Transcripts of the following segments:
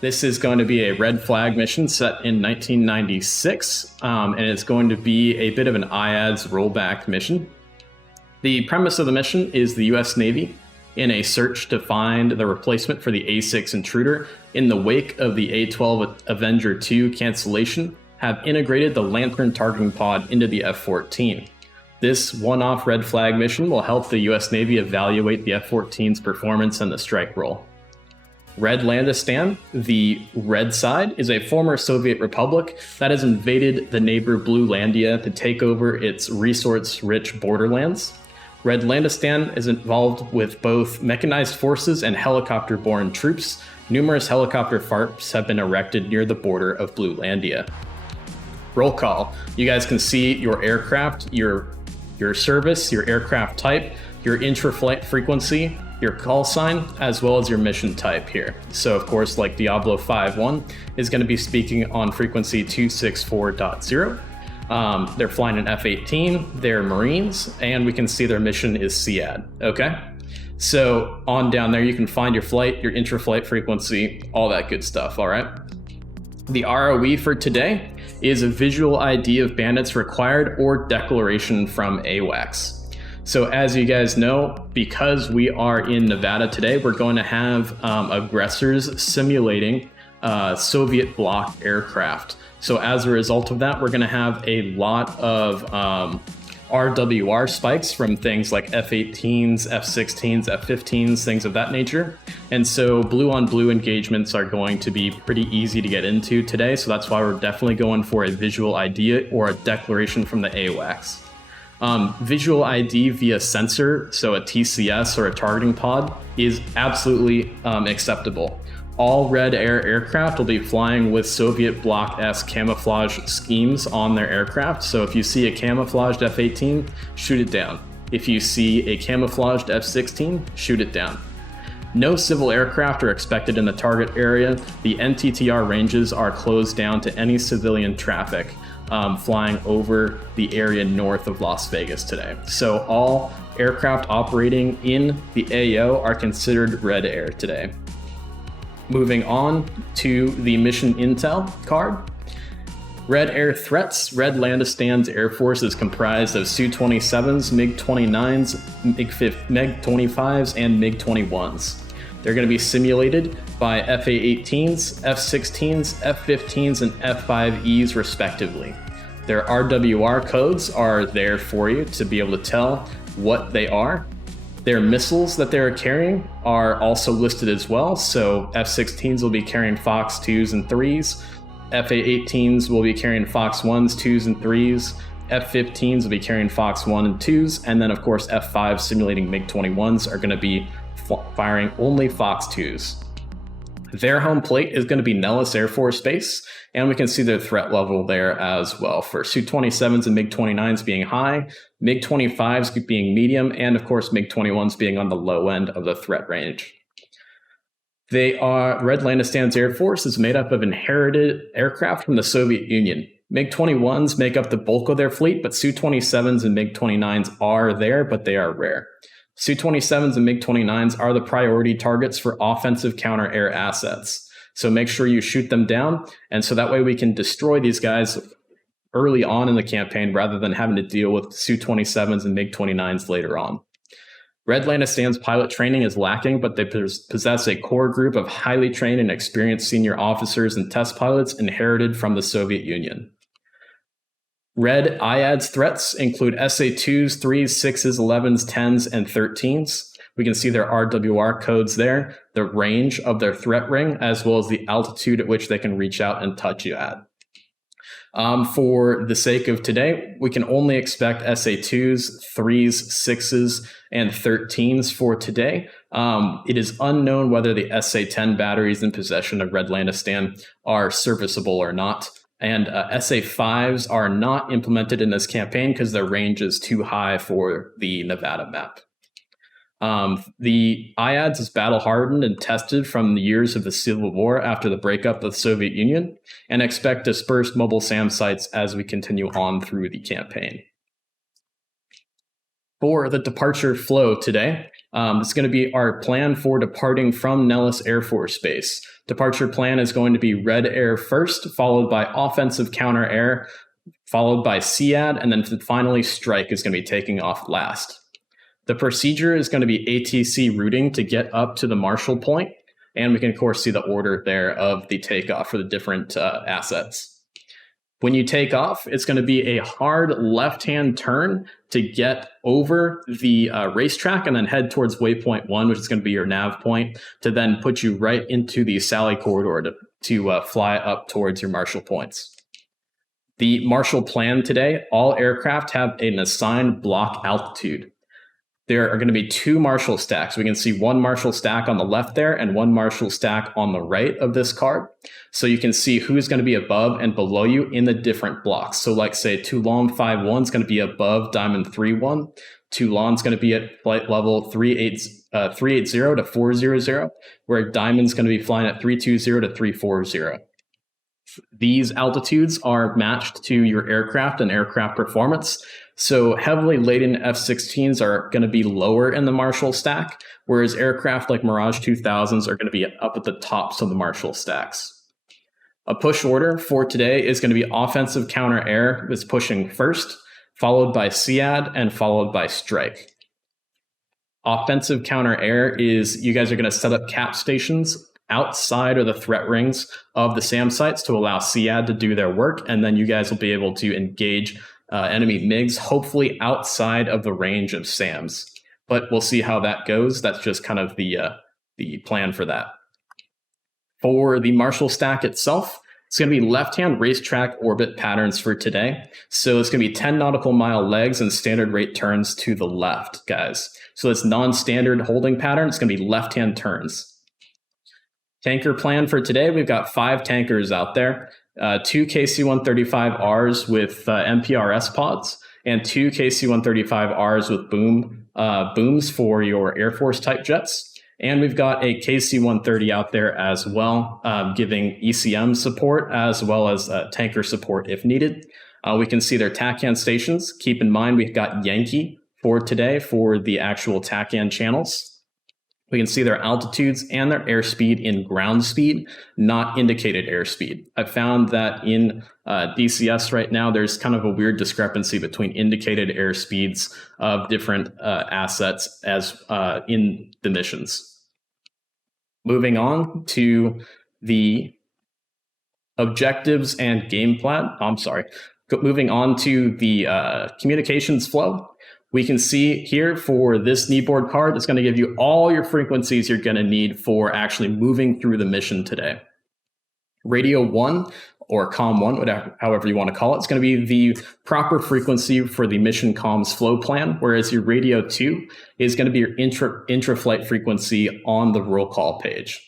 This is going to be a red flag mission set in 1996, and it's going to be a bit of an IADS rollback mission. The premise of the mission is the US Navy, in a search to find the replacement for the A6 Intruder in the wake of the A12 Avenger II cancellation, have integrated the Lantern targeting pod into the F-14. This one-off red flag mission will help the US Navy evaluate the F-14's performance in the strike role. Red Landistan, the red side, is a former Soviet republic that has invaded the neighbor Blue Landia to take over its resource-rich borderlands. Red Landistan is involved with both mechanized forces and helicopter-borne troops. Numerous helicopter farms have been erected near the border of Blue Landia. Roll call. You guys can see your aircraft, your service, your aircraft type, your intra-flight frequency, your call sign, as well as your mission type here. So of course, like Diablo 5.1 is going to be speaking on frequency 264.0. They're flying an F-18, they're Marines, and we can see their mission is SEAD, okay? So on down there, you can find your flight, your intra-flight frequency, all that good stuff, all right? The ROE for today is a visual ID of bandits required or declaration from AWACS. So as you guys know, because we are in Nevada today, we're going to have aggressors simulating Soviet bloc aircraft. So as a result of that, we're going to have a lot of RWR spikes from things like F-18s, F-16s, F-15s, things of that nature. And so blue on blue engagements are going to be pretty easy to get into today. So that's why we're definitely going for a visual ID or a declaration from the AWACS. Visual ID via sensor, so a TCS or a targeting pod, is absolutely acceptable. All Red Air aircraft will be flying with Soviet bloc-esque camouflage schemes on their aircraft. So if you see a camouflaged F-18, shoot it down. If you see a camouflaged F-16, shoot it down. No civil aircraft are expected in the target area. The NTTR ranges are closed down to any civilian traffic flying over the area north of Las Vegas today. So all aircraft operating in the AO are considered Red Air today. Moving on to the mission intel card. Red Air threats. Red Landistan's Air Force is comprised of Su-27s, MiG-29s, MiG-25s, and MiG-21s. They're going to be simulated by FA-18s, F-16s, F-15s, and F-5Es respectively. Their RWR codes are there for you to be able to tell what they are. Their missiles that they're carrying are also listed as well. So F-16s will be carrying Fox 2s and 3s. FA-18s will be carrying Fox 1s, 2s, and 3s. F-15s will be carrying Fox 1 and 2s. And then, of course, F-5 simulating MiG-21s are going to be firing only Fox 2s. Their home plate is going to be Nellis Air Force Base, and we can see their threat level there as well, for Su-27s and MiG-29s being high, MiG-25s being medium, and of course MiG-21s being on the low end of the threat range. Red Landistan's Air Force is made up of inherited aircraft from the Soviet Union. MiG-21s make up the bulk of their fleet, but Su-27s and MiG-29s are there, but they are rare. Su-27s and MiG-29s are the priority targets for offensive counter-air assets. So make sure you shoot them down, and so that way we can destroy these guys early on in the campaign rather than having to deal with Su-27s and MiG-29s later on. Red Landistan's pilot training is lacking, but they possess a core group of highly trained and experienced senior officers and test pilots inherited from the Soviet Union. Red IADS threats include SA-2s, 3s, 6s, 11s, 10s, and 13s. We can see their RWR codes there, the range of their threat ring, as well as the altitude at which they can reach out and touch you at. For the sake of today, we can only expect SA-2s, 3s, 6s, and 13s for today. It is unknown whether the SA-10 batteries in possession of Red Landistan are serviceable or not. And SA-5s are not implemented in this campaign because their range is too high for the Nevada map. The IADS is battle-hardened and tested from the years of the Civil War after the breakup of the Soviet Union, and expect dispersed mobile SAM sites as we continue on through the campaign. For the departure flow today, It's going to be our plan for departing from Nellis Air Force Base. Departure plan is going to be red air first, followed by offensive counter air, followed by SEAD, and then finally strike is going to be taking off last. The procedure is going to be ATC routing to get up to the Marshall point, and we can of course see the order there of the takeoff for the different assets. When you take off, it's going to be a hard left-hand turn to get over the racetrack and then head towards waypoint 1, which is going to be your nav point, to then put you right into the Sally corridor to fly up towards your Marshall points. The Marshall plan today, all aircraft have an assigned block altitude. There are going to be 2 Marshall stacks. We can see 1 Marshall stack on the left there and 1 Marshall stack on the right of this card. So you can see who's going to be above and below you in the different blocks. So like say Toulon 5-1 is going to be above Diamond 3-1. Toulon's going to be at flight level 380 to 400, where Diamond's going to be flying at 320 to 340. These altitudes are matched to your aircraft and aircraft performance. So heavily laden F-16s are going to be lower in the Marshall stack, whereas aircraft like Mirage 2000s are going to be up at the tops of the Marshall stacks. A push order for today is going to be offensive counter air is pushing first, followed by SEAD, and followed by strike. Offensive counter air is you guys are going to set up cap stations outside of the threat rings of the SAM sites to allow SEAD to do their work, and then you guys will be able to engage enemy MiGs, hopefully outside of the range of SAMs. But we'll see how that goes. That's just kind of the plan for that. For the Marshall stack itself, it's going to be left-hand racetrack orbit patterns for today. So it's going to be 10 nautical mile legs and standard rate turns to the left, guys. So it's non-standard holding pattern. It's going to be left-hand turns. Tanker plan for today, we've got 5 tankers out there. 2 KC-135Rs with MPRS pods, and 2 KC-135Rs with booms for your Air Force type jets. And we've got a KC-130 out there as well, giving ECM support as well as tanker support if needed. We can see their TACAN stations. Keep in mind we've got Yankee for today for the actual TACAN channels. We can see their altitudes and their airspeed in ground speed, not indicated airspeed. I found that in DCS right now, there's kind of a weird discrepancy between indicated airspeeds of different assets as in the missions. Moving on to the objectives and game plan. Moving on to the communications flow. We can see here for this kneeboard card, it's going to give you all your frequencies you're going to need for actually moving through the mission today. Radio 1, or COM 1, whatever, however you want to call it, it's going to be the proper frequency for the mission comms flow plan, whereas your Radio 2 is going to be your intra-flight frequency on the roll call page.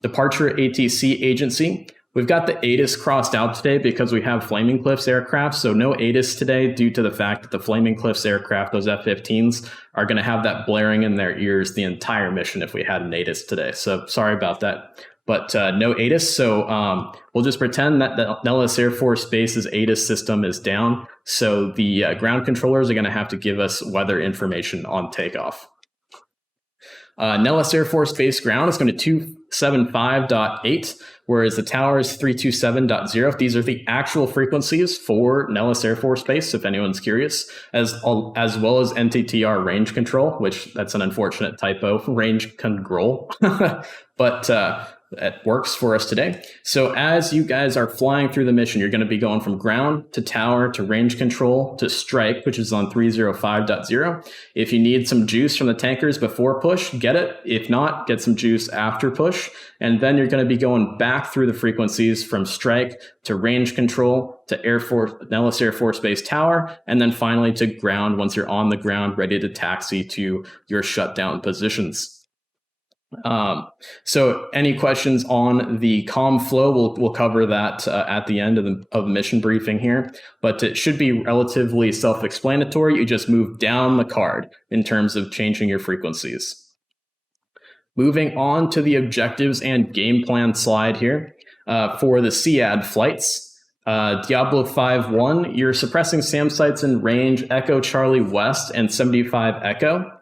Departure ATC agency. We've got the ATIS crossed out today because we have Flaming Cliffs aircraft, so no ATIS today due to the fact that the Flaming Cliffs aircraft, those F-15s, are going to have that blaring in their ears the entire mission if we had an ATIS today. So sorry about that, but no ATIS. So we'll just pretend that the Nellis Air Force Base's ATIS system is down, so the ground controllers are going to have to give us weather information on takeoff. Nellis Air Force Base ground is going to 275.8, whereas the tower is 327.0. These are the actual frequencies for Nellis Air Force Base, if anyone's curious, as well as NTTR range control, which that's an unfortunate typo, range control, but it works for us today. So as you guys are flying through the mission, you're going to be going from ground to tower to range control to strike, which is on 305.0. If you need some juice from the tankers before push, get it. If not, get some juice after push. And then you're going to be going back through the frequencies from strike to range control to Nellis Air Force Base tower, and then finally to ground once you're on the ground, ready to taxi to your shutdown positions. So any questions on the comm flow, we'll cover that at the end of the mission briefing here, but it should be relatively self-explanatory. You just move down the card in terms of changing your frequencies. Moving on to the objectives and game plan slide here for the SEAD flights. Diablo 5-1, you're suppressing SAM sites in range Echo Charlie West and 75 Echo.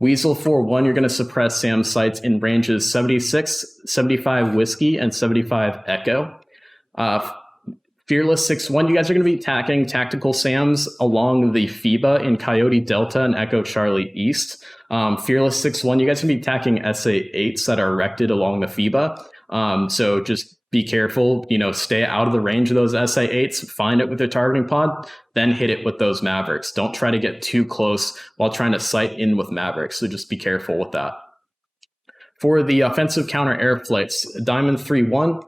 Weasel 4-1, you're going to suppress SAM sites in ranges 76, 75 Whiskey, and 75 Echo. Fearless 6-1, you guys are going to be attacking tactical SAMs along the FIBA in Coyote Delta and Echo Charlie East. Fearless 6-1, you guys are going to be attacking SA-8s that are erected along the FIBA. So just be careful, stay out of the range of those SA-8s, find it with your targeting pod, then hit it with those Mavericks. Don't try to get too close while trying to sight in with Mavericks, so just be careful with that. For the offensive counter air flights, Diamond 3-1,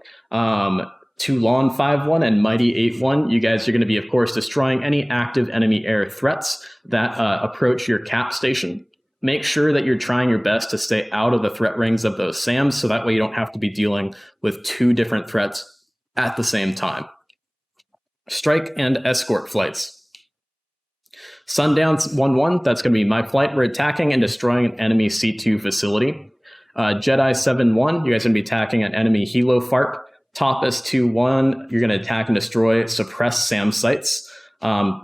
Toulon 5-1, and Mighty 8-1, you guys are going to be, of course, destroying any active enemy air threats that approach your cap station. Make sure that you're trying your best to stay out of the threat rings of those SAMs, so that way you don't have to be dealing with two different threats at the same time. Strike and escort flights. Sundown 1-1, that's going to be my flight. We're attacking and destroying an enemy C2 facility. Jedi 7-1, you guys are going to be attacking an enemy Helo FARP. Topaz 2-1, you're going to attack and destroy suppressed SAM sites.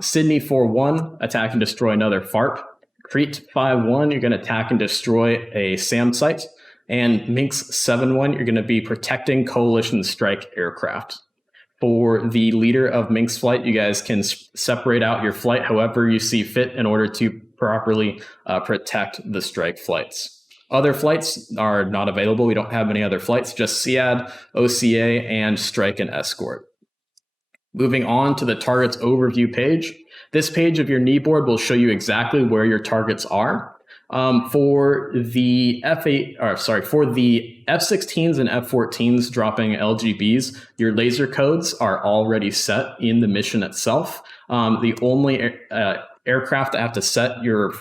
Sydney 4-1, attack and destroy another FARP. Crete 5-1, you're going to attack and destroy a SAM site. And Minx 7-1, you're going to be protecting Coalition strike aircraft. For the leader of Minx flight, you guys can separate out your flight however you see fit in order to properly protect the strike flights. Other flights are not available. We don't have any other flights, just SEAD, OCA, and strike and escort. Moving on to the targets overview page. This page of your knee board will show you exactly where your targets are. For the F-16s and F-14s dropping LGBs, your laser codes are already set in the mission itself. The only aircraft that have to set your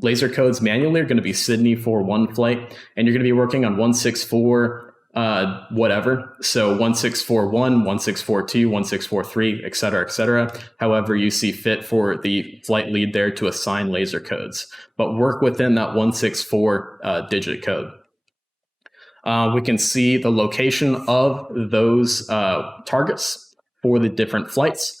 laser codes manually are going to be Sydney 4-1 flight, and you're going to be working on 164 whatever. So 1641, 1642, 1643, et cetera, however you see fit for the flight lead there to assign laser codes. But work within that 164 digit code. We can see the location of those targets for the different flights.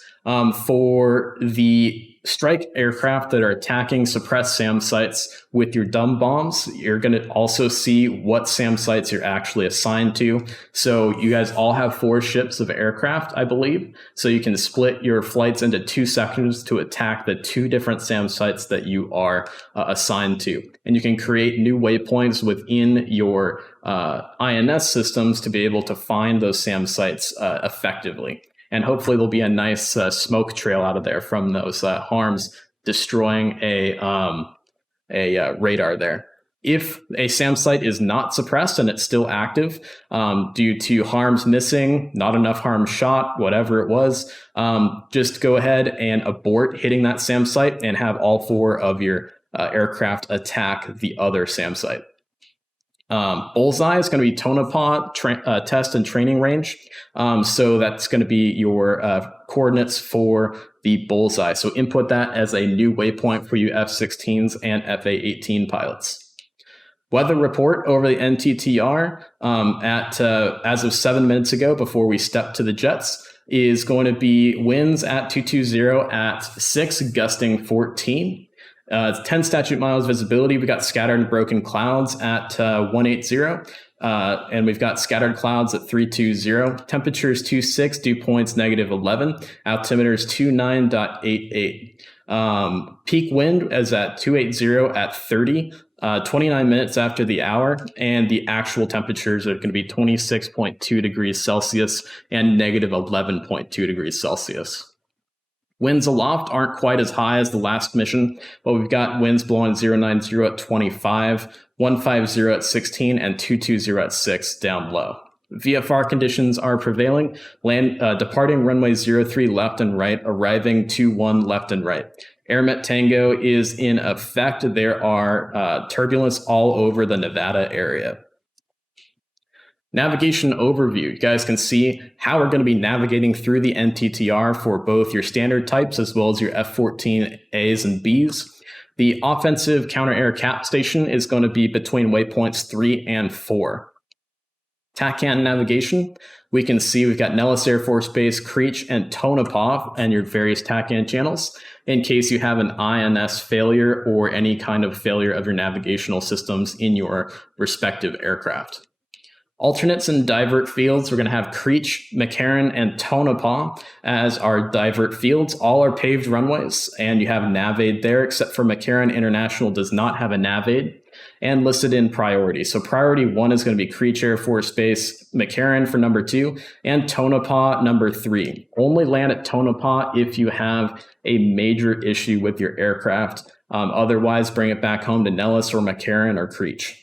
For the strike aircraft that are attacking suppressed SAM sites with your dumb bombs, you're going to also see what SAM sites you're actually assigned to. So you guys all have 4 ships of aircraft, I believe. So you can split your flights into 2 sections to attack the 2 different SAM sites that you are assigned to. And you can create new waypoints within your INS systems to be able to find those SAM sites effectively. And hopefully there'll be a nice smoke trail out of there from those harms destroying a radar there. If a SAM site is not suppressed and it's still active due to harms missing, not enough harms shot, whatever it was, just go ahead and abort hitting that SAM site and have all 4 of your aircraft attack the other SAM site. Bullseye is going to be Tonopah test and training range. So that's going to be your coordinates for the Bullseye. So input that as a new waypoint for you F-16s and FA-18 pilots. Weather report over the NTTR as of 7 minutes ago before we stepped to the jets is going to be winds at 220 at 6, gusting 14. 10 statute miles visibility. We got scattered and broken clouds at 180, and we've got scattered clouds at 320. Temperatures 26, dew points -11. Altimeters 29.88. Peak wind is at 280 at 30. 29 minutes after the hour, and the actual temperatures are going to be 26.2 degrees Celsius and -11.2 degrees Celsius. Winds aloft aren't quite as high as the last mission, but we've got winds blowing 090 at 25, 150 at 16, and 220 at 6 down low. VFR conditions are prevailing, departing runway 03 left and right, arriving 21 left and right. AirMet Tango is in effect. There are turbulence all over the Nevada area. Navigation overview. You guys can see how we're going to be navigating through the NTTR for both your standard types as well as your F-14As and Bs. The offensive counter-air cap station is going to be between waypoints 3 and 4. TACAN navigation, we can see we've got Nellis Air Force Base, Creech, and Tonopah, and your various TACAN channels in case you have an INS failure or any kind of failure of your navigational systems in your respective aircraft. Alternates and divert fields, we're going to have Creech, McCarran, and Tonopah as our divert fields. All are paved runways, and you have NavAid there, except for McCarran International does not have a NavAid, and listed in priority. So priority 1 is going to be Creech Air Force Base, McCarran for number 2, and Tonopah number 3. Only land at Tonopah if you have a major issue with your aircraft. Otherwise, bring it back home to Nellis or McCarran or Creech.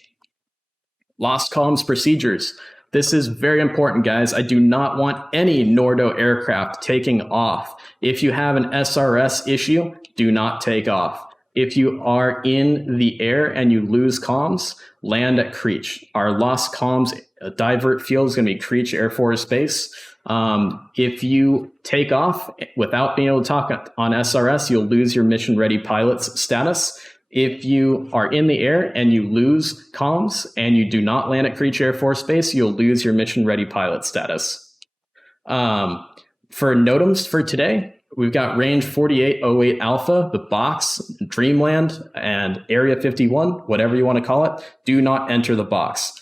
Lost comms procedures. This is very important, guys. I do not want any Nordo aircraft taking off. If you have an SRS issue, do not take off. If you are in the air and you lose comms, land at Creech. Our lost comms divert field is going to be Creech Air Force Base. If you take off without being able to talk on SRS, you'll lose your mission ready pilot's status. If you are in the air and you lose comms and you do not land at Creech Air Force Base, you'll lose your mission ready pilot status. For NOTAMs for today, we've got range 4808 Alpha, the box, Dreamland, and Area 51, whatever you want to call it. Do not enter the box.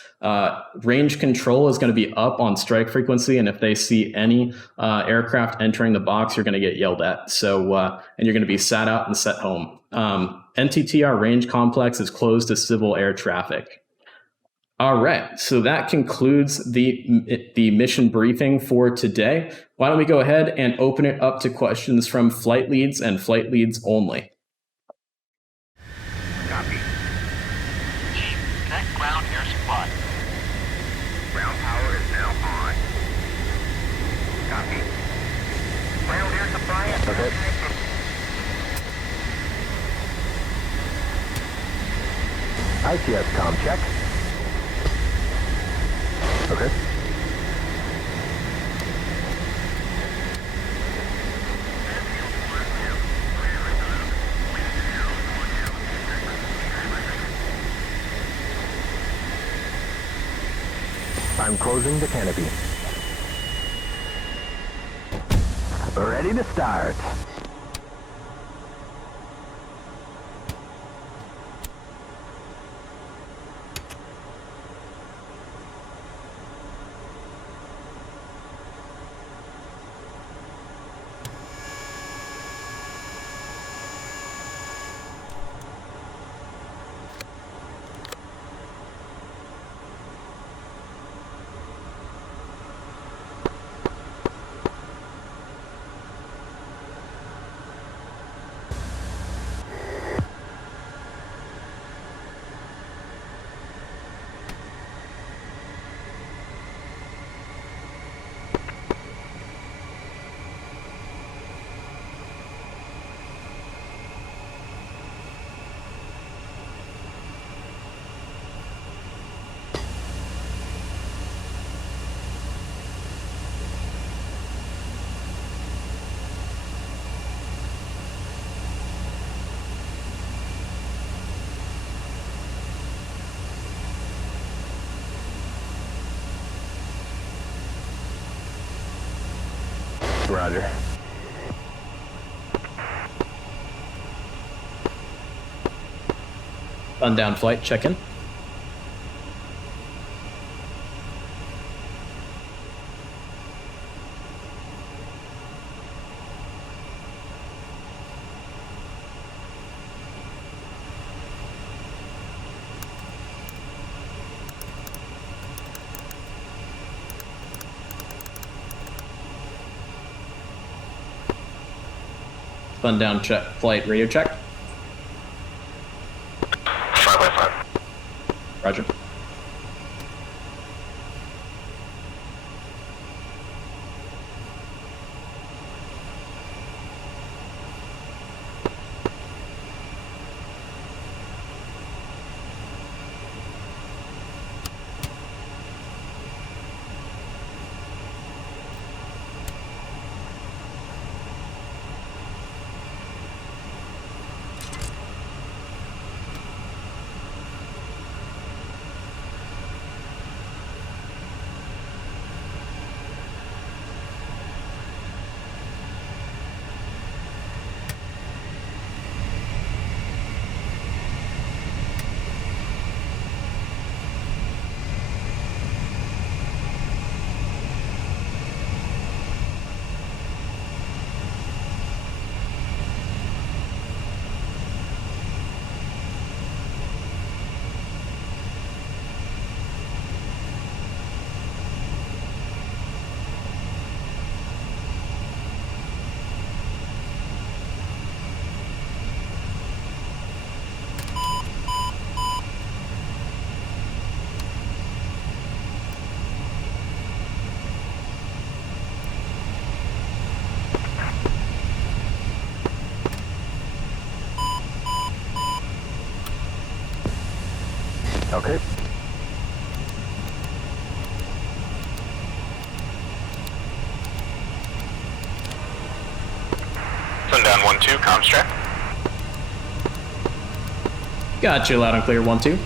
Range control is going to be up on strike frequency, and if they see any aircraft entering the box, you're going to get yelled at. So, and you're going to be sat out and set home. NTTR range complex is closed to civil air traffic. All right, so that concludes the mission briefing for today. Why don't we go ahead and open it up to questions from flight leads and flight leads only. Copy. Chief, connect ground air supply. Ground power is now on. Copy. Ground air supply is okay. ITS comm check. Okay. I'm closing the canopy. Ready to start. Roger. Sundown flight, check in. Sundown check, flight radio check. 5x5. Roger. Okay. Sundown 1-2, comms check. Got you loud and clear, 1-2.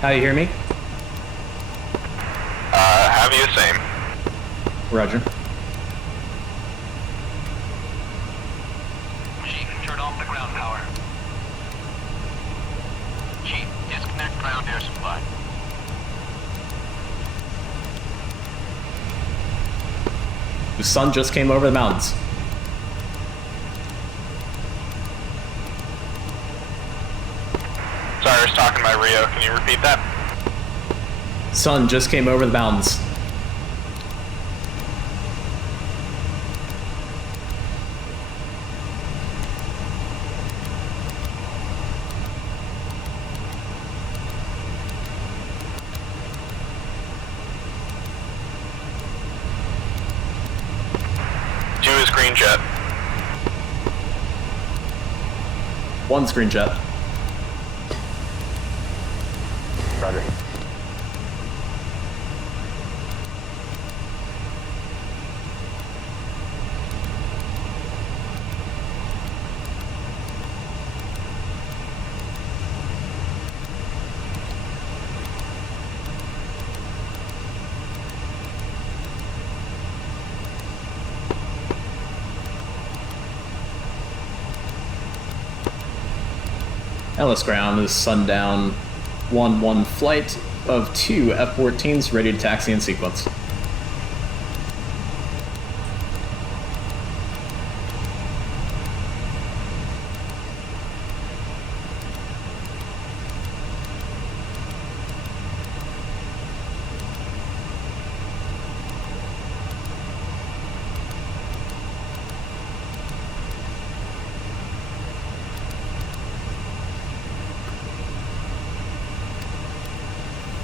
How you hear me? Have you the same? Roger. Chief, turn off the ground power. Chief, disconnect ground air supply. The sun just came over the mountains. Sorry, I was talking to my Rio. Can you repeat that? Sun just came over the mountains. Two is green jet. One screen jet. Roger. Ellis ground is sundown 1-1 flight of 2 F-14s ready to taxi in sequence.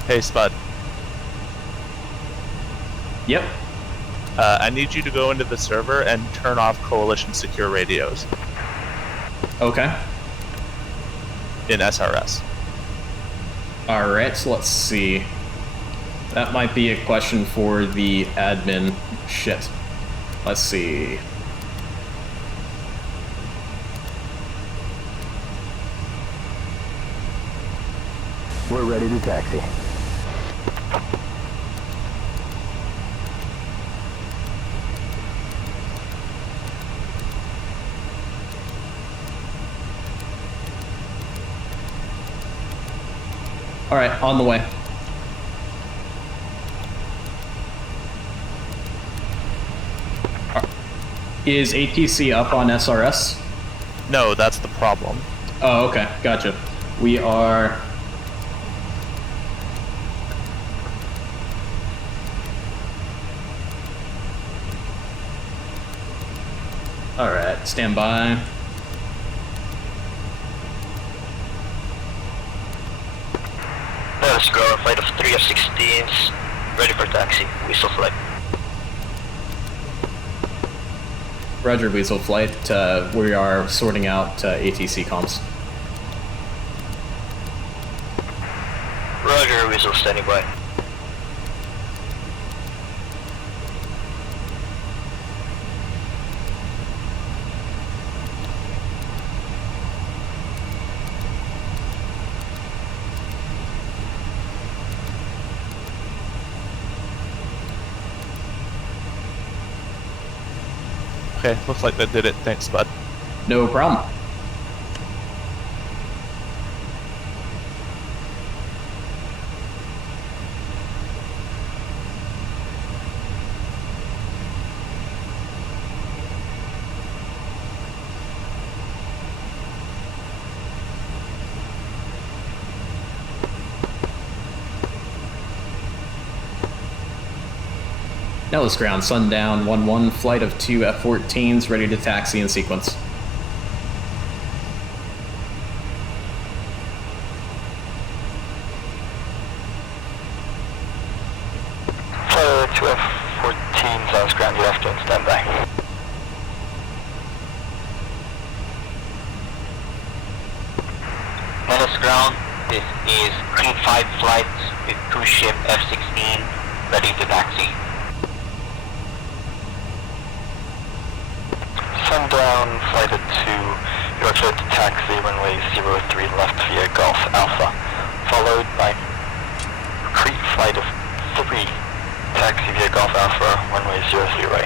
Hey, Spud. Yep. I need you to go into the server and turn off Coalition Secure Radios Okay. in SRS. Alright, so let's see. That might be a question for the admin. Shit. Let's see. We're ready to taxi. Alright, on the way. Is ATC up on SRS? No, that's the problem. Oh, okay, gotcha. We are... Alright, stand by. Let's go, a flight of 3 F-16s, ready for taxi, whistle flight. Roger, Weasel Flight. We are sorting out ATC comms. Roger, whistle standing by. Okay, looks like that did it. Thanks, Spud. No problem. Nellis ground, sundown, 1-1, flight of 2 F-14s, ready to taxi in sequence. Flight 2 F-14s, Nellis ground, left on standby. This is P5 flight with cruise ship F-16 ready to taxi. Sundown flight of 2, you're cleared to taxi runway 03 left via Golf Alpha, followed by retreat flight of 3, taxi via Golf Alpha runway 03 right.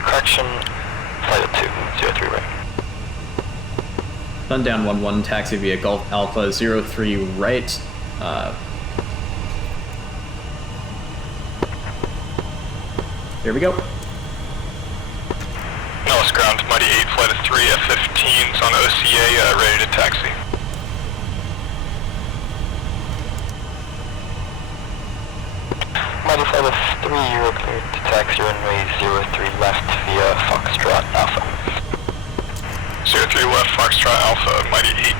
Correction, flight of 2, 03 right. Sundown 1-1, taxi via Golf Alpha 03 right. Here we go. Nellis ground, Mighty 8, flight of 3, F-15s on OCA, ready to taxi. Mighty flight of 3, you're cleared to taxi runway 03 left via Foxtrot Alpha. 03 left, Foxtrot Alpha, Mighty 8.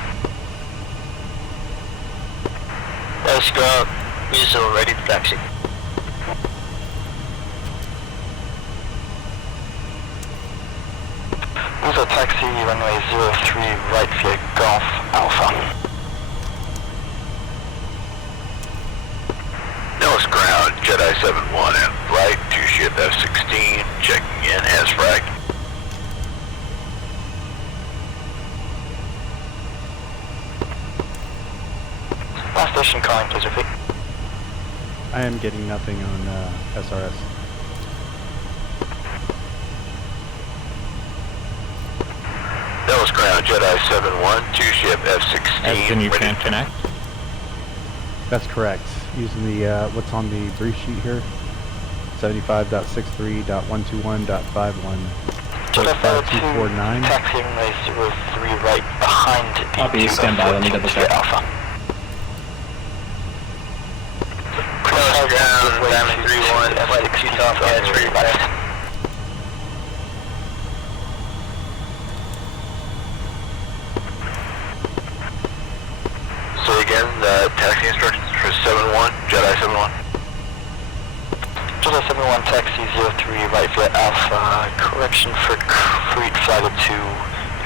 Let's go. Weasel ready to taxi. Weasel taxi runway 03 right via Golf Alpha. Nellis ground, Jedi 7-1 and flight, 2 ship F-16, checking in as frag. Last station calling, please repeat. I am getting nothing on SRS. Nellis ground, Jedi 7-1, 2 ship F-16. And you can't connect? That's correct. Using the what's on the brief sheet here, 75.63.121.51. Jedi 5249. taxi runway 03 right behind the Copy, stand by, let me double check. Alpha. Nellis ground, Diamond 3-1, flight of 2 Tomcat, ready left. So again, the taxi instructions for 7-1, Jedi 7-1. Jedi 7-1 taxi 03 right via Alpha. Correction for Crete flight of 2. You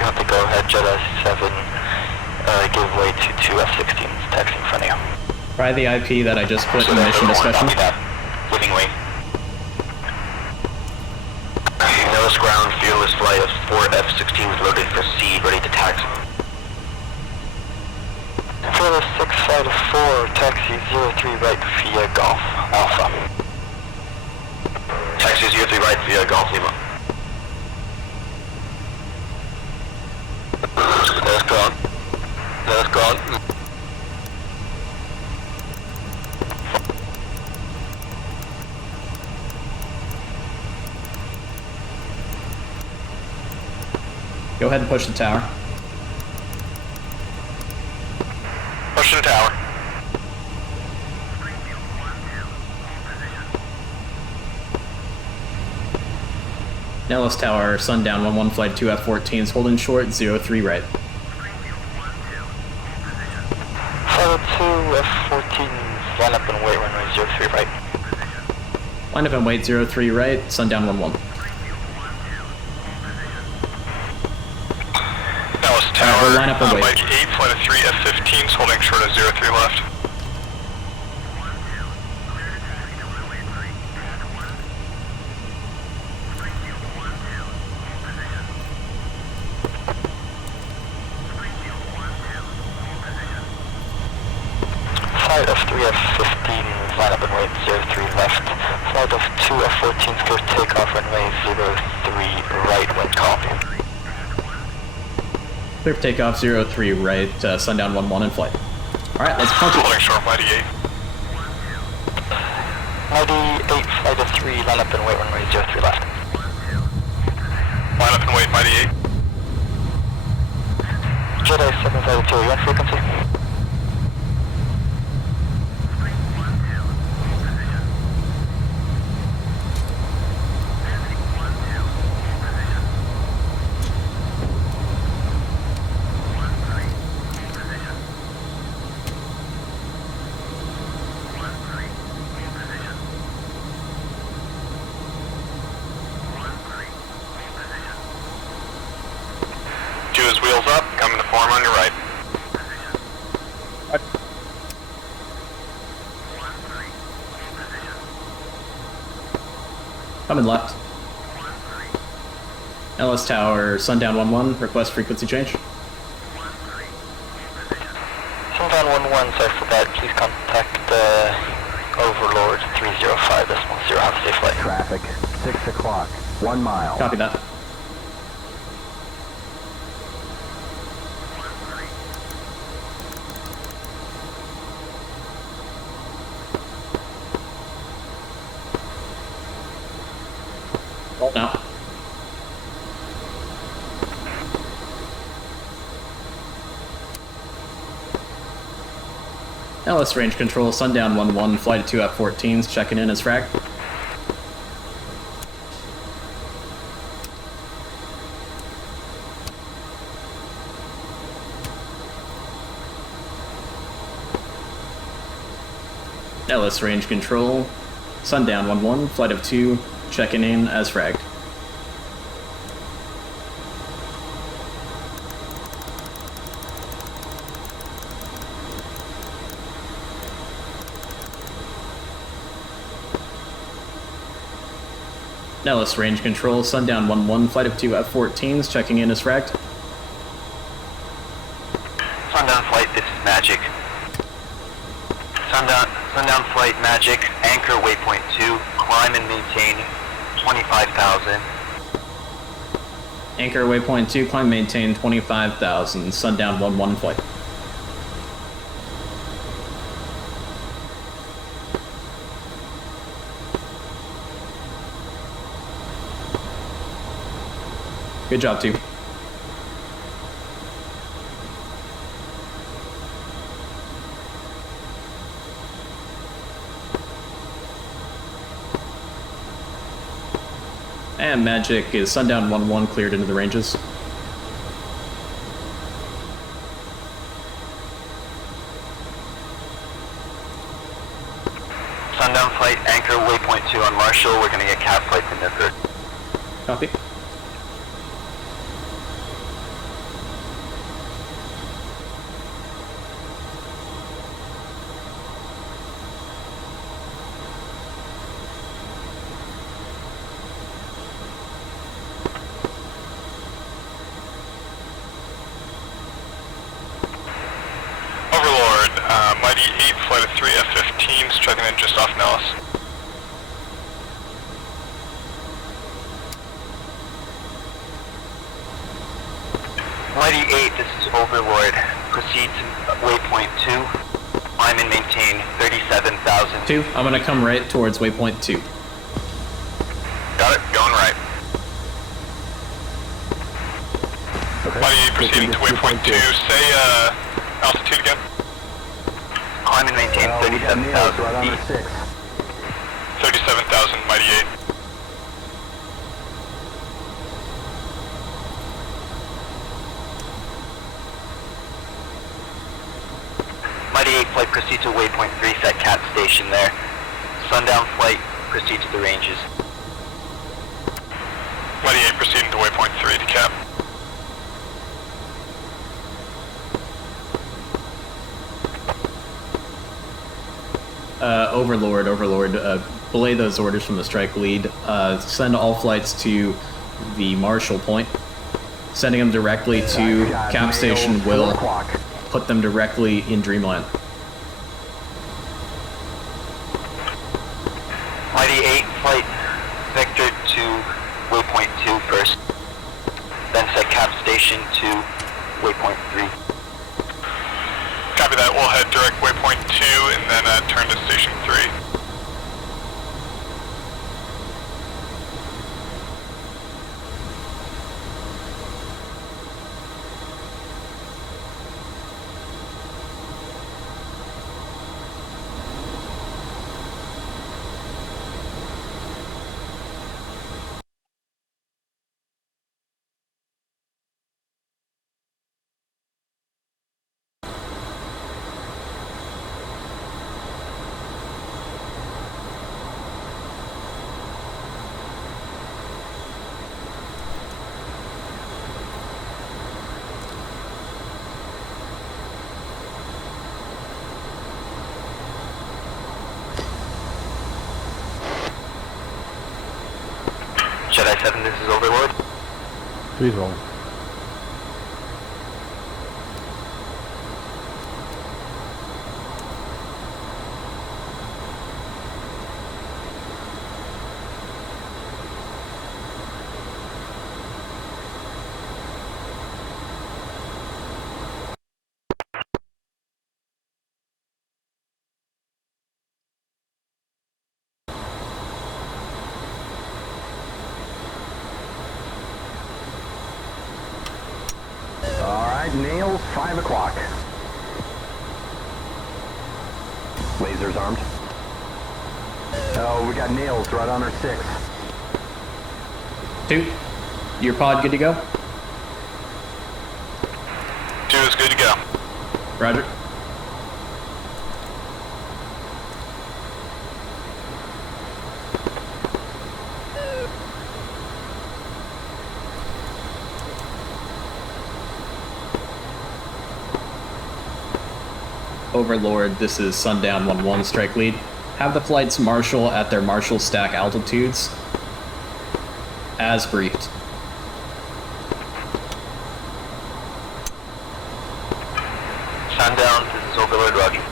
have to go ahead, Jedi 7. Give way to 2 F-16s taxi in front of you. Try the IP that I just put in mission discussion. Copy that. Giving way. Nellis ground, fearless flight of 4 F-16s loaded for seed, ready to taxi. Fearless 6 flight of 4, taxi 03 right via Golf Alpha. Taxi 03 right via Golf Lima. Nellis ground. Nellis ground. Go ahead and push the tower. Pushing tower. Nellis Tower, Sundown 1-1, flight 2 F-14s, holding short, 03 right. Flight of 2 F-14s, line up and wait runway 03 right. Line up and wait, 03 right, Sundown 1-1. Nellis tower, line up and wait. Mike 8, flight of 3 F-15s, holding short of 03 left. Flight of 3 F-15s, line up and wait 03 left. Flight of 2 F-14s, clear takeoff runway 03 right when copy. Clear for takeoff, 03 right, Sundown 1-1 in flight. Alright, let's punch it. Holding short, Mighty 8. Mighty 8, flight of 3, line up and wait runway 03 left. Line up and wait, Mighty 8. Jedi 7 flight of 2, you on frequency? His wheels up, coming to form on your right. Coming left. LS Tower, Sundown 1-1, request frequency change. Sundown 1-1, sorry for that. Please contact Overlord 305.0, have a safe flight. Traffic, 6 o'clock, 1 mile. Copy that. Now. LS range control, Sundown 1-1, flight of 2 F-14s, checking in as frag. LS range control, Sundown 1-1, flight of 2, checking in as fragged. LS range control, Sundown 1-1, flight of 2 F-14s, checking in as fragged. Sundown flight, this is Magic. Sundown flight, Magic, anchor waypoint 2, climb and maintain 25,000. Anchor waypoint 2, climb maintain 25,000, Sundown 1-1 flight. Good job, team. And Magic is Sundown 1-1 cleared into the ranges. Sundown flight, anchor waypoint 2 on Marshall. We're going to get cap flights in the third. Copy. Mighty 8, flight of 3 F-15s, checking in just off Nellis. Mighty 8, this is Overlord. Proceed to waypoint 2. Climb and maintain 37,000. 2, I'm gonna come right towards waypoint 2. Got it, going right. Okay. Mighty 8, proceeding to waypoint 2. Say, altitude again. Climb and maintain 37,000 right on the feet. 6. 37,000, Mighty 8. Mighty 8 flight, proceed to waypoint 3, set cat station there. Sundown flight, proceed to the ranges. Mighty 8 proceeding to waypoint 3 to cap. Overlord, belay those orders from the strike lead. Send all flights to the Marshall point. Sending them directly to cap station will put them directly in Dreamland. Mighty 8 flight, Vector to waypoint 2 first. Then set cap station to waypoint 3. Copy that, we'll head direct waypoint 2 and then turn to station 3. Jedi 7, this is Overlord. 3's rolling. Alright, nails, 5 o'clock. Lasers armed. Oh, we got nails right on our 6. 2, your pod good to go? 2 is good to go. Roger. Overlord, this is Sundown 1-1 strike lead. Have the flights marshal at their marshal stack altitudes as briefed. Sundown, this is Overlord, Roger.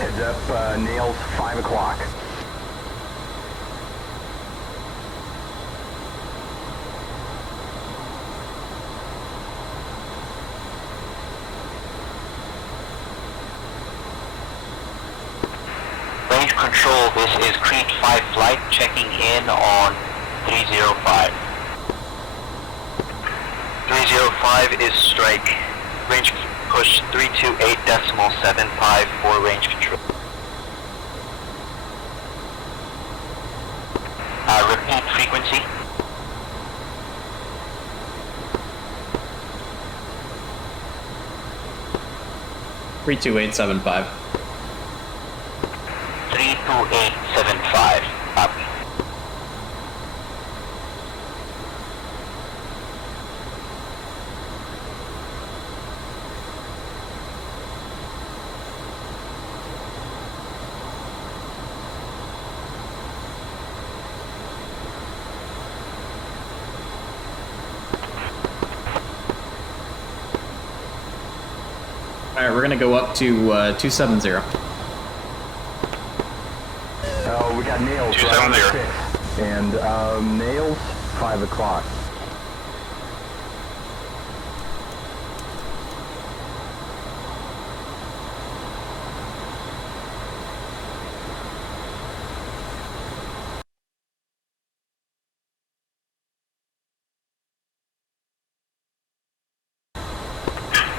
Heads up, nails, 5 o'clock. Range control, this is Creed 5 flight checking in on 305. 305 is strike. Range push 328.75 for range control. Repeat frequency. Three 2-8-7-5. 32875. Up. Alright, we're gonna go up to 270. Oh, we got nails right on our 6. And, nails, 5 o'clock.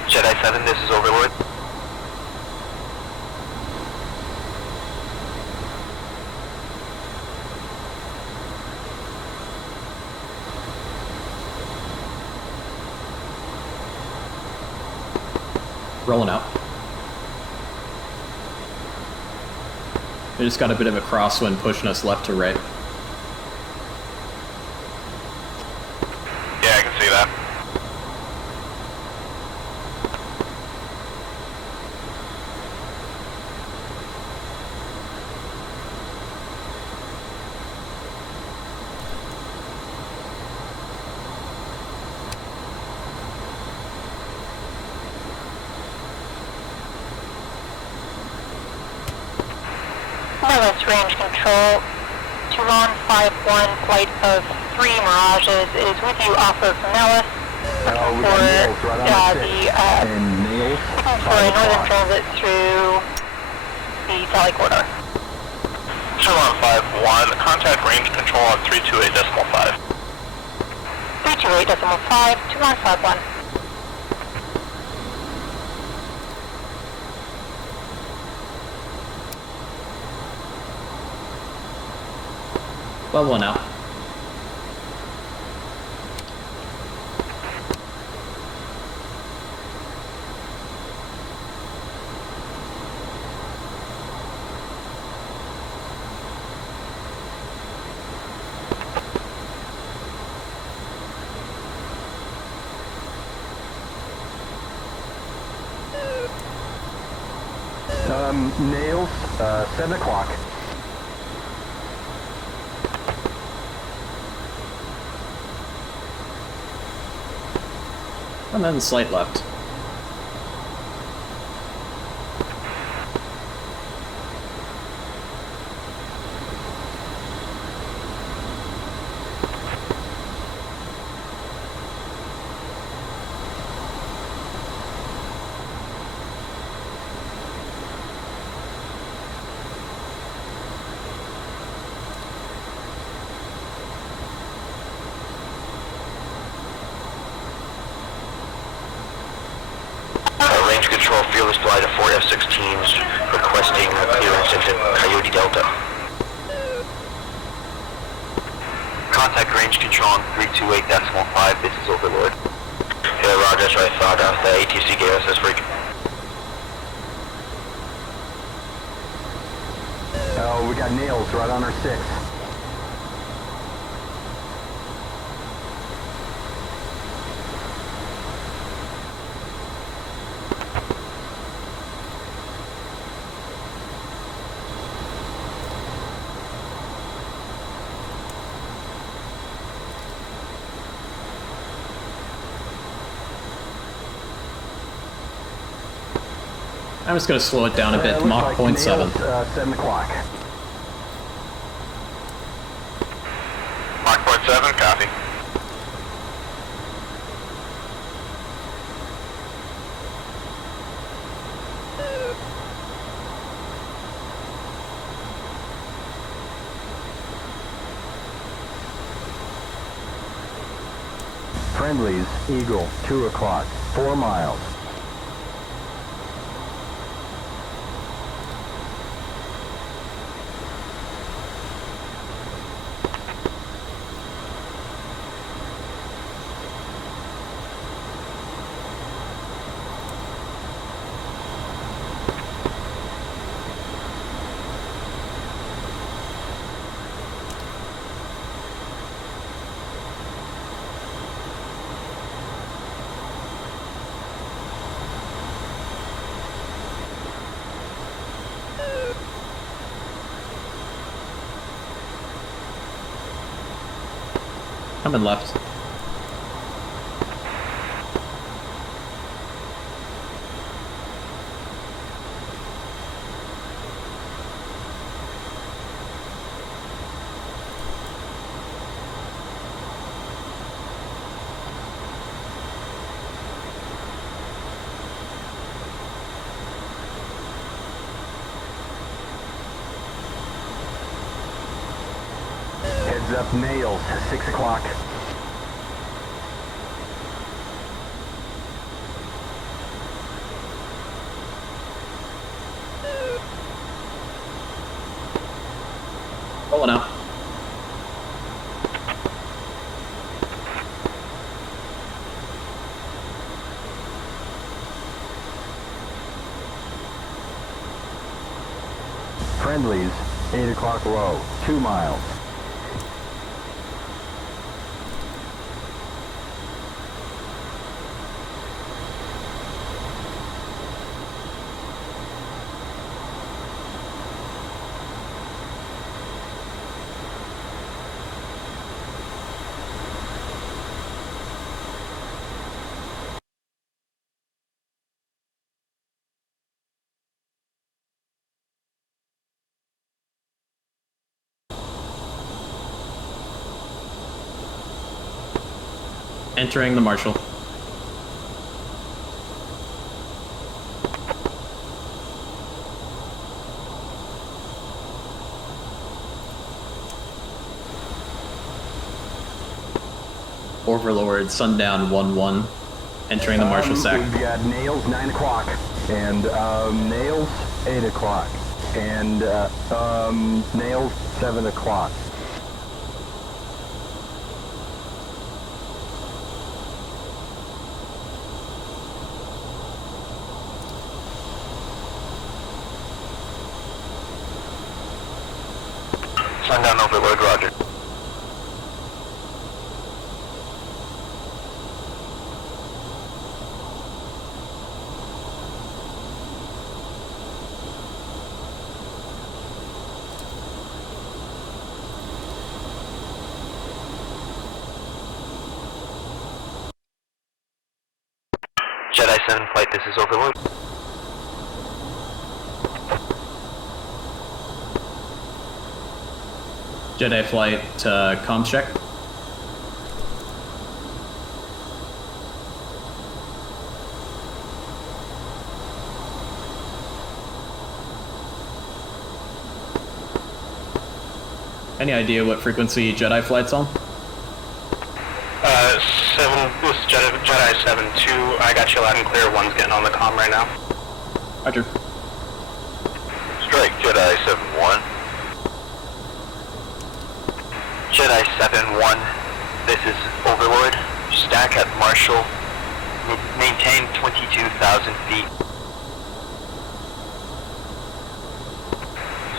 Jedi 7, this is Overlord. Rolling out. We just got a bit of a crosswind pushing us left to right. Yeah, I can see that. Wireless range control, Turon 5-1, flight of 3 Mirages is with you off of Nellis. Oh, we got nails right on our 6. And nails, For a 5 northern o'clock. transit through the Sally Corridor. Shalom 5-1, contact range control on 328.5. 328.5, Turon 5-1. Leveling out. Nails, 7 o'clock. And then slight left. Range control, fearless flight of 4 F-16s requesting clearance into Coyote Delta. Contact range control on 328.5, this is Overlord. Yeah, Roger, that's what I thought the ATC gave us this freak. Oh, we got nails right on our 6. I'm just going to slow it down a bit to Mach 0.7. 7 o'clock. Mach 0.7, copy. Friendlies, Eagle, 2 o'clock, 4 miles. Coming left. Heads up, nails, 6 o'clock. Rolling out. Friendlies, 8 o'clock low, 2 miles. Entering the Marshall. Overlord, sundown 1-1. Entering the Marshall Sac. We've got nails, 9 o'clock. And nails, 8 o'clock. And nails, 7 o'clock. Sundown Overlord, roger. Jedi 7 flight, this is Overlord. Jedi flight, comms check. Any idea what frequency Jedi flight's on? this is Jedi 7-2. I got you loud and clear. One's getting on the comm right now. Roger. Strike Jedi 7-1. Jedi 7-1, this is Overlord. Stack at Marshall. Maintain 22,000 feet.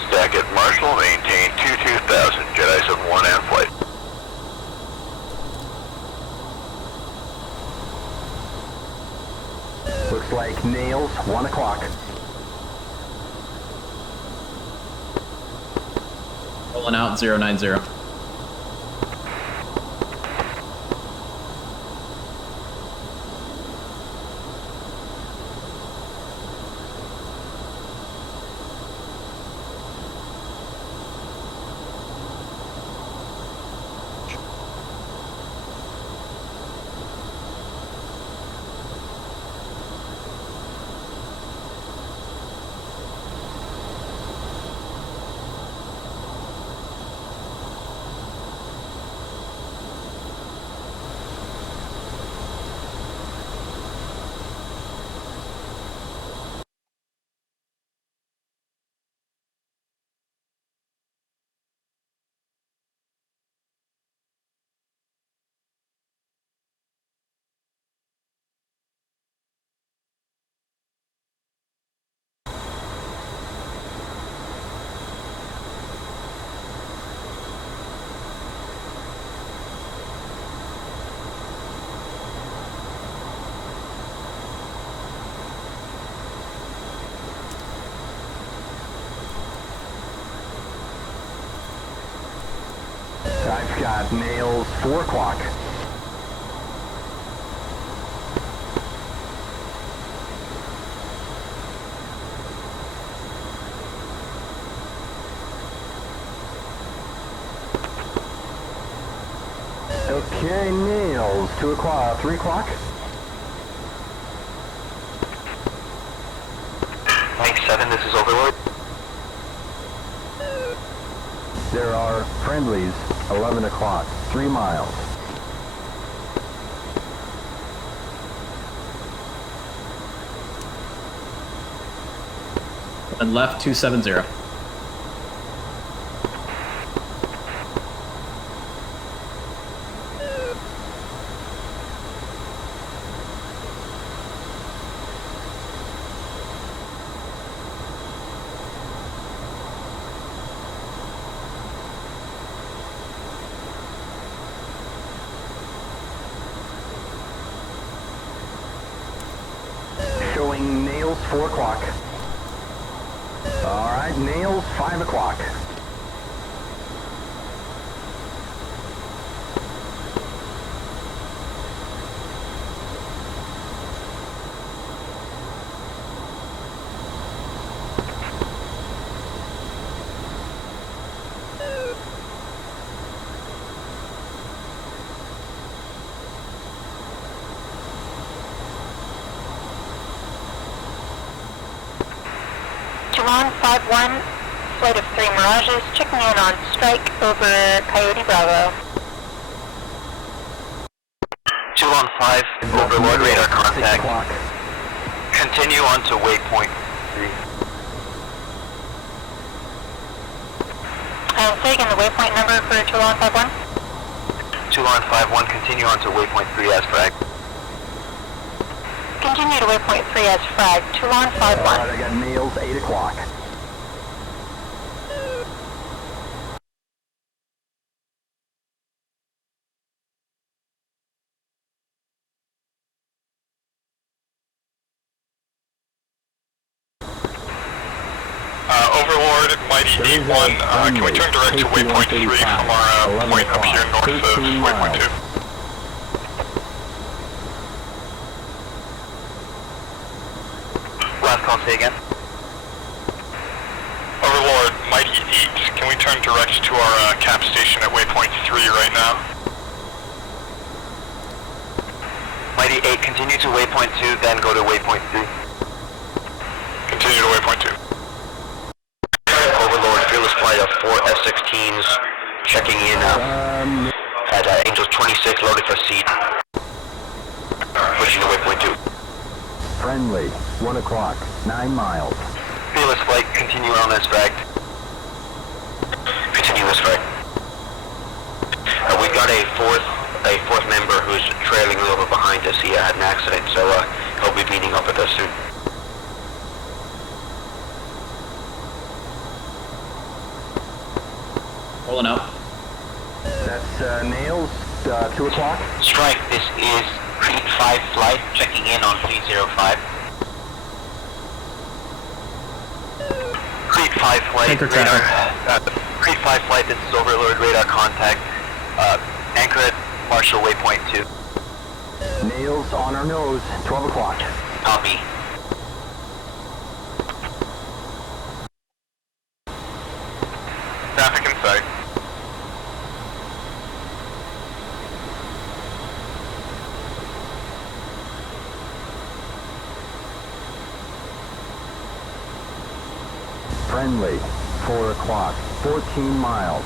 Stack at Marshall, maintain 22,000. Jedi 7-1 and flight. Looks like nails, 1 o'clock. Rolling out 090. I've got nails, 4 o'clock. Okay, nails, 2 o'clock, 3 o'clock. Mike 7, this is Overlord. There are friendlies, 11 o'clock, 3 miles. And left 270. Showing nails, 4 o'clock. All right, nails, 5 o'clock. Toulon 5-1, flight of 3 Mirages, checking in on strike over Coyote Bravo. Toulon 5, Overlord radar 6 contact. o'clock. Continue on to waypoint 3. And say again the waypoint number for Toulon 5-1. Toulon 5-1, continue on to waypoint 3 as frag. Continue to waypoint 3 as frag. Toulon 5-1. All right, I got nails, 8 o'clock. Overlord, Mighty 8-1, can we turn direct to waypoint 3 from our point up here north of waypoint 2? call, say again. Overlord, Mighty 8, can we turn direct to our cap station at waypoint 3 right now? Mighty 8, continue to waypoint 2, then go to waypoint 3. Continue to waypoint 2. Overlord, fearless flight of 4 F-16s, checking in at Angels 26, loaded for seat. Pushing to waypoint 2. Friendly, 1 o'clock, 9 miles. Fearless flight, continue on this track. Continuous track. We got a fourth member who's trailing a little bit behind us. He had an accident, so he'll be meeting up with us soon. Rolling out. That's Nails, 2 o'clock. Strike, this is Creed 5 flight, checking in on Fleet 05. Creed 5 flight, Anchor radar. Creed 5 flight, this is Overlord, radar contact. Anchor at Marshall waypoint 2. Nails on our nose, 12 o'clock. Copy. Traffic in sight. Friendly, 4 o'clock, 14 miles.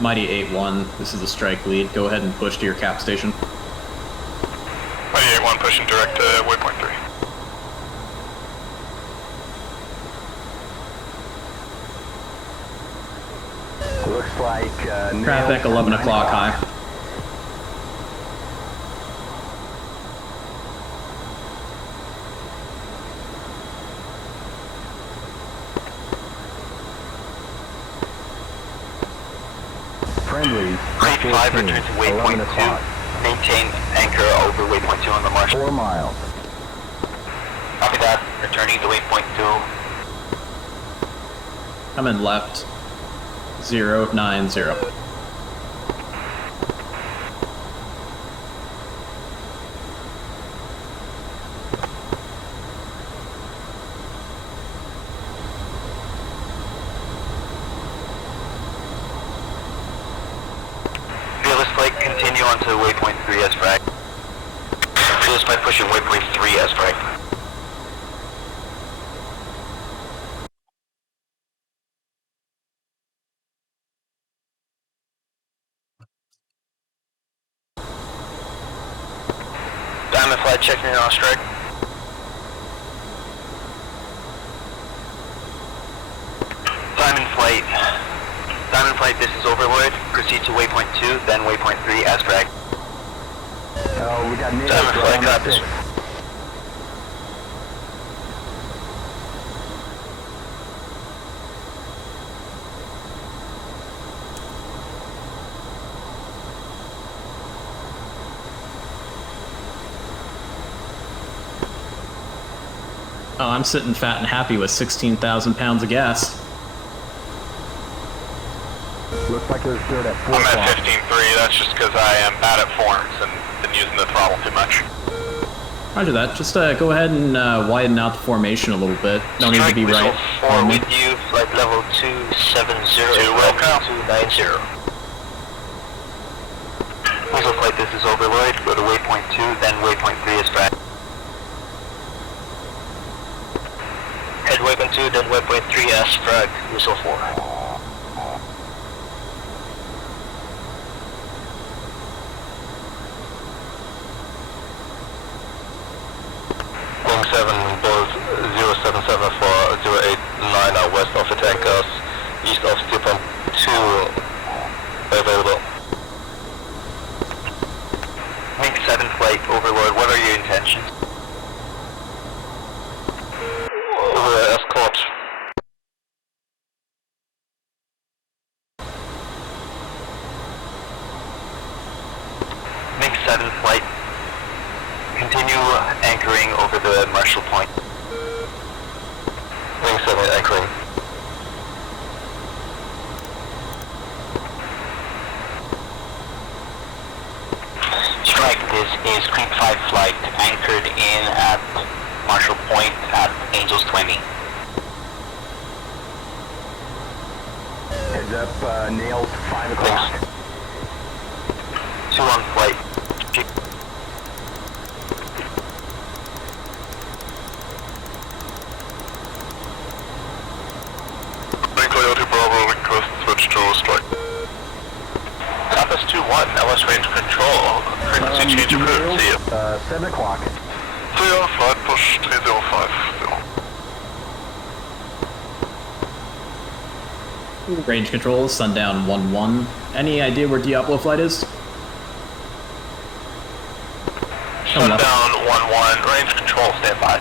Mighty 8-1, this is the strike lead. Go ahead and push to your cap station. Mighty 8-1 pushing direct to waypoint 3. Looks like Traffic, 11 o'clock high. Friendly, Creed 5 14, return to 11 waypoint 2. o'clock. Maintain anchor over waypoint 2 on the Marshall. 4 miles. Copy that. Returning to waypoint 2. Coming left. 090. Fearless flight, continue on to waypoint 3 as frag. Fearless flight pushing waypoint 3 as frag. Diamond flight checking in on strike. Diamond flight, this is Overlord. Proceed to waypoint 2, then waypoint 3 as frag. Oh, we got Nails Diamond right flight, on got the this. 6. Oh, I'm sitting fat and happy with 16,000 pounds of gas. Looks like there's dirt at 4 I'm o'clock. at 15-3, that's just because I am bad at forms and been using the throttle too much. Roger that. Just go ahead and widen out the formation a little bit. No need to be right on me. with you, flight level 270, 2 will count. 290. Whistle flight, this is Overlord. Go to waypoint 2, then waypoint 3 is frag. Head waypoint 2, then waypoint 3 as frag. Whistle 4. Long 7, board 077 for 089 west of the tankers, east of steel pump 2 available. Wing 7 flight, Overlord, what are your intentions? Escort 7 flight. Continue anchoring over the Marshall Point. Wing 7 anchoring. Strike, this is Creep 5 flight, anchored in at Marshall Point at Angels 20. Heads up, Nails, 5 o'clock. 2 on flight. Coyote Bravo, request switch to strike. Southwest 2-1, LS range control. Frequency change approved, see you. 7 o'clock. 3 on flight, push 3050. Range control, sundown 1-1. Any idea where Diablo flight is? Sundown 1-1, range control, stand by.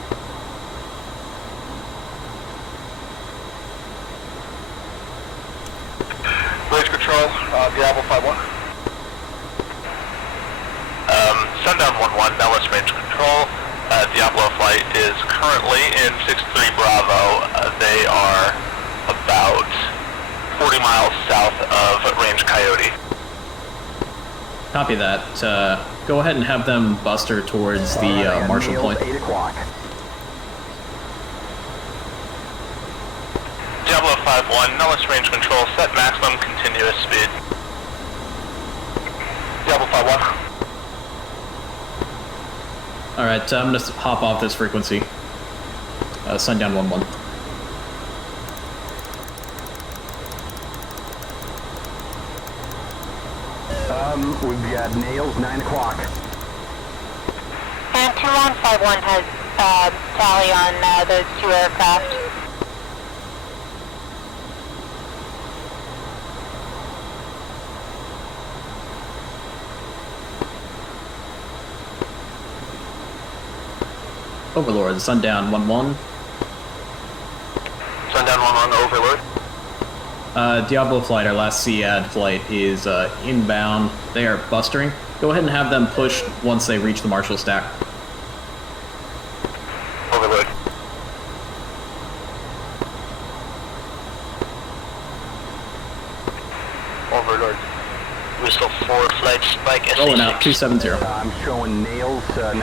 Range control, Diablo 5-1. Sundown 1-1, LS range control. Diablo flight is currently in 63 Bravo. They are about 40 miles south of Range Coyote. Copy that. Go ahead and have them buster towards the Marshall Nails, Point. 8 o'clock. Diablo 5-1, Nellis range control, set maximum continuous speed. Diablo 5-1. Alright, I'm gonna hop off this frequency. Sundown 1-1. We've got Nails, 9 o'clock. And 2151 has tally on those 2 aircraft. Overlord, sundown 1-1. Sundown 1-1, Overlord. Diablo flight, our last SEAD flight, is inbound. They are bustering. Go ahead and have them push once they reach the Marshall stack. Overlord. Overlord. Whistle 4, flight spike, SA6. Rolling out, 270. I'm showing Nails, 10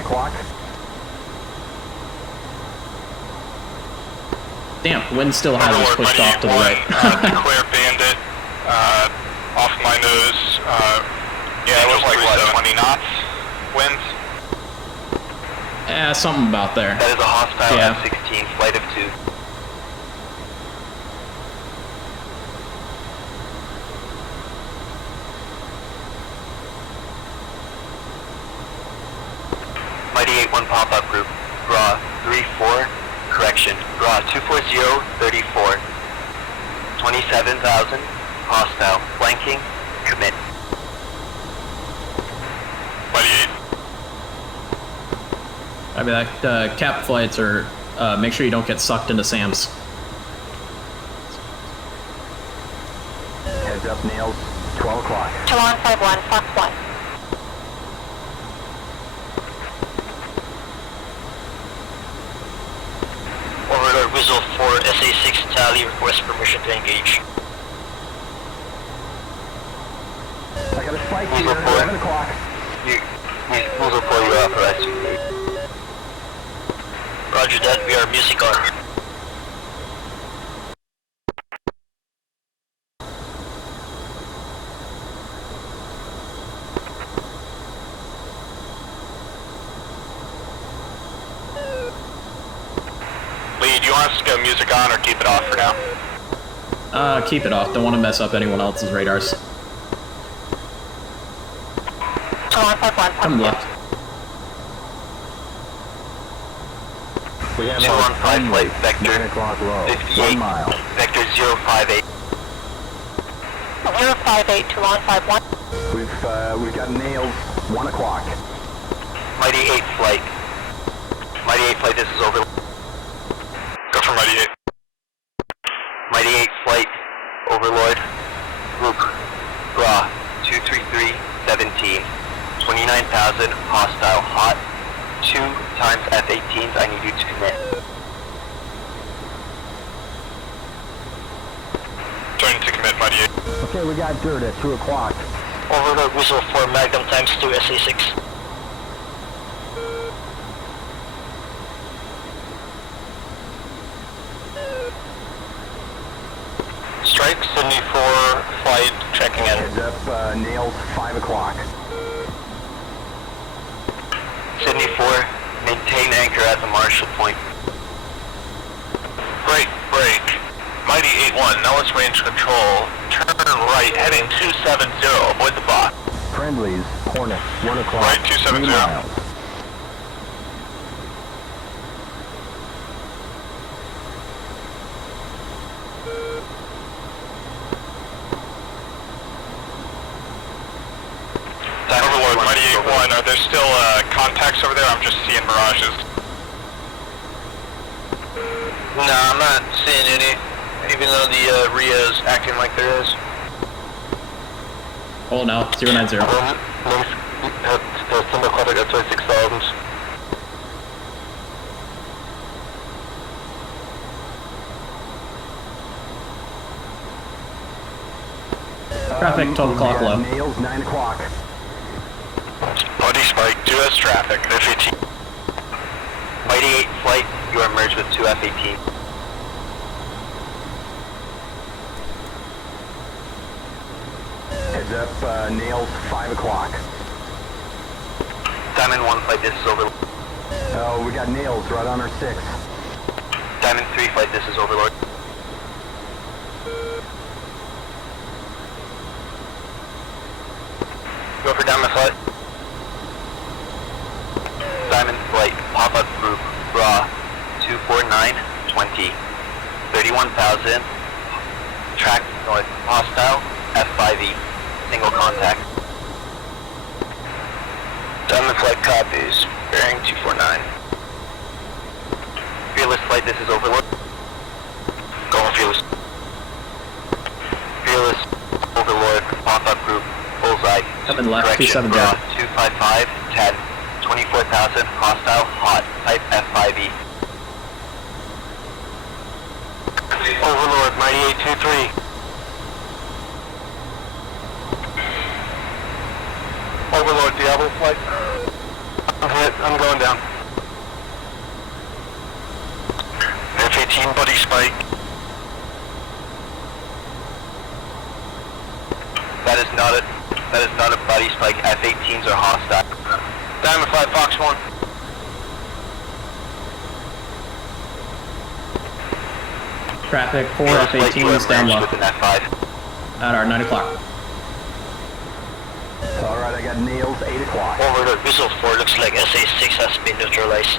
o'clock. Damn, wind still has us pushed off to the right. Declare bandit, off my nose, Yeah, it was like what, 20 knots? Winds? Something about there. That is a hostile Yeah. F-16, flight of 2. Mighty 8-1 pop-up group, Bra 3-4, correction, Bra 240-34, 27,000, hostile, flanking, commit. Mighty 8. I mean, that cap flights are. Make sure you don't get sucked into SAMs. Heads up, Nails, 12 o'clock. 2151, Fox 1. Overlord Whistle 4, SA6 tally, request permission to engage. I got a spike Whistle here, 4. 11 o'clock. Whistle 4, you are authorized. Roger that, we are music on. Lee, do you want us to go music on or keep it off for now? Keep it off. Don't want to mess up anyone else's radars. 2151, Come left. We have 215 flight, 9 vector o'clock low, 58, 1 mile. vector 058. 058, 2151. We've got Nails, 1 o'clock. Mighty 8 flight. Mighty 8 flight, this is over. Go for Mighty 8. Mighty 8 flight, Overlord, group, Bra, 233, 17, 29,000 hostile hot. 2 times F-18s, I need you to commit. Turning to commit, Mighty 8. Okay, we got dirt at 2 o'clock. Overlord Whistle 4 Magnum times 2 SA6. Strike 74 flight checking in. Heads up, nails 5 o'clock. 74, maintain anchor at the Marshall Point. Break. Mighty 8-1, now it's range control. Turn right, heading 270, avoid the box. Friendlies, Hornet, 1 o'clock. Right, 270. 3 miles. Overlord, Mighty 8-1, are there still contacts over there? I'm just seeing mirages. No, I'm not seeing any, even though the RIA is acting like there is. Hold out, 090. Send a contact at 26,000. Traffic, 12 o'clock low. Nails, 9 o'clock. Buddy Spike, 2S traffic, F-18. Mighty 8 flight, you are merged with 2 F-18. Heads up, nails, 5 o'clock. Diamond 1 flight, this is Overlord. Oh, we got nails right on our 6. Diamond 3 flight, this is Overlord. Go for Diamond flight. Diamond flight, pop-up group, raw, 249, 20, 31,000, track north, hostile, F-5E, single contact. Diamond flight copies, bearing 249. Fearless flight, this is Overlord. Go on Fearless. Fearless, Overlord, pop-up group, bullseye. Coming left, Correction, 27 raw, down. 255, 10, 24,000, hostile, hot, type F-5E. Overlord, Mighty 823. Overlord, Diablo flight. I'm hit, I'm going down. F-18, Buddy Spike. That is not a buddy spike. F-18s are hostile. Diamond flight, Fox 1. Traffic, 4 Fearless flight, you are F-18s down merged low. with an F-5. At our 9 o'clock. Alright, I got nails, 8 o'clock. Overlord, Whistle 4 looks like SA6 has been neutralized.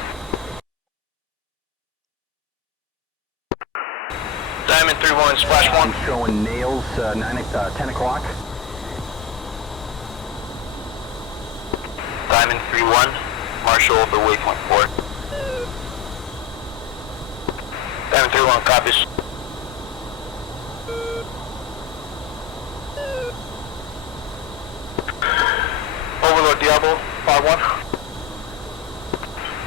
Diamond 3-1, splash 1. I'm showing nails, 10 o'clock. Diamond 3-1, Marshall over waypoint 4. Diamond 3-1, copies. Overlord, Diablo 5-1.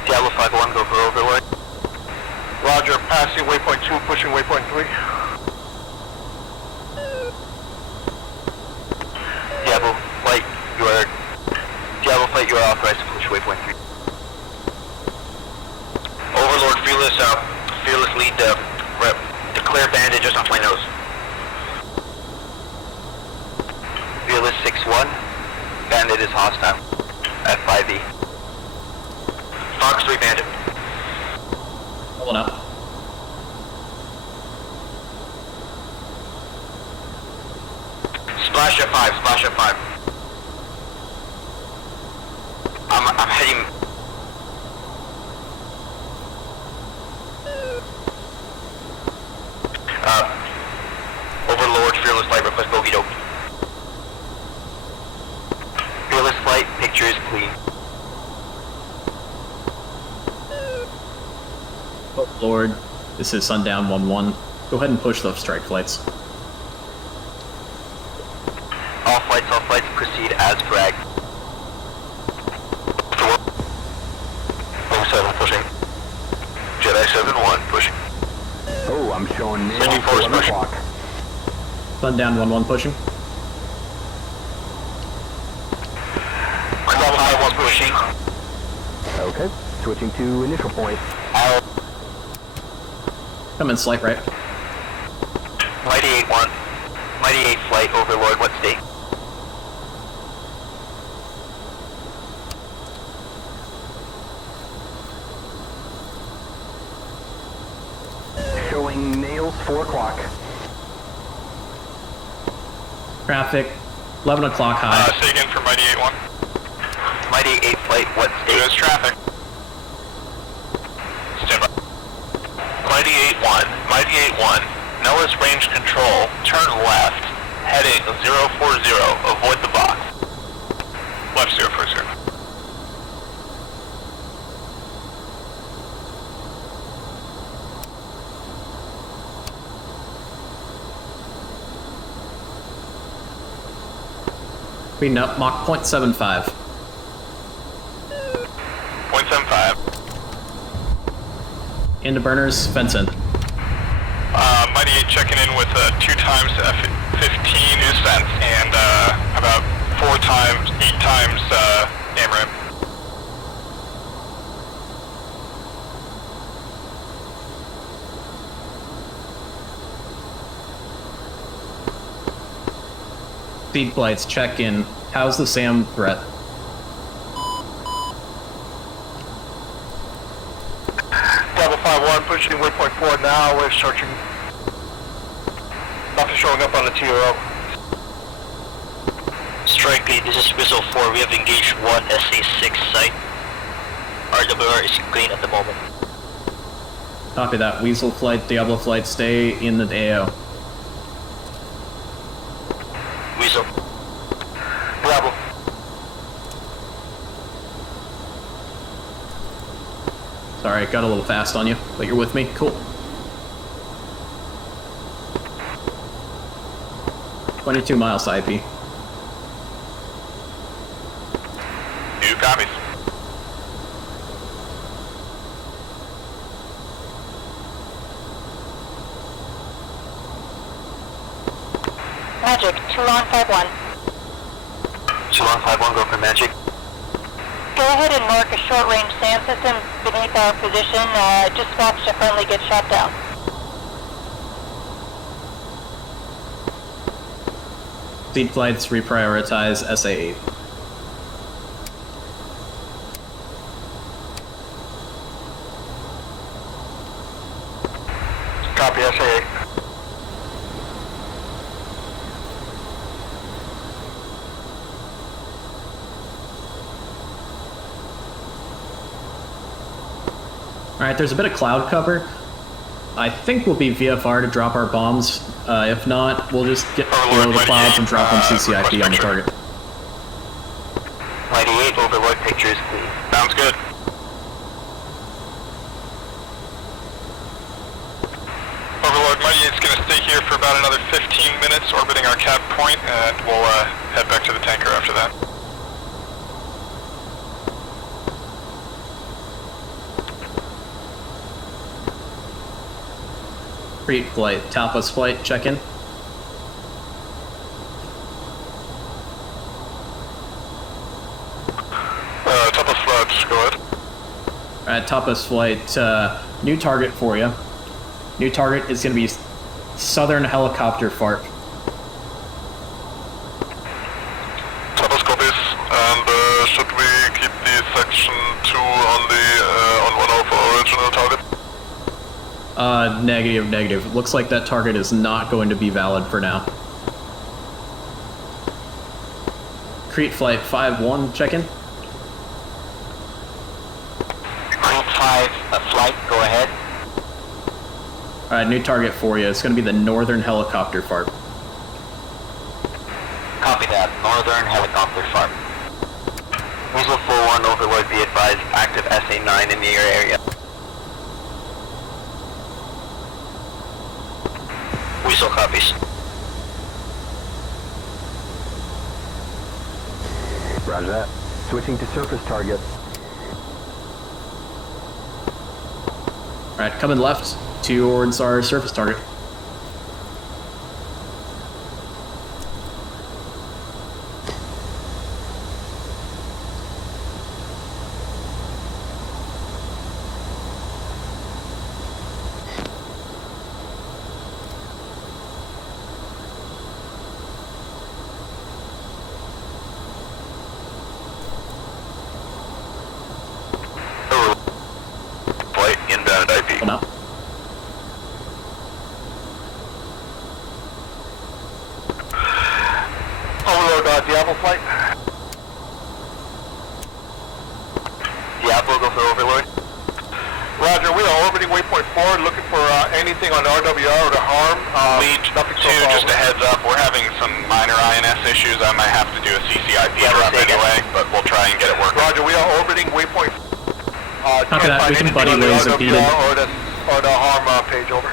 Diablo 5-1, go for Overlord. Roger, passing waypoint 2, pushing waypoint 3. Diablo flight, you are authorized to push waypoint 3. Overlord, fearless lead, rep. Declare bandages off my nose. Fearless 6-1, bandit is hostile. F-5E. Fox 3 bandit. Pulling up. Splash F5, splash F5. I'm heading. Overlord, fearless flight, request bogey dope. Fearless flight, picture is clean. Oh, Lord. This is Sundown 1-1. Go ahead and push those strike flights. All flights, proceed as flagged. I'm showing nails Switching force 11 pushing. o'clock. Sundown 1-1 pushing. Level 5-1 pushing. Okay, switching to initial point. Come in slight right. Mighty 8-1. Mighty 8 flight, Overlord, what state? Showing nails 4 o'clock. Traffic, 11 o'clock high. Say again for Mighty 8-1. Mighty 8 flight, what state? There's traffic. Stand by. Mighty 8-1. Mighty 8-1. Nellis range control. Turn left. Heading 040. Avoid the box. Left 040. Speeding up, Mach 0.75. 0.75. Into burners, fence in. Mighty 8 checking in with 2 times F-15 is fence and about 8 times AMRAAM. Speed flights, check in. How's the SAM threat? Level 5-1, pushing waypoint 4 now, we're searching. Nothing showing up on the TRO. Strike lead, this is Whistle 4, we have engaged 1 SA-6 site. RWR is green at the moment. Copy that. Weasel flight, Diablo flight, stay in the AO. Weasel. Bravo. Sorry, got a little fast on you, but you're with me. Cool. 22 miles to IP. New copies. Magic, Toulon 5-1. Toulon 5-1, go for Magic. Go ahead and mark a short-range SAM system beneath our position. Just watch a friendly get shot down. Speed flights, reprioritize SA-8. Copy, SA-8. Alright, there's a bit of cloud cover. I think we'll be VFR to drop our bombs. If not, we'll just get below the clouds and drop them CCIP on the target. Mighty 8, Overlord pictures, please. Sounds good. Overlord, Mighty 8's going to stay here for about another 15 minutes orbiting our cap point, and we'll head back to the tanker after that. Crete flight, Talpas flight, check in. Top of flight, go ahead. Alright, Talpas flight, new target for you. New target is going to be southern helicopter fart. Tapas copies, and should we keep the section 2 on one of our original target? Negative. Looks like that target is not going to be valid for now. Crete flight 5-1, check in. Crete 5, flight, go ahead. Alright, new target for you. It's going to be the northern helicopter fart. Copy that, northern helicopter farm. Weasel 4-1, Overlord, be advised, active SA-9 in the area. Weasel copies. Roger that. Switching to surface target. Alright, coming left, towards our surface target. Flight inbound IP. Hold up. Overlord, Diablo flight. Diablo, go for Overlord. Roger, we are orbiting waypoint 4, looking for anything on RWR or to harm. Lead 2, just a heads up, we're having some minor INS issues. I might have to do a CCIP drop anyway, but we'll try and get it working. Roger, we are orbiting waypoint 4. Copy that, we can buddy laze if needed. Or the harm page, over.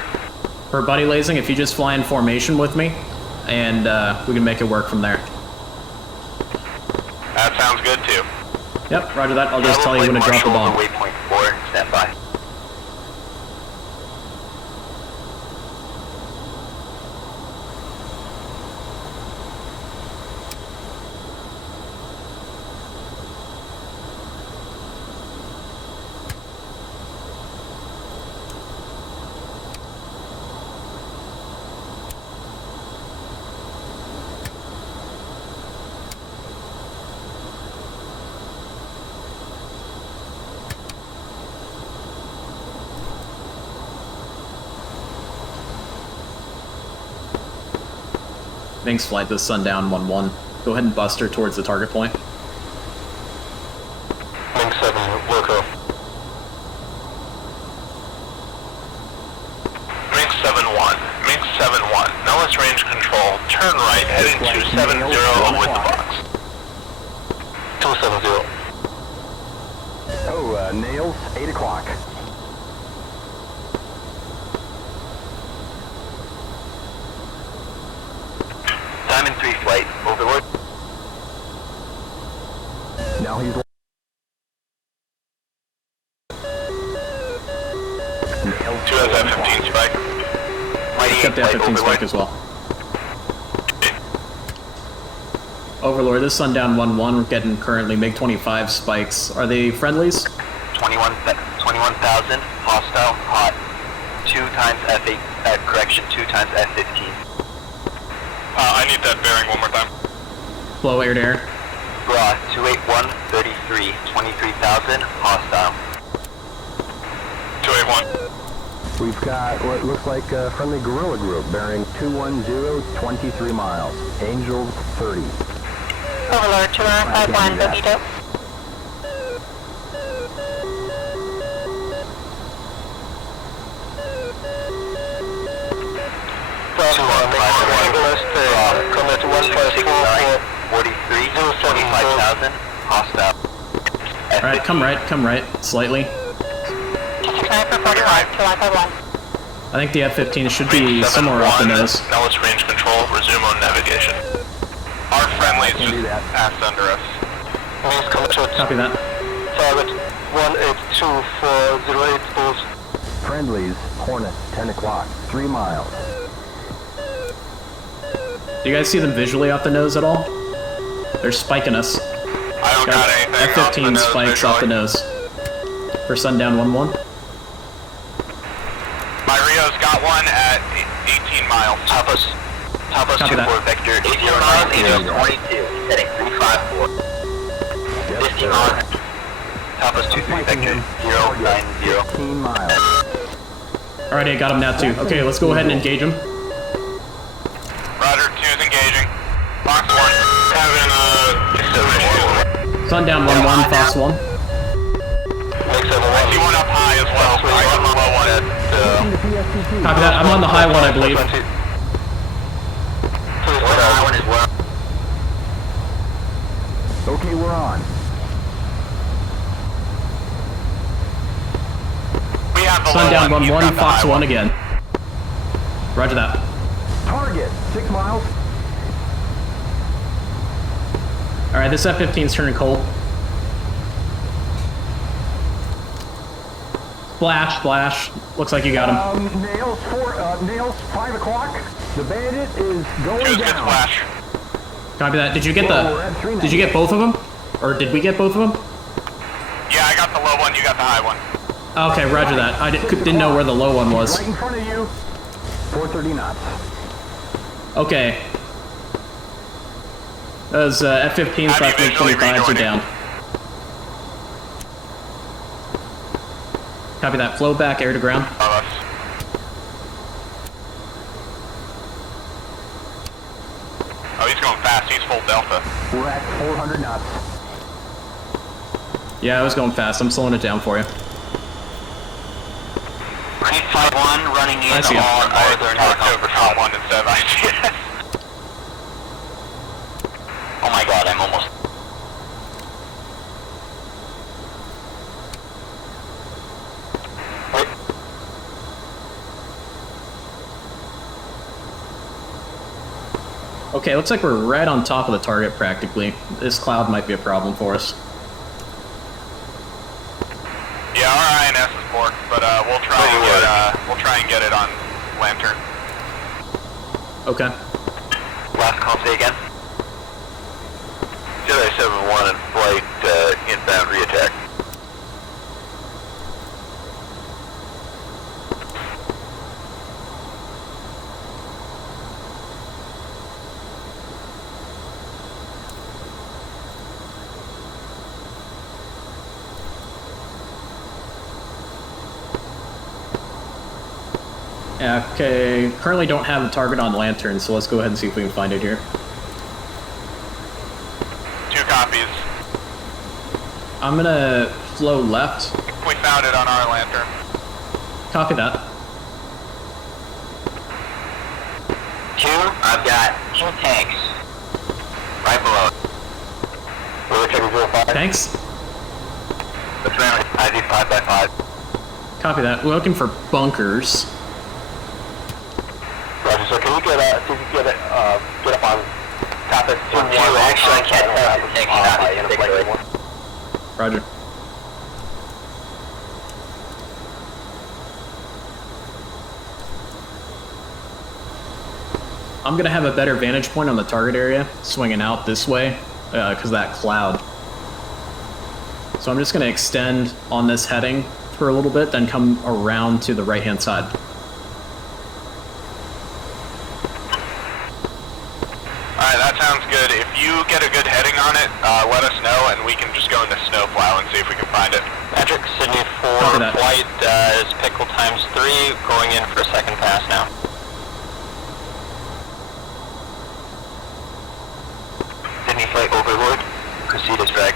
For buddy lazing, if you just fly in formation with me, and we can make it work from there. That sounds good too. Yep, roger that. I'll just tell you when to drop the bomb. Waypoint 4, stand by. Thanks, flight this sundown 1-1. Go ahead and bust her towards the target point. Link 7, loco. Mink 7-1, Mink 7-1, Nellis range control, turn right, heading 270 with the box. 270. Oh, Nails, 8 o'clock. Diamond 3 flight, Overlord. Now he's... Nails, 2 has F-15 Strike. Mighty 8 Kept the flight, F-15 spike Overlord. as well. Overlord, this sundown 1-1, we're getting currently MiG-25 spikes. Are they friendlies? 21,000, hostile, hot. 2 times F8, correction, 2 times F-15. I need that bearing one more time. Flow air to air. Bra, 281, 33, 23,000, hostile. 281. We've got what looks like a friendly guerrilla group bearing 210, 23 miles. Angels, 30. Overlord, 2951, Bobito. Commit 154, 43, 25,000, hostile. Alright, come right, slightly. Time for 45, 2951. I think the F-15 should be somewhere off the nose. Nellis range control, resume on navigation. Our friendlies Can do just that. passed under us. Please come to Copy that. target 182,408 post. Friendlies, Hornet, 10 o'clock. 3 miles. Do you guys see them visually off the nose at all? They're spiking us. I don't got anything off the F-15 nose spikes off the visually. nose. For sundown 1-1. My Rio's got one at 18 miles. Tapas Copy 24 that. vector 80 miles, Angels 22, heading 354. 50 miles. Tapas 23 vector 090. 15 miles. Alright, I got him now too. Okay, let's go ahead and engage him. Roger, 2's engaging. Fox 1, having some issues. Sundown 1-1, Fox 1. I see one up high as well. I got the low one at, Copy that. I'm on the high one, I believe. Please, the high one as well. Okay, we're on. we have the Sundown low one. He's 1-1, got the Fox high 1 again. Roger that. Target, 6 miles. Alright, this F-15's turning cold. Flash. Looks like you got him. Nails 5 o'clock. The bandit is going Choose good down. splash. Copy that. Did you get both of them? Or did we get both of them? Yeah, I got the low one, you got the high one. Okay, roger that. I didn't know where the low one was. Right in front of you. 430 knots. Okay. Those F-15 Strike Eagle 25s are down. Copy that. Flow back, air to ground. Oh, he's going fast. He's full delta. We're at 400 knots. Yeah, I was going fast. I'm slowing it down for you. Creek 5-1 running in I see him. on northern October top one instead of ICS. Oh my god, I'm almost... Okay, looks like we're right on top of the target practically. This cloud might be a problem for us. Yeah, our INS is porked, but we'll try and get it on Lantern. Okay. Last call, say again. Jedi 7-1 in flight, inbound re-attack. Okay, currently don't have a target on Lantern, so let's go ahead and see if we can find it here. 2 copies. I'm gonna flow left. We found it on our Lantern. Copy that. 2, I've got 2 tanks. Right below. Will check 05? Thanks. That's right, ID 5x5. Copy that. We're looking for bunkers. Roger, so can you get see if you get up on top of 2? Actually, I can't tell if the tank's not particularly. Roger. I'm gonna have a better vantage point on the target area, swinging out this way, because of that cloud. So I'm just gonna extend on this heading for a little bit, then come around to the right-hand side. Alright, that sounds good. If you get a good heading on it, let us know, and we can just go into snowplow and see if we can find it. Patrick, Sydney 4, flight is pickle times 3, going in for a second pass now. Sydney flight overlord, proceed as drag.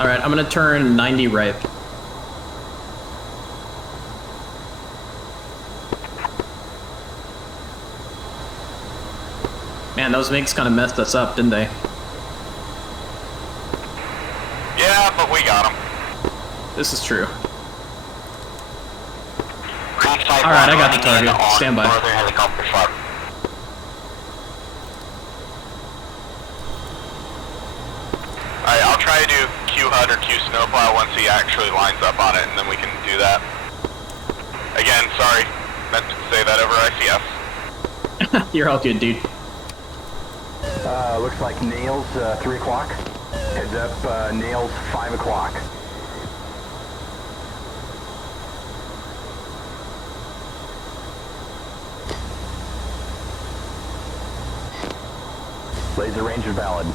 Alright, I'm gonna turn 90 right. Man, those MiGs kind of messed us up, didn't they? Yeah, but we got them. This is true. Alright, I got the target. Stand by. Northern helicopter sharp. Alright, I'll try to do Q HUD or Q snowplow once he actually lines up on it, and then we can do that. Again, sorry. Meant to say that over ICS. You're all good, dude. Looks like Nails 3 o'clock. Heads up, Nails 5 o'clock. Laser range is valid.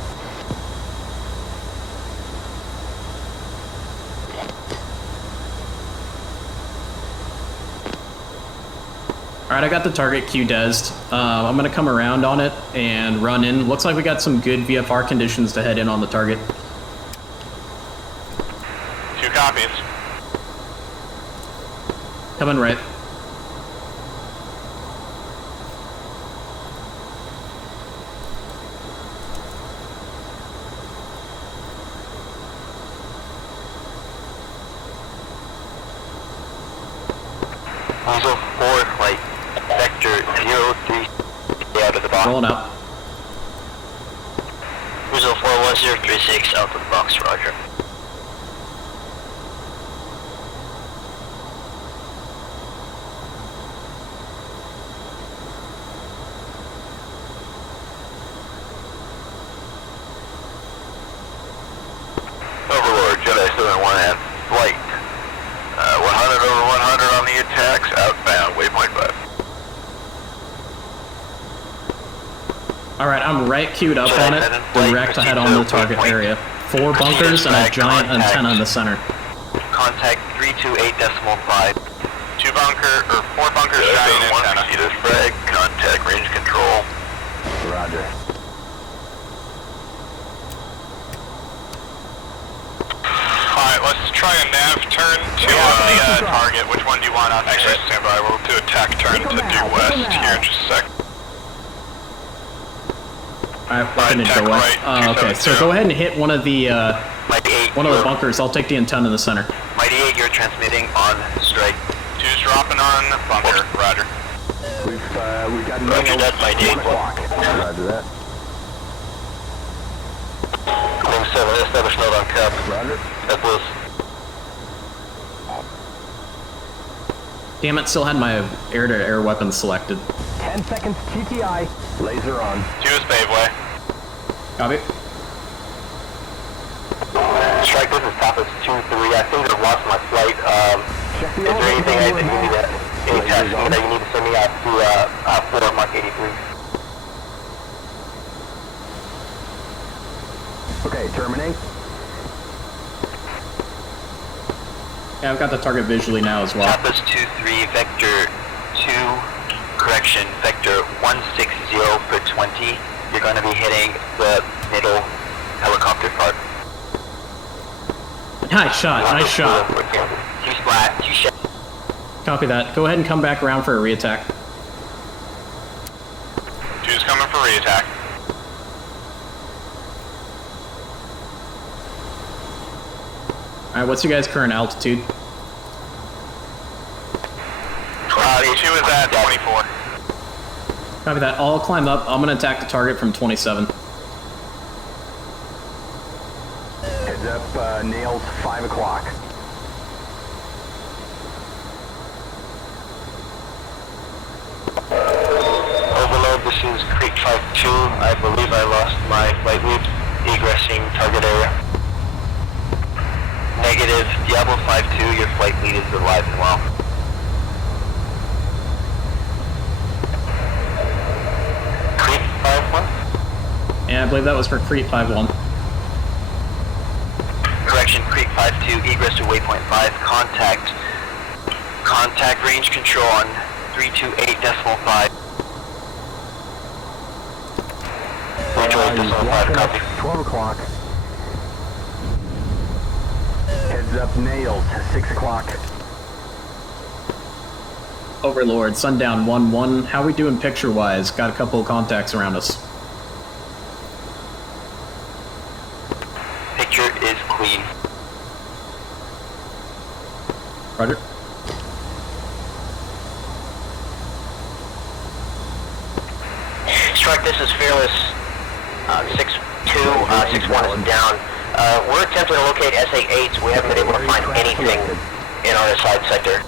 Alright, I got the target Q-desed. I'm gonna come around on it and run in. Looks like we got some good VFR conditions to head in on the target. 2 copies. Coming right. Weasel 4 flight, vector 03 box. Rolling out. Brazil 41036 out of the box, roger. Overlord, Jedi 7-1 and flight. 100 over 100 on the attacks, outbound, waypoint 5. Alright, I'm right queued up on it. Direct ahead on the target area. 4 bunkers and a giant antenna in the center. Contact 328.5. 4 bunkers, giant antenna. Proceed frag, contact range control. Roger. Alright, let's try a nav turn to the target. Which one do you want? Actually, stand by. We'll do a tack turn to due west here in just a sec. Alright, we're gonna go right, west. Okay, so go ahead and hit one of the Mighty 8. bunkers. I'll take the antenna in the center. Mighty 8, you're transmitting on strike. 2's dropping on bunker. Roger. We've got Roger that, Mighty 8. 1 o'clock. Roger that. Wing 7, establish node on cap. Roger. That was Damn it, still had my air-to-air weapon selected. 10 seconds TTI. Laser on. 2 is paveway. Copy. strike. This is Tapas 2-3. I think I've lost my flight. Check the Is there anything I think you need any tasks on. that you need to send me out to 4 Mark 83? Okay, terminate. Yeah, I've got the target visually now as well. Tapas 2-3, vector 2, correction, vector 160 for 20. You're going to be hitting the middle helicopter part. Nice shot, nice shot. 2 splat, 2 shot. Copy that. Go ahead and come back around for a reattack. 2's coming for reattack. Alright, what's your guys' current altitude? 2 is at 24. Copy that. I'll climb up. I'm gonna attack the target from 27. Heads up, nails 5 o'clock. Overload, this is Creek 52. I believe I lost my flight lead. Egressing target area. Negative, Diablo 5-2, your flight lead is alive and well. Creek 5-1? Yeah, I believe that was for Crete 5-1. Correction, Creek 5-2, egress to waypoint 5, contact. Contact range control on 328.5. 328.5, copy. 12 o'clock. Heads up, nails 6 o'clock. Overlord, Sundown 1-1. How we doing picture-wise? Got a couple of contacts around us. Picture is clean. Roger. Strike, this is Fearless 6-2, 6-1 is down. We're attempting to locate SA-8s. We haven't been able to find anything in our side sector.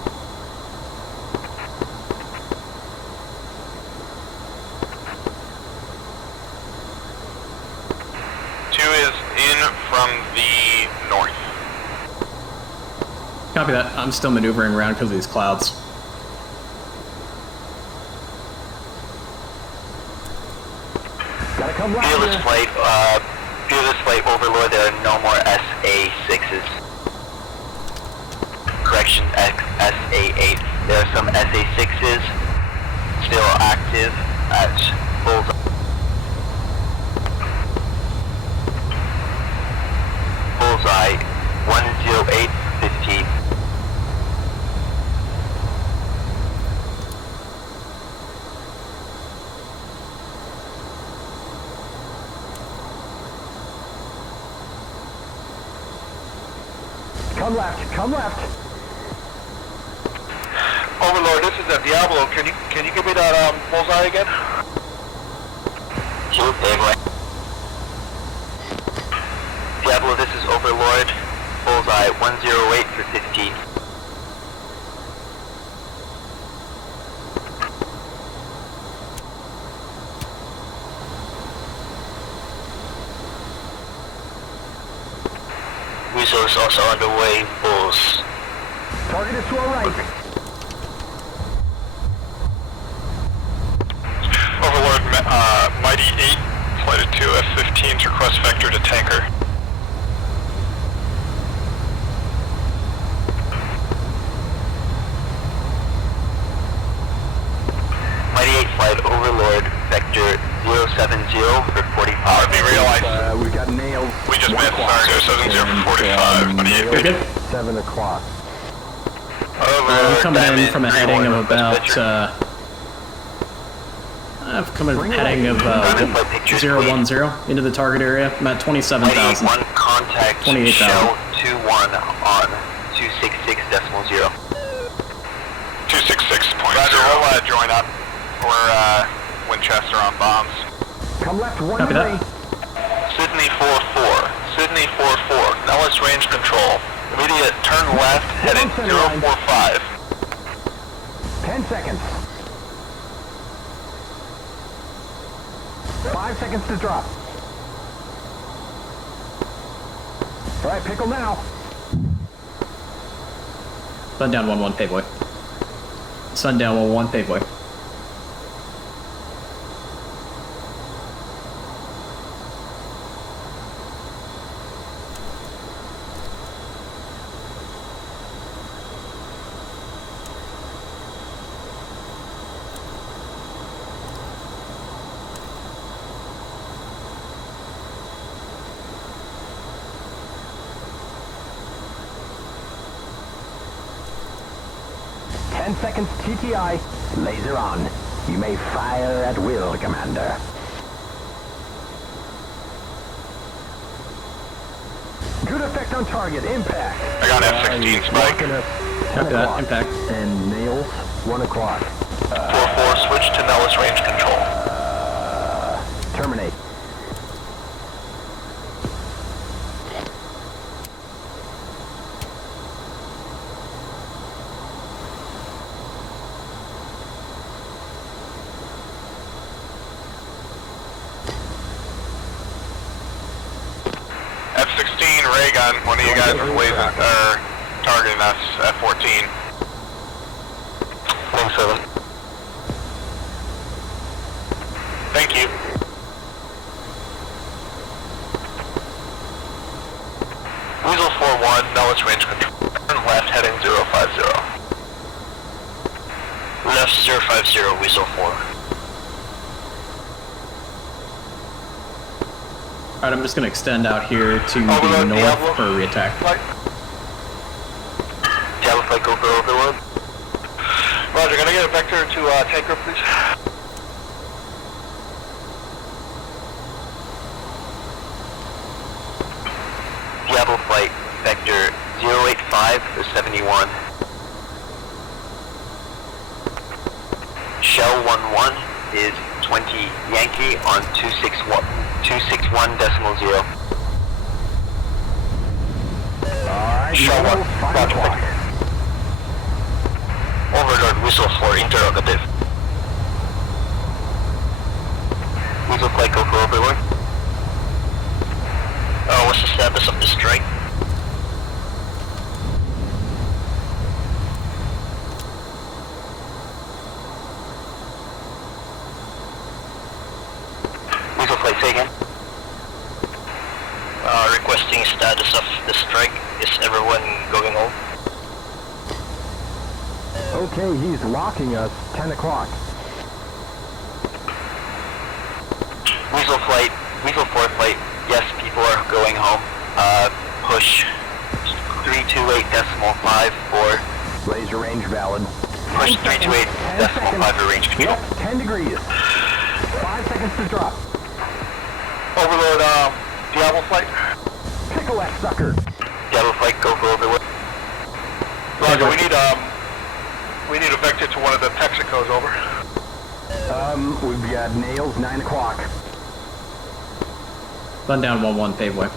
From the north. Copy that. I'm still maneuvering around because of these clouds. Gotta come right Fearless flight Overlord, there are no more SA-6s. Correction, SA-8. There are some SA-6s still active at Bullseye. Bullseye 108.15. Come left, come left. Overlord, this is a Diablo. Can you give me that Bullseye again? you, Gateway. Diablo, this is Overlord. Bullseye 108 for 15. Weasel is also underway, Bulls. Target is to our right. Overlord, Mighty 8, flighted to F-15's request vector to tanker. Mighty 8 flight Overlord, vector 070 for 45. We realized We've got nails. we just missed our 070 for 45. Mighty 8. You're good? 7 o'clock. I'm coming in from a heading of about, coming heading of 010 into the target area. I'm at 27,000. 1 contact 28,000. shell 21 on 266.0. 266.0. Roger, we'll join up. We're Winchester on bombs. Come left, one Copy way. that. Sydney 4-4. Sydney 4-4. Nellis range control. Immediate turn left, heading 045. 10 seconds. 5 seconds to drop. All right, pickle now. Sundown 1-1, payboy. Sundown 1-1, payboy. Seconds TTI. Laser on. You may fire at will, Commander. Good effect on target. Impact. I got F-16 spike. Copy that. Impact. And nails. 1 o'clock. 4-4, switch to Nellis range control. Terminate. F-16 ray gun. One of you guys is waving, targeting us. F-14. Wing 7. Thank you. Weasel 4-1, Nellis range control. Turn left, heading 050. Left 050, Weasel 4. Alright, I'm just going to extend out here to the north for a re-attack. Diablo flight, go for Overlord. Roger, can I get a vector to tanker, please? Diablo flight, vector 085 for 71. Shell 11 is 20 Yankee on 261.0. Alright, Shell 1, Roger. o'clock. Overlord whistle for interrogative. Whistle flight, go for Overlord. What's the status of the strike? Whistle flight, say again. Requesting status of the strike. Is everyone going home? Okay, he's locking us. 10 o'clock. Weasel flight, Weasel 4 flight, yes, people are going home. Push 328.5 for... Laser range valid. Push 328.5 for range control. Yep, 10 degrees. 5 seconds to drop. Overlord, Diablo flight. Pickle that sucker. Diablo flight, go for Overlord. Roger, we need a vector to one of the Texacos, over. We've got nails, 9 o'clock. Sundown 1-1 paveway.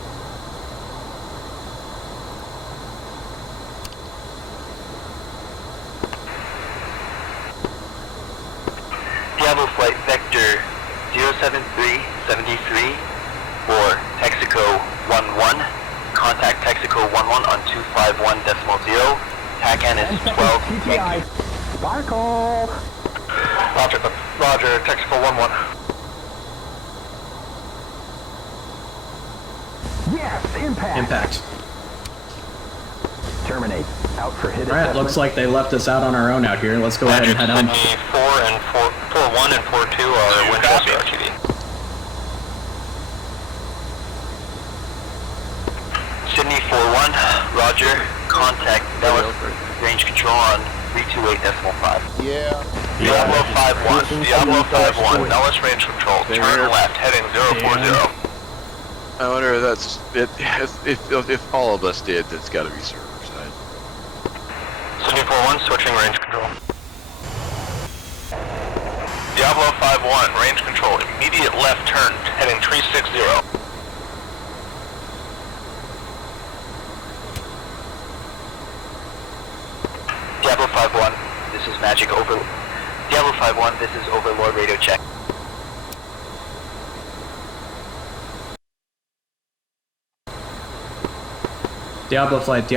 Diablo Flight Vector 07373 for Texaco 11. Contact Texaco 11 on 251.0. TACAN is 12. TTI. Sparkle. Roger, Texaco 11. Yes, impact. Impact. Terminate. Out for hit. Alright, looks like they left us out on our own out here. Let's go ahead and head on. Sydney 4 and 4-1 and 4-2 are Winchester RTD. Sydney 4-1, Roger. Contact Dallas range control on 328.5. Yeah. Diablo 5-1, Diablo 5-1, Dallas range control, turn left, heading 040. I wonder if that's it. If all of us did, that's got to be server side. Sydney 4-1, switching range control. Diablo 5-1, range control, immediate left turn, heading 360. Diablo 5-1, this is Magic Over. Diablo 5-1, this is Overlord radio check. Diablo Flight,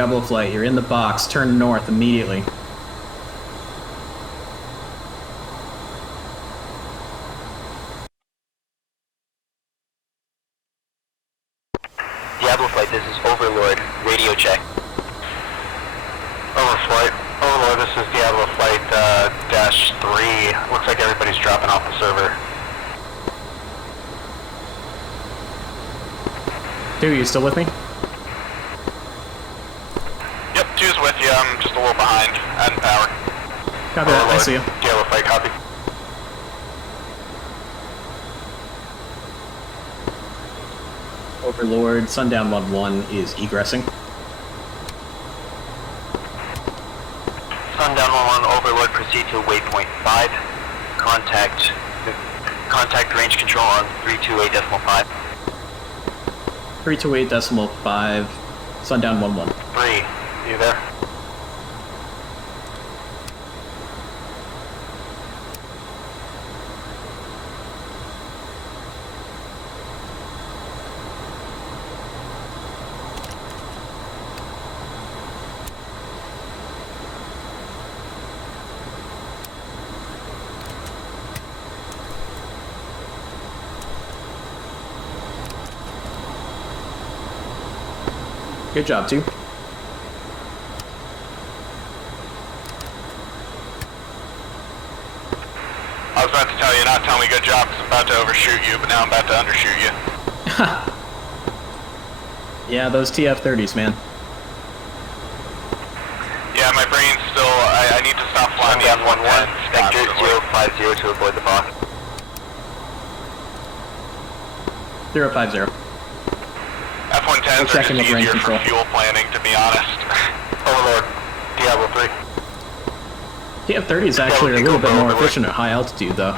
you're in the box. Turn north immediately. Diablo Flight, this is Overlord radio check. Overflight, Overlord, this is Diablo Flight -3. Looks like everybody's dropping off the server. Dude, you still with me? Yep, 2's with you, I'm just a little behind, adding power. Copy that, I see you. Diablo Flight, copy. Overlord, Sundown 1-1 is egressing. Sundown 1-1, Overlord, proceed to waypoint 5. Contact range control on 328.5. 328.5, Sundown 1-1. 3, you there? Good job, 2. I was about to tell you not tell me good job because I'm about to overshoot you, but now I'm about to undershoot you. Yeah, those TF-30s, man. Yeah, my brain's still, I need to stop flying the F-110. Vector 050 to avoid the box. 050. F-110s are Second just of range easier for control. fuel planning, to be honest. Overlord, Diablo 3. TF-30s actually are a little bit more efficient at high altitude, though.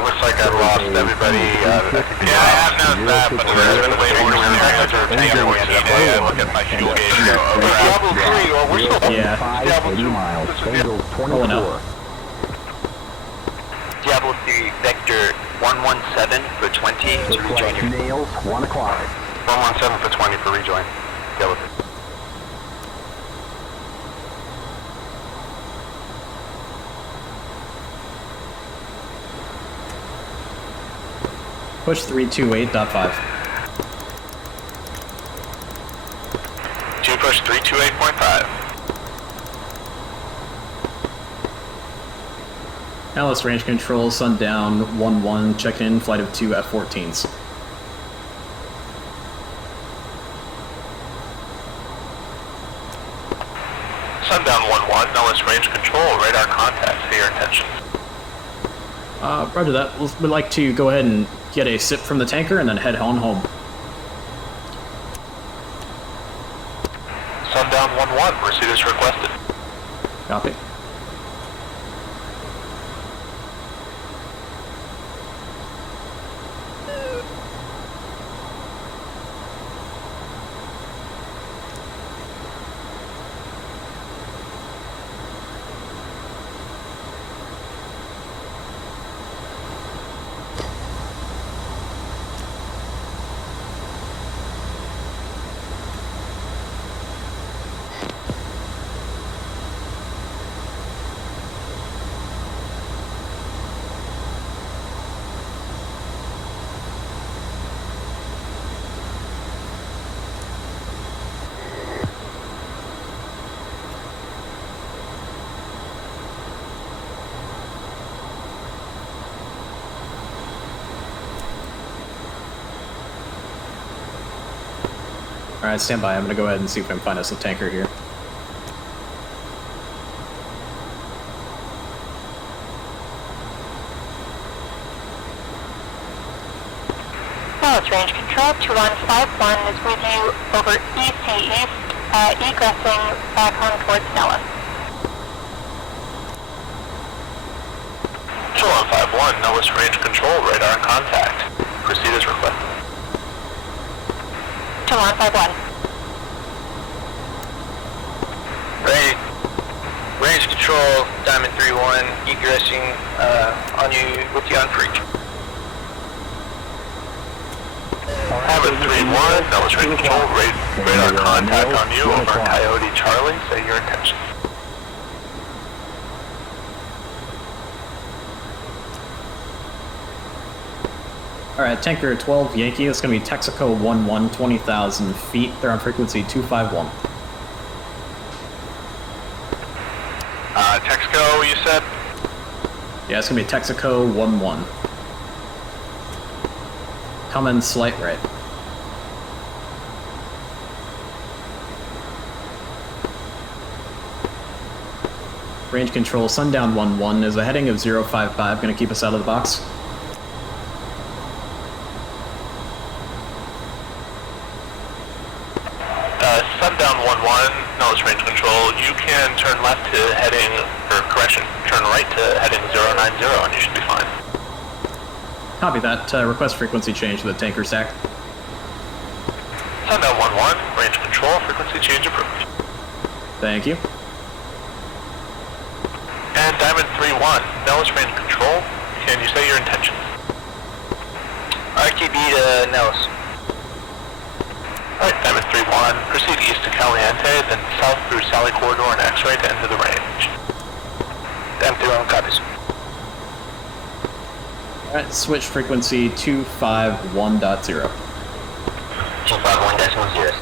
Looks like I lost everybody. Yeah, I have noticed that, but the rest of the way more scenarios are everyone's I look at my fuel gauge and go, oh crap. Diablo 3, we're still Yeah. 80 miles. Angle Pulling 24. out. Diablo 3, Vector 117 for 20 to rejoin your... Nails, 1 o'clock. 117 for 20 for rejoin. Diablo 3. Push 328.5. 2 push 328.5. Alice range control, Sundown 1-1, check in, flight of 2 F-14s. Sundown 1-1, Nellis range control, radar contact, for your attention. Roger that. We'd like to go ahead and get a sip from the tanker and then head on home. Sundown 1-1, pursuit is requested. Copy. Alright, stand by. I'm gonna go ahead and see if I can find us a tanker here. Dallas Range Control, 2151 is with you over EC East, egressing back home towards Nellis. 2151, Nellis Range Control, radar in contact. Proceed as requested. 2151. Range Control, Diamond 3-1, egressing on you, with you on freak. Diamond 3-1, Nellis Range Control, radar contact on you over Coyote Charlie. Say your intention. Alright, tanker 12 Yankee, it's going to be Texaco 11, 20,000 feet. They're on frequency 251. Texaco, you said? Yeah, it's going to be Texaco 11. Coming slight right. Range control, sundown 11 is a heading of 055, going to keep us out of the box. Sundown 11, Nellis Range Control, you can turn left to heading, or correction, turn right to heading 090 and you should be fine. Copy that. Request frequency change to the tanker stack. Sundown 11, Range Control, frequency change approved. Thank you. And Diamond 3-1, Nellis Range Control, can you say your intentions? RTB to Nellis. Alright, Diamond 3-1, proceed east to Caliente, then south through Sally Corridor and X-ray to enter the range. Diamond 3-1 copies. Alright, switch frequency 251.0. 251.0.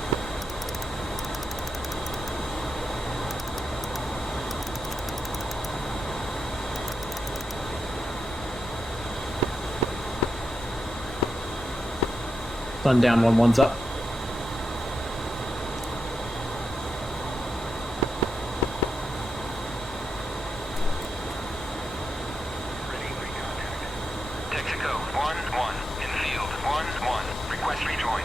Sundown 11's up. Texaco 1-1 in field. 1-1. Request rejoin.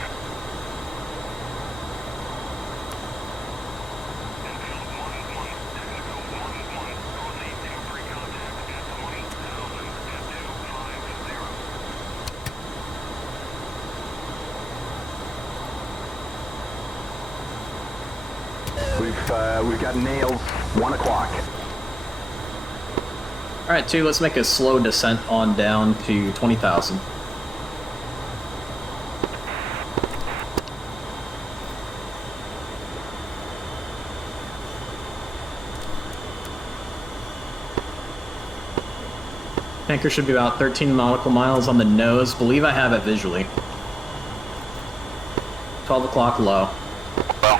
We've got nails. 1 o'clock. Alright, 2, let's make a slow descent on down to 20,000. Tanker should be about 13 nautical miles on the nose. Believe I have it visually. 12 o'clock low. Well,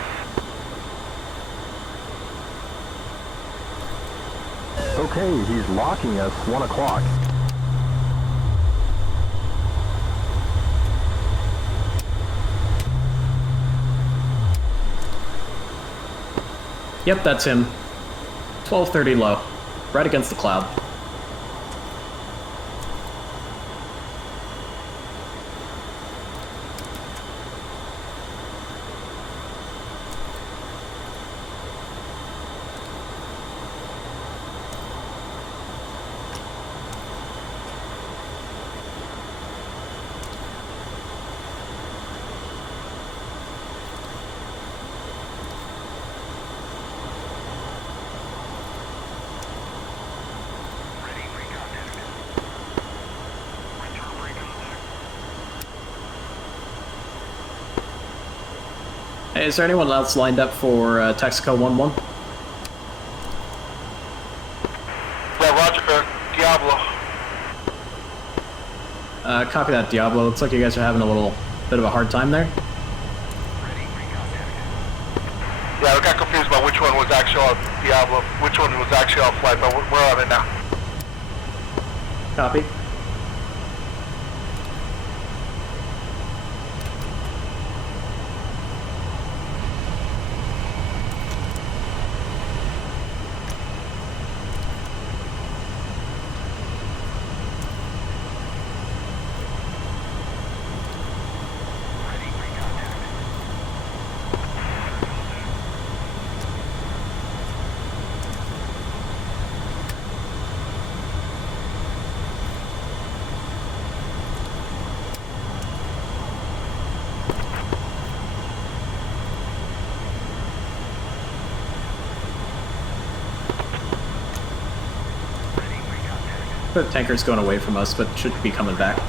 Okay, he's locking us. 1 o'clock. Yep, that's him. 1230 low. Right against the cloud. Hey, is there anyone else lined up for Texaco 1-1? Yeah, Roger, Diablo. Copy that, Diablo. Looks like you guys are having a little bit of a hard time there. Yeah, I got confused about which one was actually on Diablo, which one was actually on flight, but we're on it now. Copy. The tanker's going away from us, but should be coming back.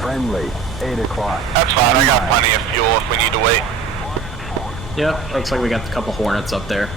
Friendly, 8 o'clock. That's fine, I got plenty of fuel if we need to wait. Yep, looks like we got a couple Hornets up there.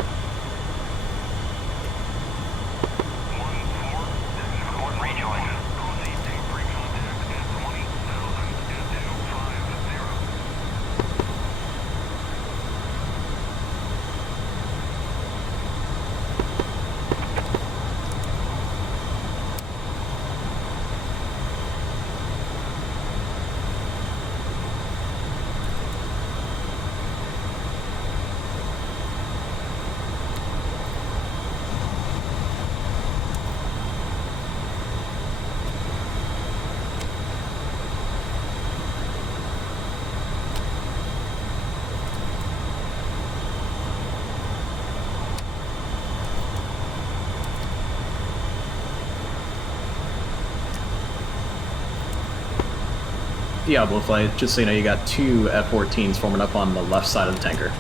Diablo flight, just so you know, you got two F-14s forming up on the left side of the tanker.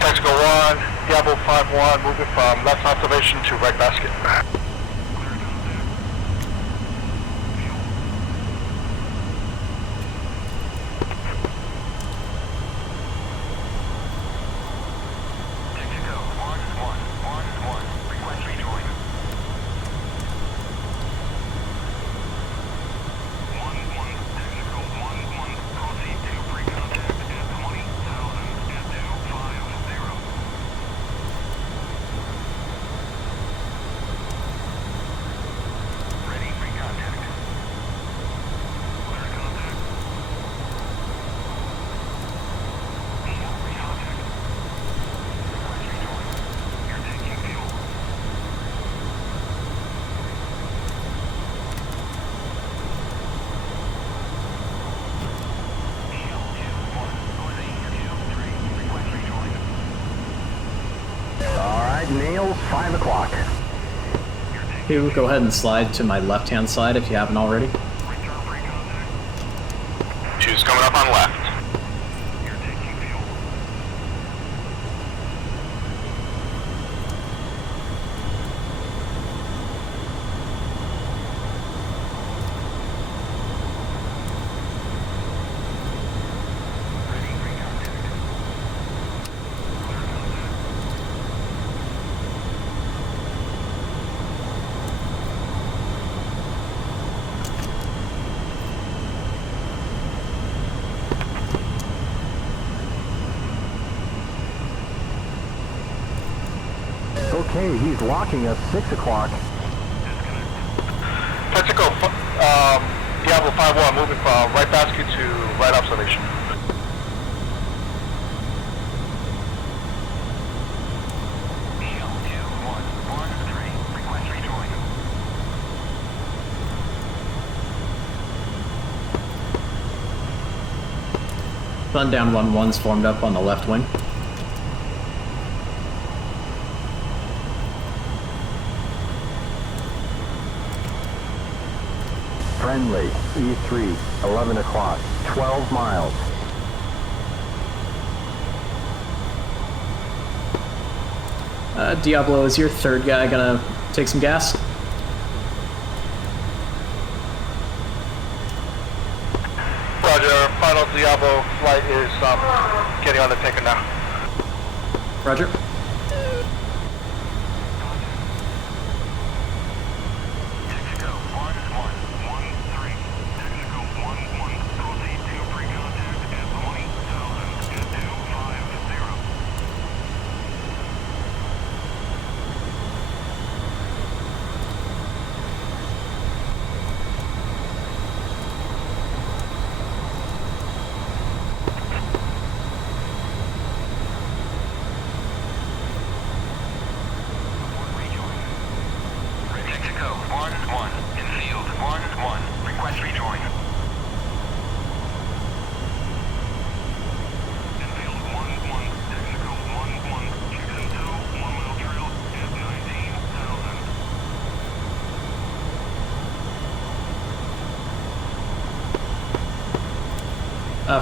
Texaco 1, Diablo 5-1, moving from left observation to right basket. Nails, 5 o'clock. You go ahead and slide to my left-hand side if you haven't already. Two's coming up on left. Okay, he's locking us, 6 o'clock. Texaco, Diablo 5-1, moving from right basket to right observation. Sundown 1-1's formed up on the left wing. Friendly, E3, 11 o'clock, 12 miles. Diablo, is your third guy gonna take some gas? Roger, final Diablo flight is getting on the tanker now. Roger.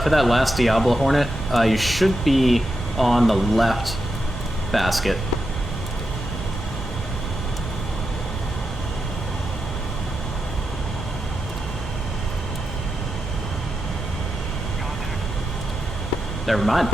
For that last Diablo Hornet, you should be on the left basket. Never mind.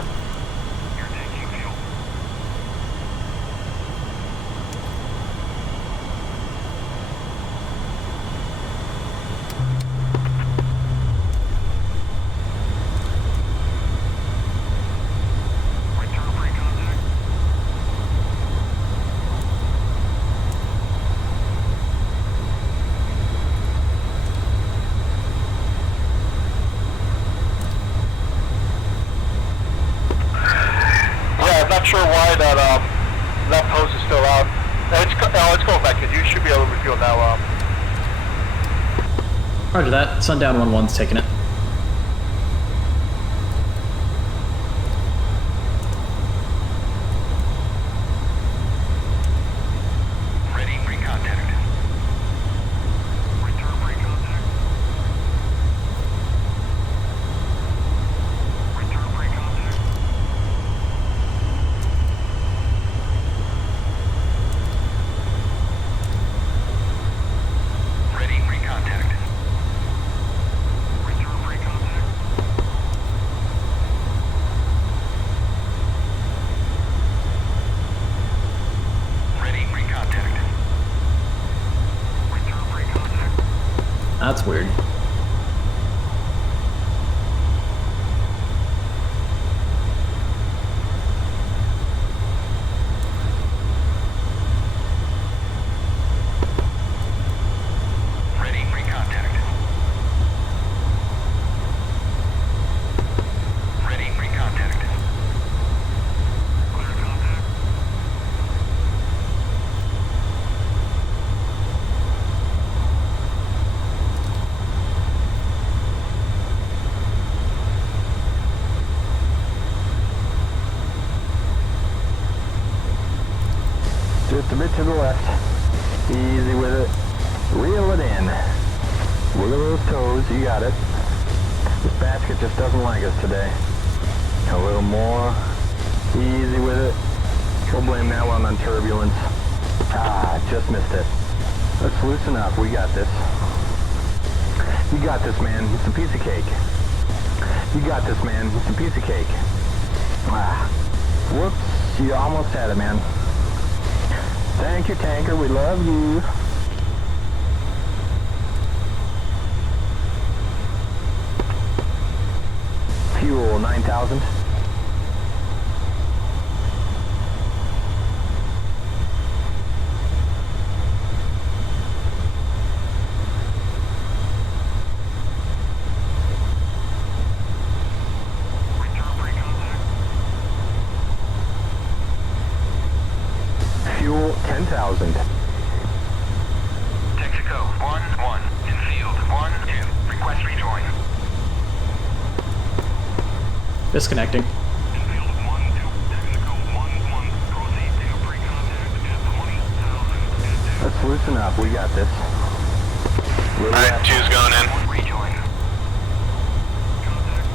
Sure why that post is still out. It's going back in. You should be able to refuel now. Roger that. Sundown 1-1's taking it. That's weird. Ready, pre-contact. Ready, pre-contact. Clear contact. Just a bit to the left. Easy with it. Reel it in. Wiggle those toes. You got it. This basket just doesn't like us today. A little more. Easy with it. We'll blame that one on turbulence. Ah, just missed it. Let's loosen up. We got this. You got this, man. It's a piece of cake. You got this, man. It's a piece of cake. Ah. Whoops. You almost had it, man. Thank you, tanker. We love you. Fuel 9,000. Fuel 10,000. Texaco 1-1 in field 1-2. Request rejoin. Disconnecting. In field 1-2. Texaco 1-1. Proceed to pre-contact at 20,000. Let's loosen up. We got this. Alright, 2's going in. Rejoin. Contact.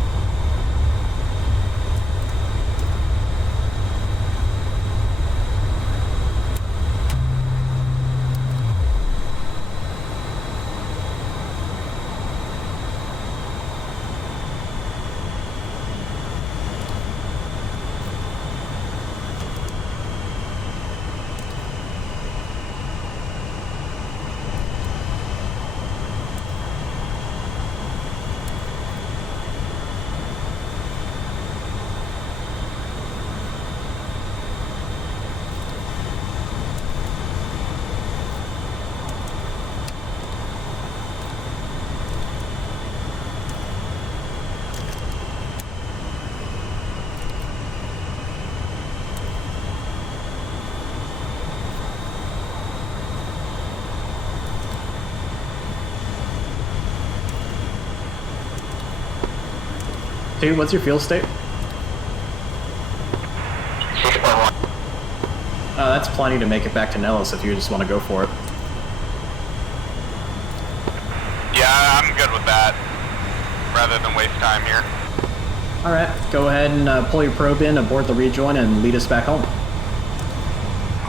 Dude, what's your fuel state? 6.1. That's plenty to make it back to Nellis if you just want to go for it. Yeah, I'm good with that. Rather than waste time here. Alright, go ahead and pull your probe in, abort the rejoin, and lead us back home.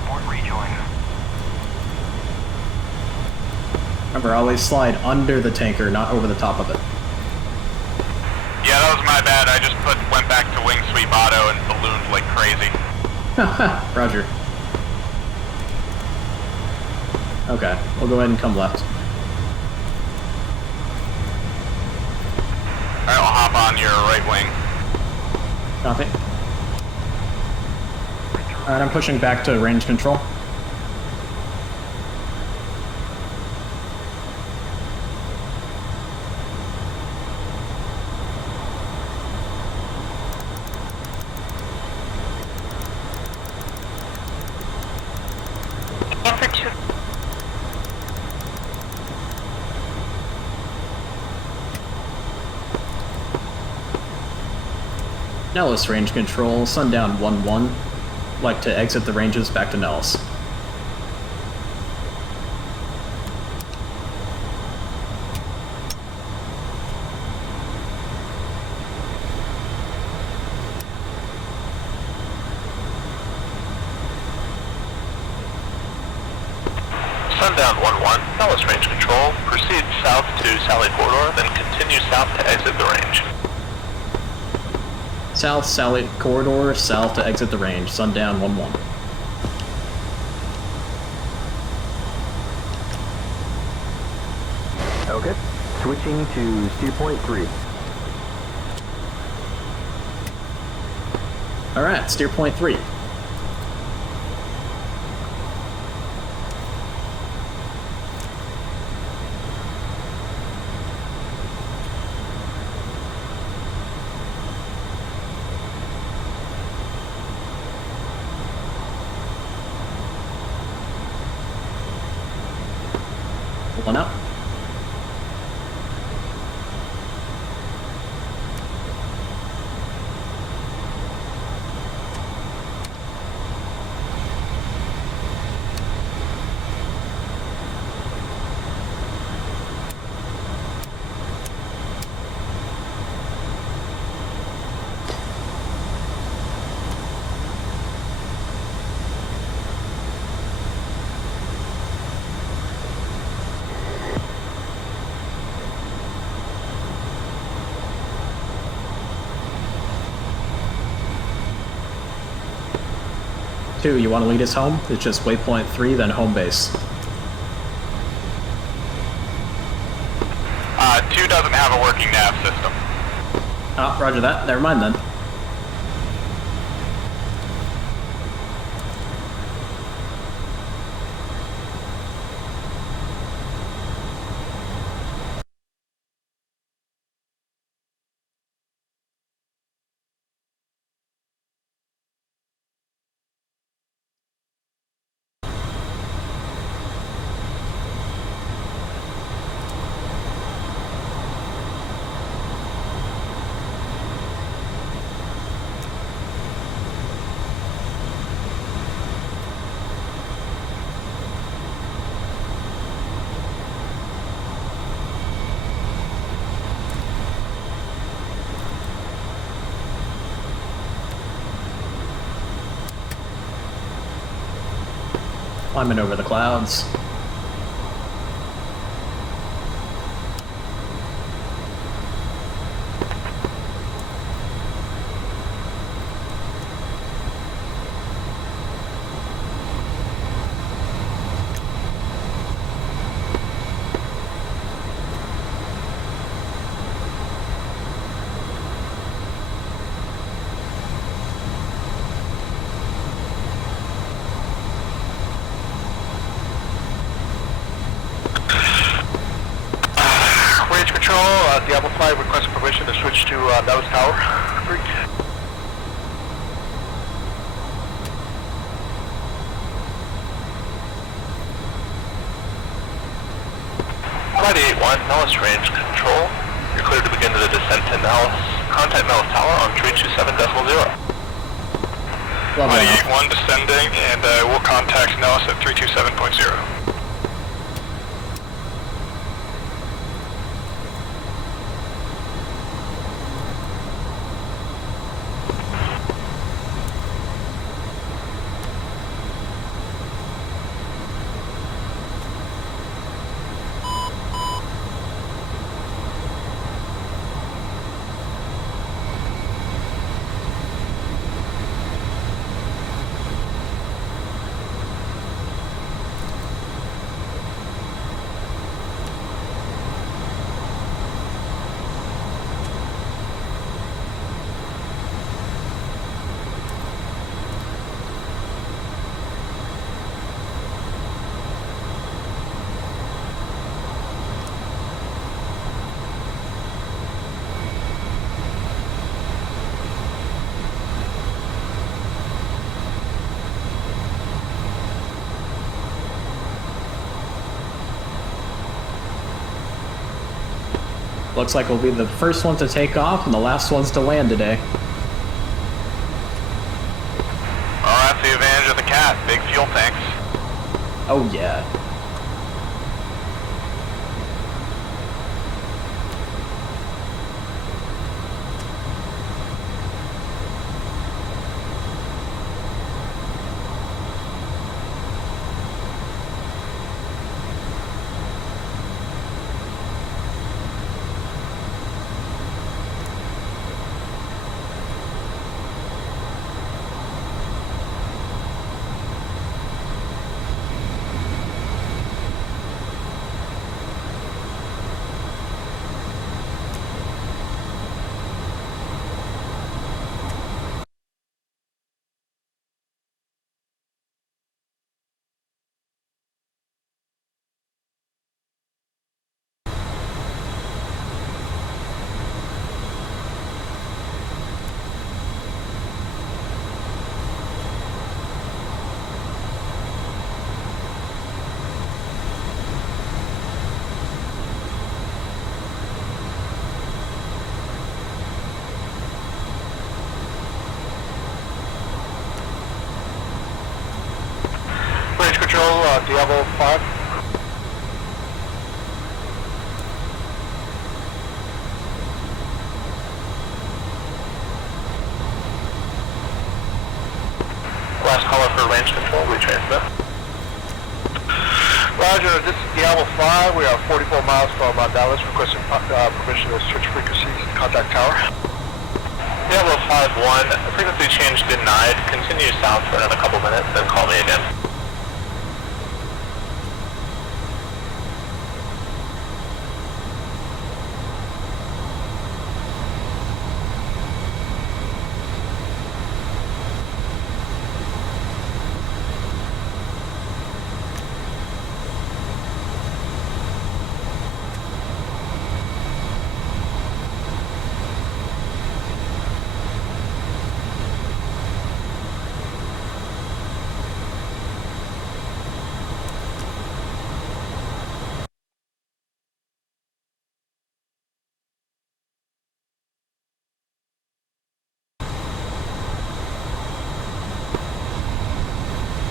Abort rejoin. Remember, always slide under the tanker, not over the top of it. Yeah, that was my bad. I just went back to wing sweep auto and ballooned like crazy. Roger. Okay, we'll go ahead and come left. Alright, I'll hop on your right wing. Copy. Alright, I'm pushing back to range control. And for 2. Nellis range control, sundown 1-1. Like to exit the ranges back to Nellis. Sundown 1-1, Nellis range control. Proceed south to Sally Corridor, then continue south to exit the range. South, Sally Corridor, south to exit the range, sundown 1-1. Okay. Switching to steer point 3. Alright, steer point 3. Pulling up. Two, you want to lead us home? It's just waypoint 3, then home base. 2 doesn't have a working nav system. Oh, roger that. Never mind then. Climbing over the clouds. Diablo 5 requests permission to switch to Dallas Tower. Flight 81, Nellis range control. You're cleared to begin the descent to Nellis. contact Nellis Tower on 327.0. Love that. 98-1 descending, and we'll contact Nellis at 327.0. Looks like we'll be the first ones to take off and the last ones to land today. Well, that's the advantage of the Cat. Big fuel tanks. Oh yeah. Range control, Diablo 5. Last caller for range control, we transmit. Roger, this is Diablo 5. We are 44 miles from Dallas, requesting permission to switch frequencies, contact tower. Diablo 5-1, frequency change denied. Continue south for another couple minutes, then call me again.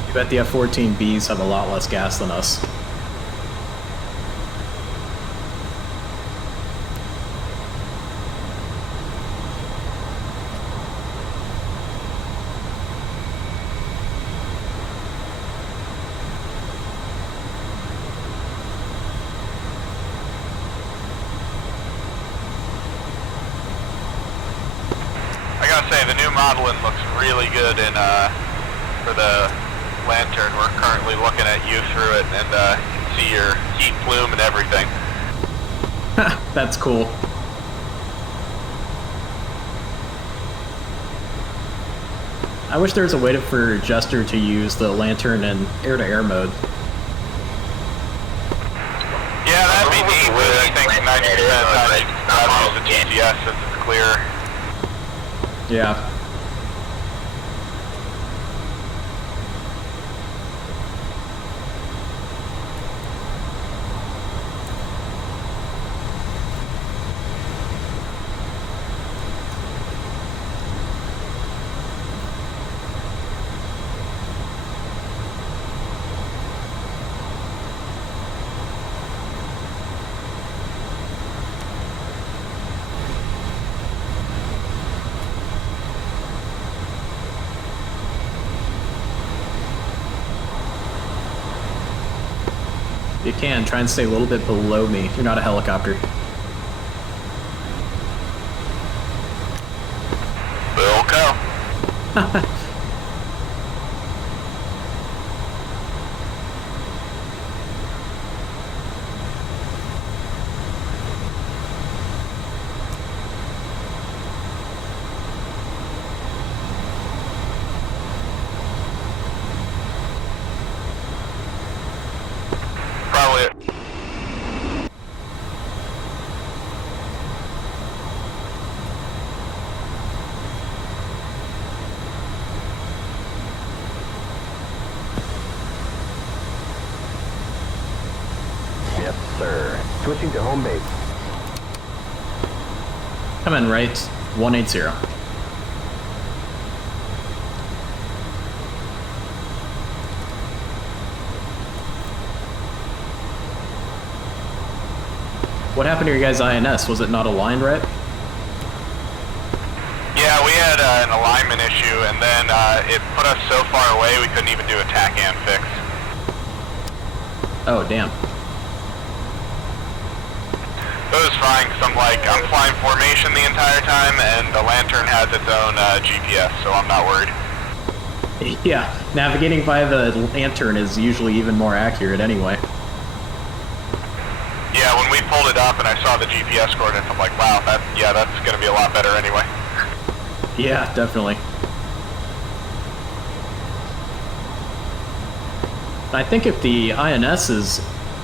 I bet the F-14Bs have a lot less gas than us. I gotta say, the new modeling looks really good in, for the lantern. We're currently looking at you through it, and you can see your heat plume and everything. That's cool. I wish there was a way for Jester to use the lantern in air-to-air mode. Yeah, that'd be neat, but I think 90% of the time you gotta use the DCS since it's clear. Yeah. You can. Try and stay a little bit below me. You're not a helicopter. Will go. Probably it. Yes, sir. Switching to home base. Come in right, 180. What happened to your guys' INS? Was it not aligned right? Yeah, we had an alignment issue, and then it put us so far away we couldn't even do a TACAN fix. Oh, damn. It was fine, because I'm flying formation the entire time, and the Lantern has its own GPS, so I'm not worried. Yeah, navigating via the Lantern is usually even more accurate anyway. Yeah, when we pulled it up and I saw the GPS coordinates, I'm like, wow, that's going to be a lot better anyway. Yeah, definitely. I think if the INS is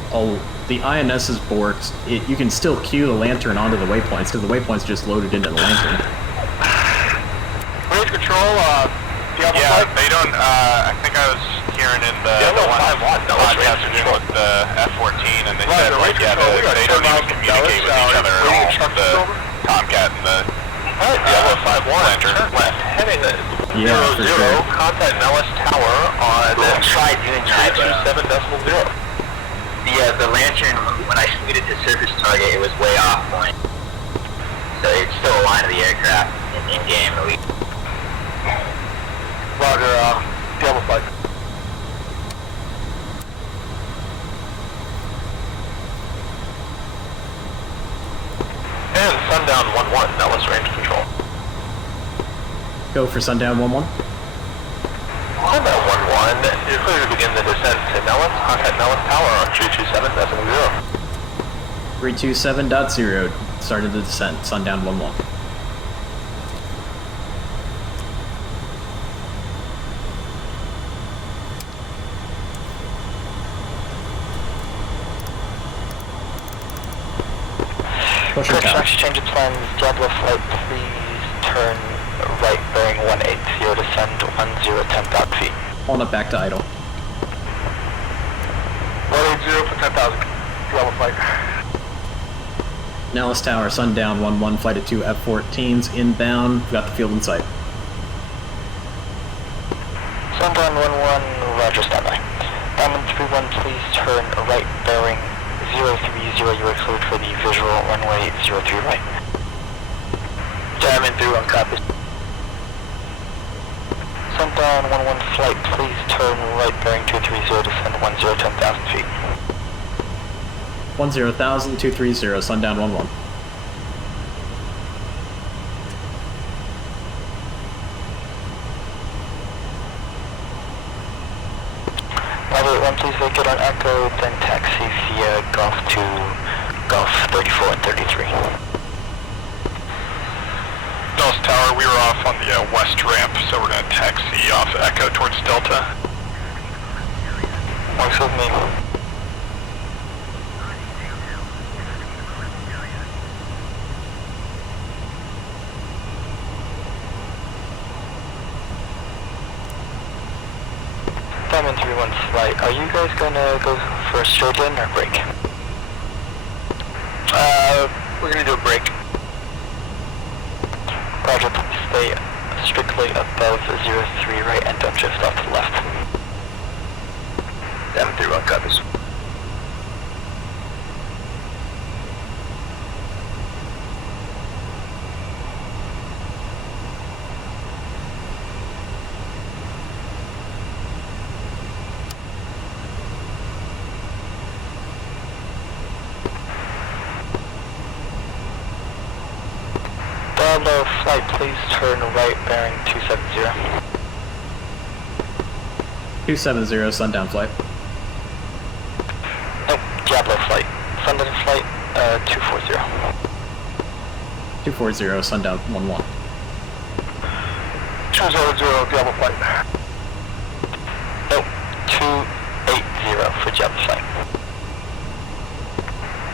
borked, you can still cue the Lantern onto the waypoints, because the waypoint's just loaded into the Lantern. Raise control, Yeah, they don't, I think I was hearing in the one podcast we're doing with the F-14, and they said, they don't even communicate with each other at all, the Tomcat and the Lantern. Heading Yeah, for sure. contact Nellis Tower on tried doing that, 227.0. The Lantern, when I scooted to surface target, it was way off point. So it's still aligned to the aircraft in game. Roger, Diablo flight. And Sundown 1-1, Nellis range control. Go for Sundown 1-1. Sundown 1-1, you're clear to begin the descent to Nellis. Contact Nellis Tower on 327.0. 327.0. Started the descent. Sundown 1-1. Push your power. Change of plans, Diablo flight, please turn right bearing 180, descend 1010 feet. On up back to idle. 180 for 10,000, Diablo flight. Nellis Tower, Sundown 1-1, flight of 2 F-14s inbound. Got the field in sight. Sundown 1-1, roger, standby. Diamond 3-1, please turn right bearing 030, you are cleared for the visual runway 03 right. Diamond 3-1, copy. Sundown 1-1 flight, please turn right bearing 230, descend 10,000 feet. 10,000, 230, Sundown 1-1. Level 1, please vacate on Echo, then taxi via Golf 2, Golf 34 and 33. Nellis Tower, we were off on the west ramp, so we're going to taxi off Echo towards Delta. Works with me. Diamond 3-1 flight, are you guys gonna go for a straight in or break? We're gonna do a break. Roger, please stay strictly above 03 right and don't shift off to the left. Diamond 3-1 copies. flight, please turn right bearing 270. 270, sundown flight. Nope, Diablo flight. Sundown flight, 240. 240, sundown 11. 200, Diablo flight. Nope, 280 for Diablo flight.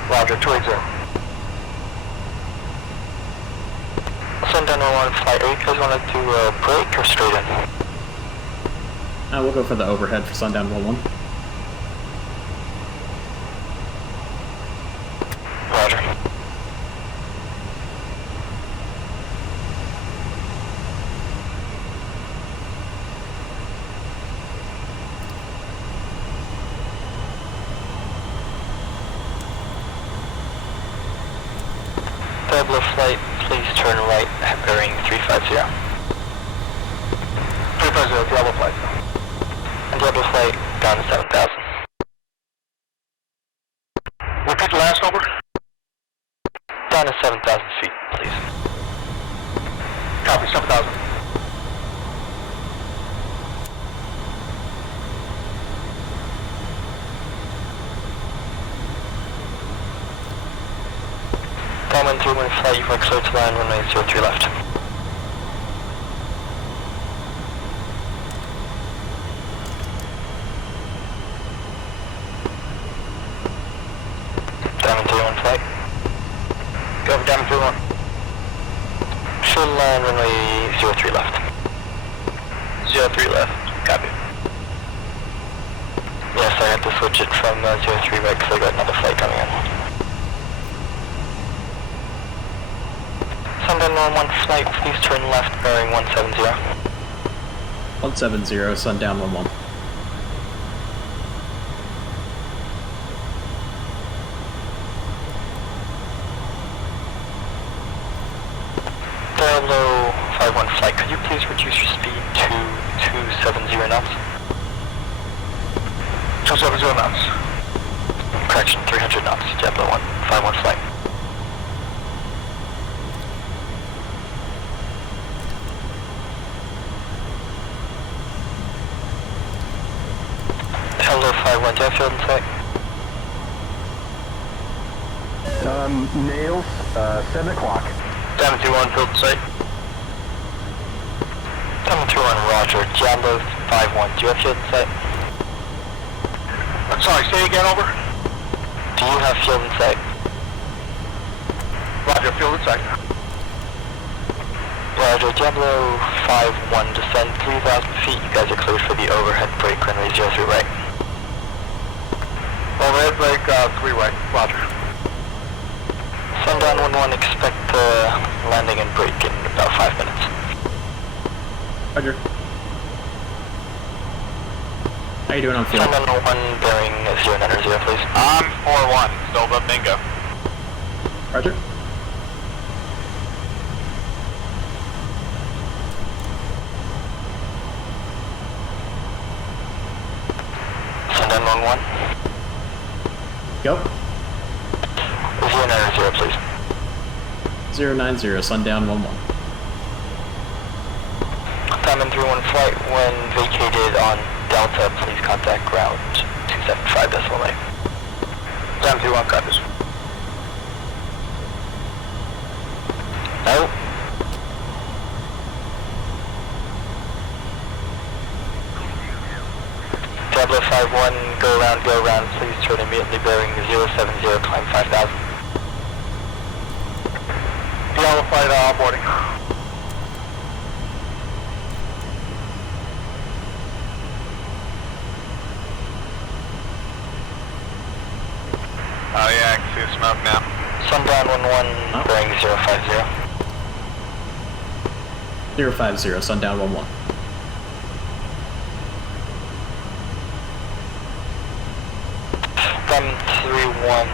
Roger, 280. Sundown 11 flight, are you guys want to do a break or straight in? We'll go for the overhead for sundown 11. Roger. Diablo flight, please turn right at bearing 350. 350, Diablo flight. And Diablo flight down to 7,000. Repeat the last number. Down to 7,000 feet, please. Copy, 7,000. Diamond 31 flight, you are clear to land, runway 03 left. Diamond 31 flight. Go for Diamond 31. Should land runway 03 left. 03 left, copy. Yes, I had to switch it from 03 right because I got another flight coming in. Sundown 11 flight, please turn left bearing 170. 170, sundown 11. Diablo 51 flight, could you please reduce your speed to 270 knots? 270 knots. Correction, 300 knots, Diablo 51 flight. Diablo 51, do you have field in sight? Nails, 7 o'clock. Diamond 21, field in sight. Diamond 21, roger. Diablo 51, do you have field in sight? I'm sorry, say again, over? Do you have field in sight? Roger, field in sight. Roger, Diablo 51, descend 3,000 feet. You guys are cleared for the overhead break, runway 03 right. Overhead break, 3 right, roger. Sundown 11, expect landing and break in about 5 minutes. Roger. How you doing on field? Sundown 11, bearing 090, please. I'm 4-1, Silva, bingo. Roger. Sundown 11. Go. 090, please. 090, sundown 11. Diamond 31 flight, when vacated on Delta, please contact ground 275 decimal 8. Diamond 31, got this. No. Diablo 51, go around, please turn immediately bearing 070, climb 5,000. Diablo flight, boarding. Oh yeah, I can see the smoke now. Sundown 11, bearing 050. 050, sundown 11. Diamond 31,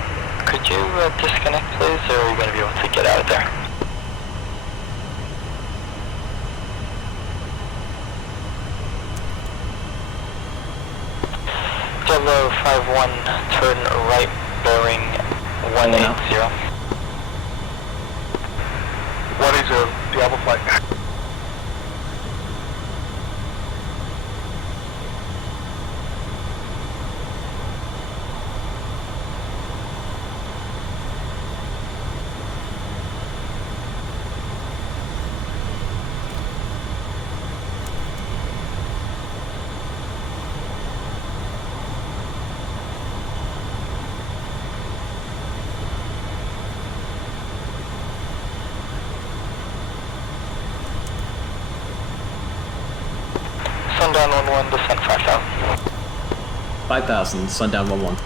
could you disconnect please, or are you going to be able to get out of there? Diablo 51, turn right bearing 180. 180, Diablo flight. Sundown 1-1, descent 5,000. 5,000, sundown 1-1.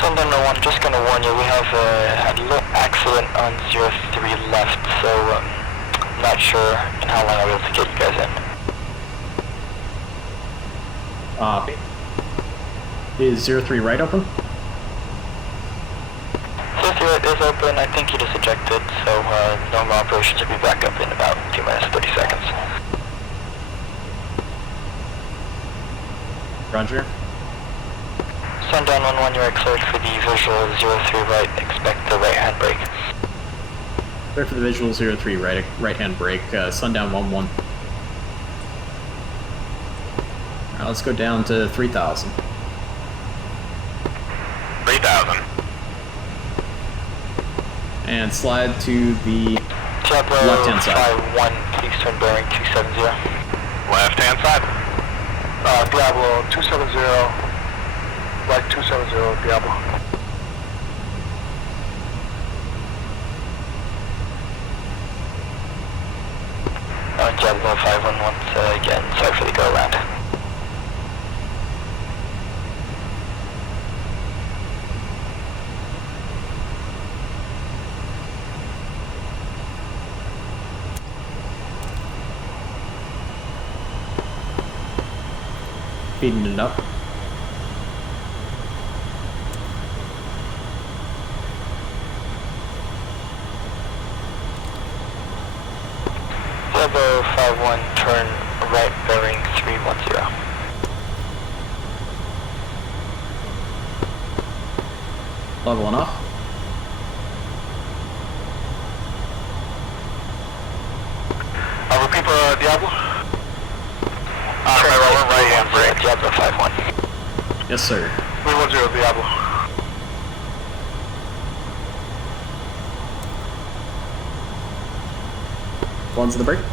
Sundown 1, just gonna warn you, we have had a little accident on 03 left, so not sure in how long I'll be able to get you guys in. Is 03 right open? 03 right is open, I think he just ejected, so normal operations will be back up in about 2 minutes, 30 seconds. Roger. Sundown 1-1, you are cleared for the visual 03 right, expect the right hand brake. Clear for the visual 03 right hand brake, sundown 1-1. Alright, let's go down to 3,000. 3,000. And slide to the Diablo left-hand side. 5-1, please turn bearing 270. Left-hand side. Diablo 270. Right 270, Diablo. Diablo 511, again, sorry for the go around. Speeding it up. Diablo 5-1, turn right bearing 310. Leveling off. I'll repeat for Diablo. Right hand brake. Diablo 5-1. Yes, sir. 310, Diablo. One's in the brake.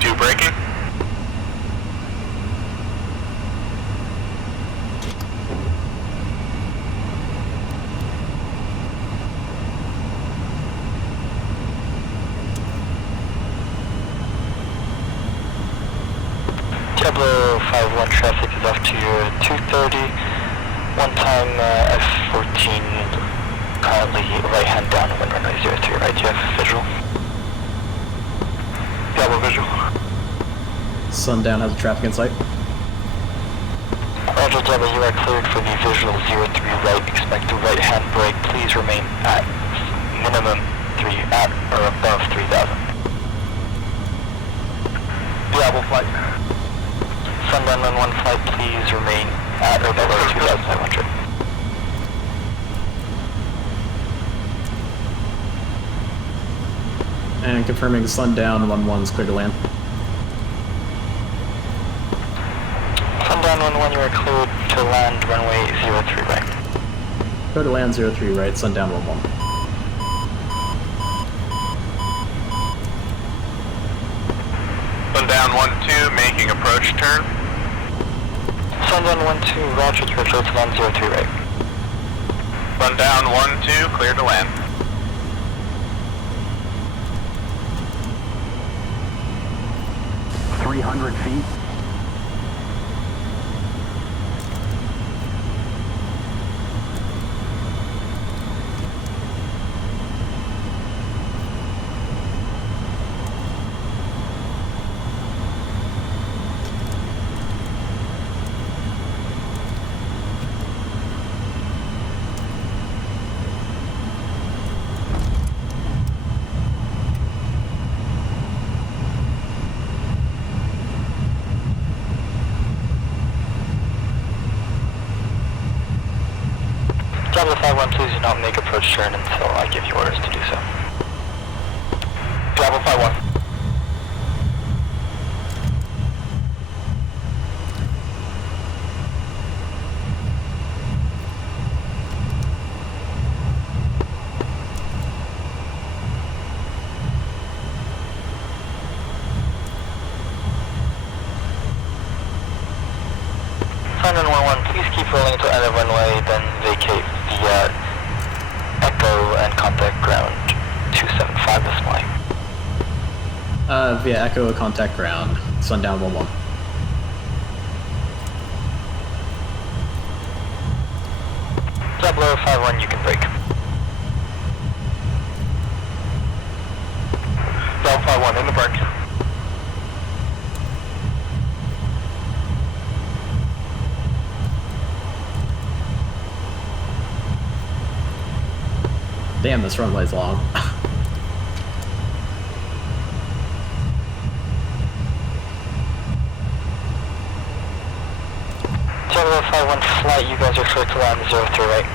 Two braking. Diablo 5-1 traffic is off to your 230. One time F-14, currently right hand down, wind runway 03 right. Do you have visual? Diablo visual. Sundown has a traffic in sight. Roger, Diablo, you are cleared for the visual 03 right. Expect a right hand brake. Please remain at minimum 3 at or above 3,000. Diablo flight. Sundown 1 flight, please remain at or below 2,500. And confirming sundown 1-1's clear to land. Sundown 1-1, you are cleared to land runway 03 right. Clear to land 03 right, sundown 1-1. Sundown 1-2, making approach turn. Sundown 1-2, roger, you are cleared to land 03 right. Sundown 1-2, clear to land. not make approach turn until I give you orders to do so. Bravo 5-1. Sundown 1-1, please keep rolling until end of runway, then vacate via Echo and contact ground 275 this morning. Via Echo, contact ground, Sundown 1-1. Diablo 5-1, you can break. Diablo 5-1, in the break. Damn, this runway's long. Diablo 5-1 flight, you guys are clear to land 03 right.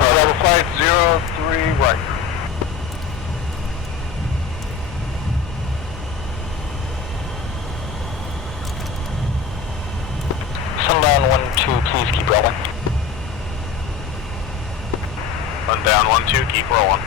Diablo flight 03 right. Sundown 1-2, please keep rolling. Sundown 1-2, keep rolling.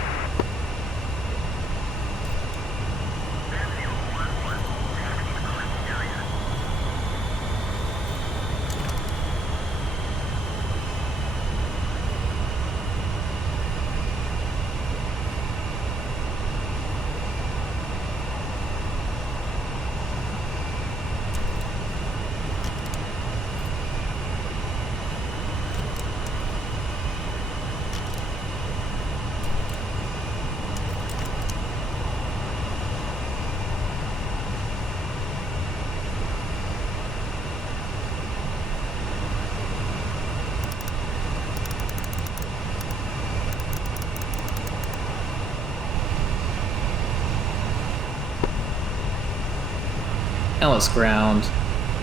Ellis ground,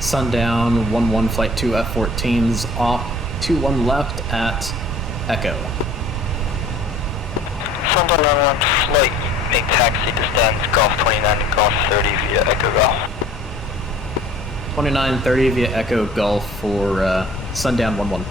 Sundown 1-1 flight 2 F-14s off 2-1 left at Echo. Sundown 1-1 flight, make taxi to stands Golf 29 and Golf 30 via Echo Golf. 2930 via Echo Gulf for Sundown 1-1.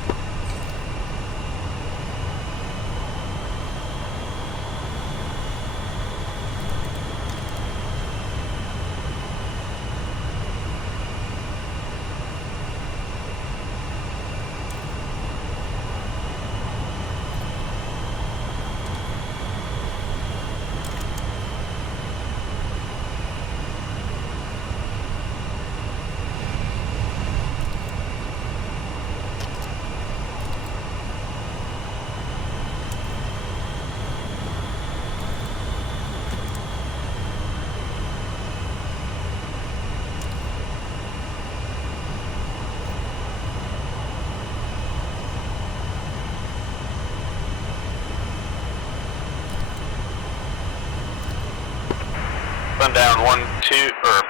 Sundown 1-2, or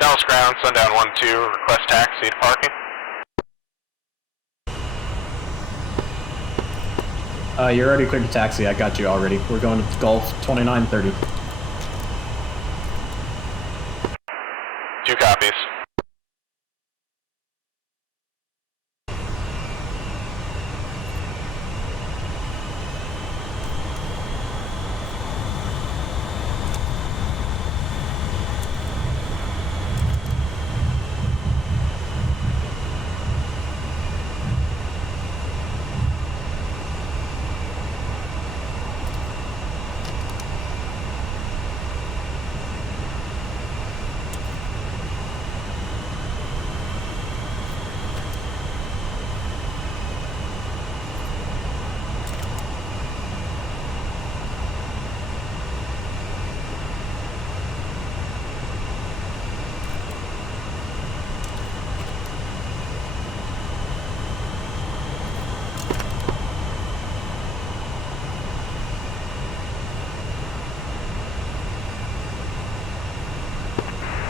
Dallas ground, Sundown 1-2, request taxi to parking. You're already cleared to taxi, I got you already. We're going to Gulf 2930. 2 copies.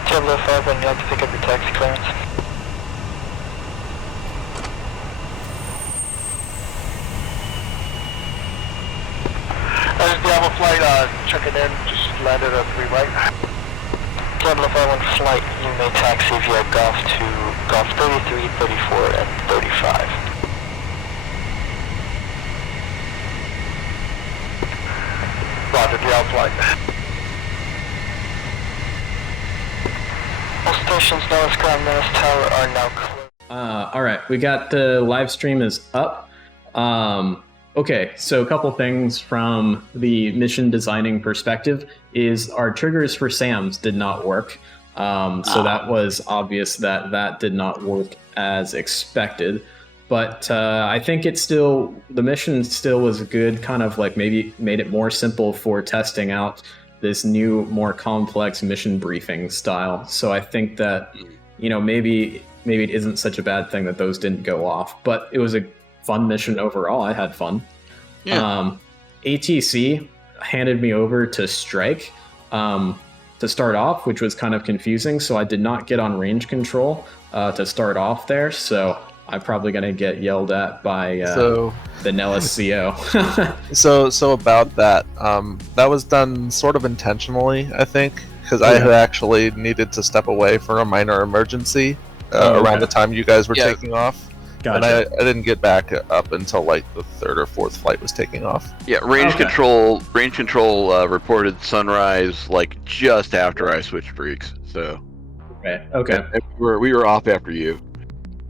Diablo 5, when you like to pick up your taxi clearance. There's Diablo flight, checking in, just landed at 3 right. Diablo 51 flight, you may taxi via Golf to Golf 33, 34, and 35. Roger, Diablo flight. All stations North Ground Menace Tower are now closed. All right, we got the live stream is up. Okay, so a couple things from the mission designing perspective is our triggers for SAMs did not work. So that was obvious that did not work as expected. But I think the mission still was good, kind of like maybe made it more simple for testing out this new, more complex mission briefing style. So I think that, maybe it isn't such a bad thing that those didn't go off. But it was a fun mission overall. I had fun. Yeah. ATC handed me over to Strike to start off, which was kind of confusing. So I did not get on range control to start off there. So I'm probably going to get yelled at by the Nellis CO. So about that, that was done sort of intentionally, I think, because I had actually needed to step away for a minor emergency around the time you guys were taking off. Gotcha. And I didn't get back up until like the third or fourth flight was taking off. Yeah, range control reported sunrise like just after I switched freaks. So Okay. We were off after you.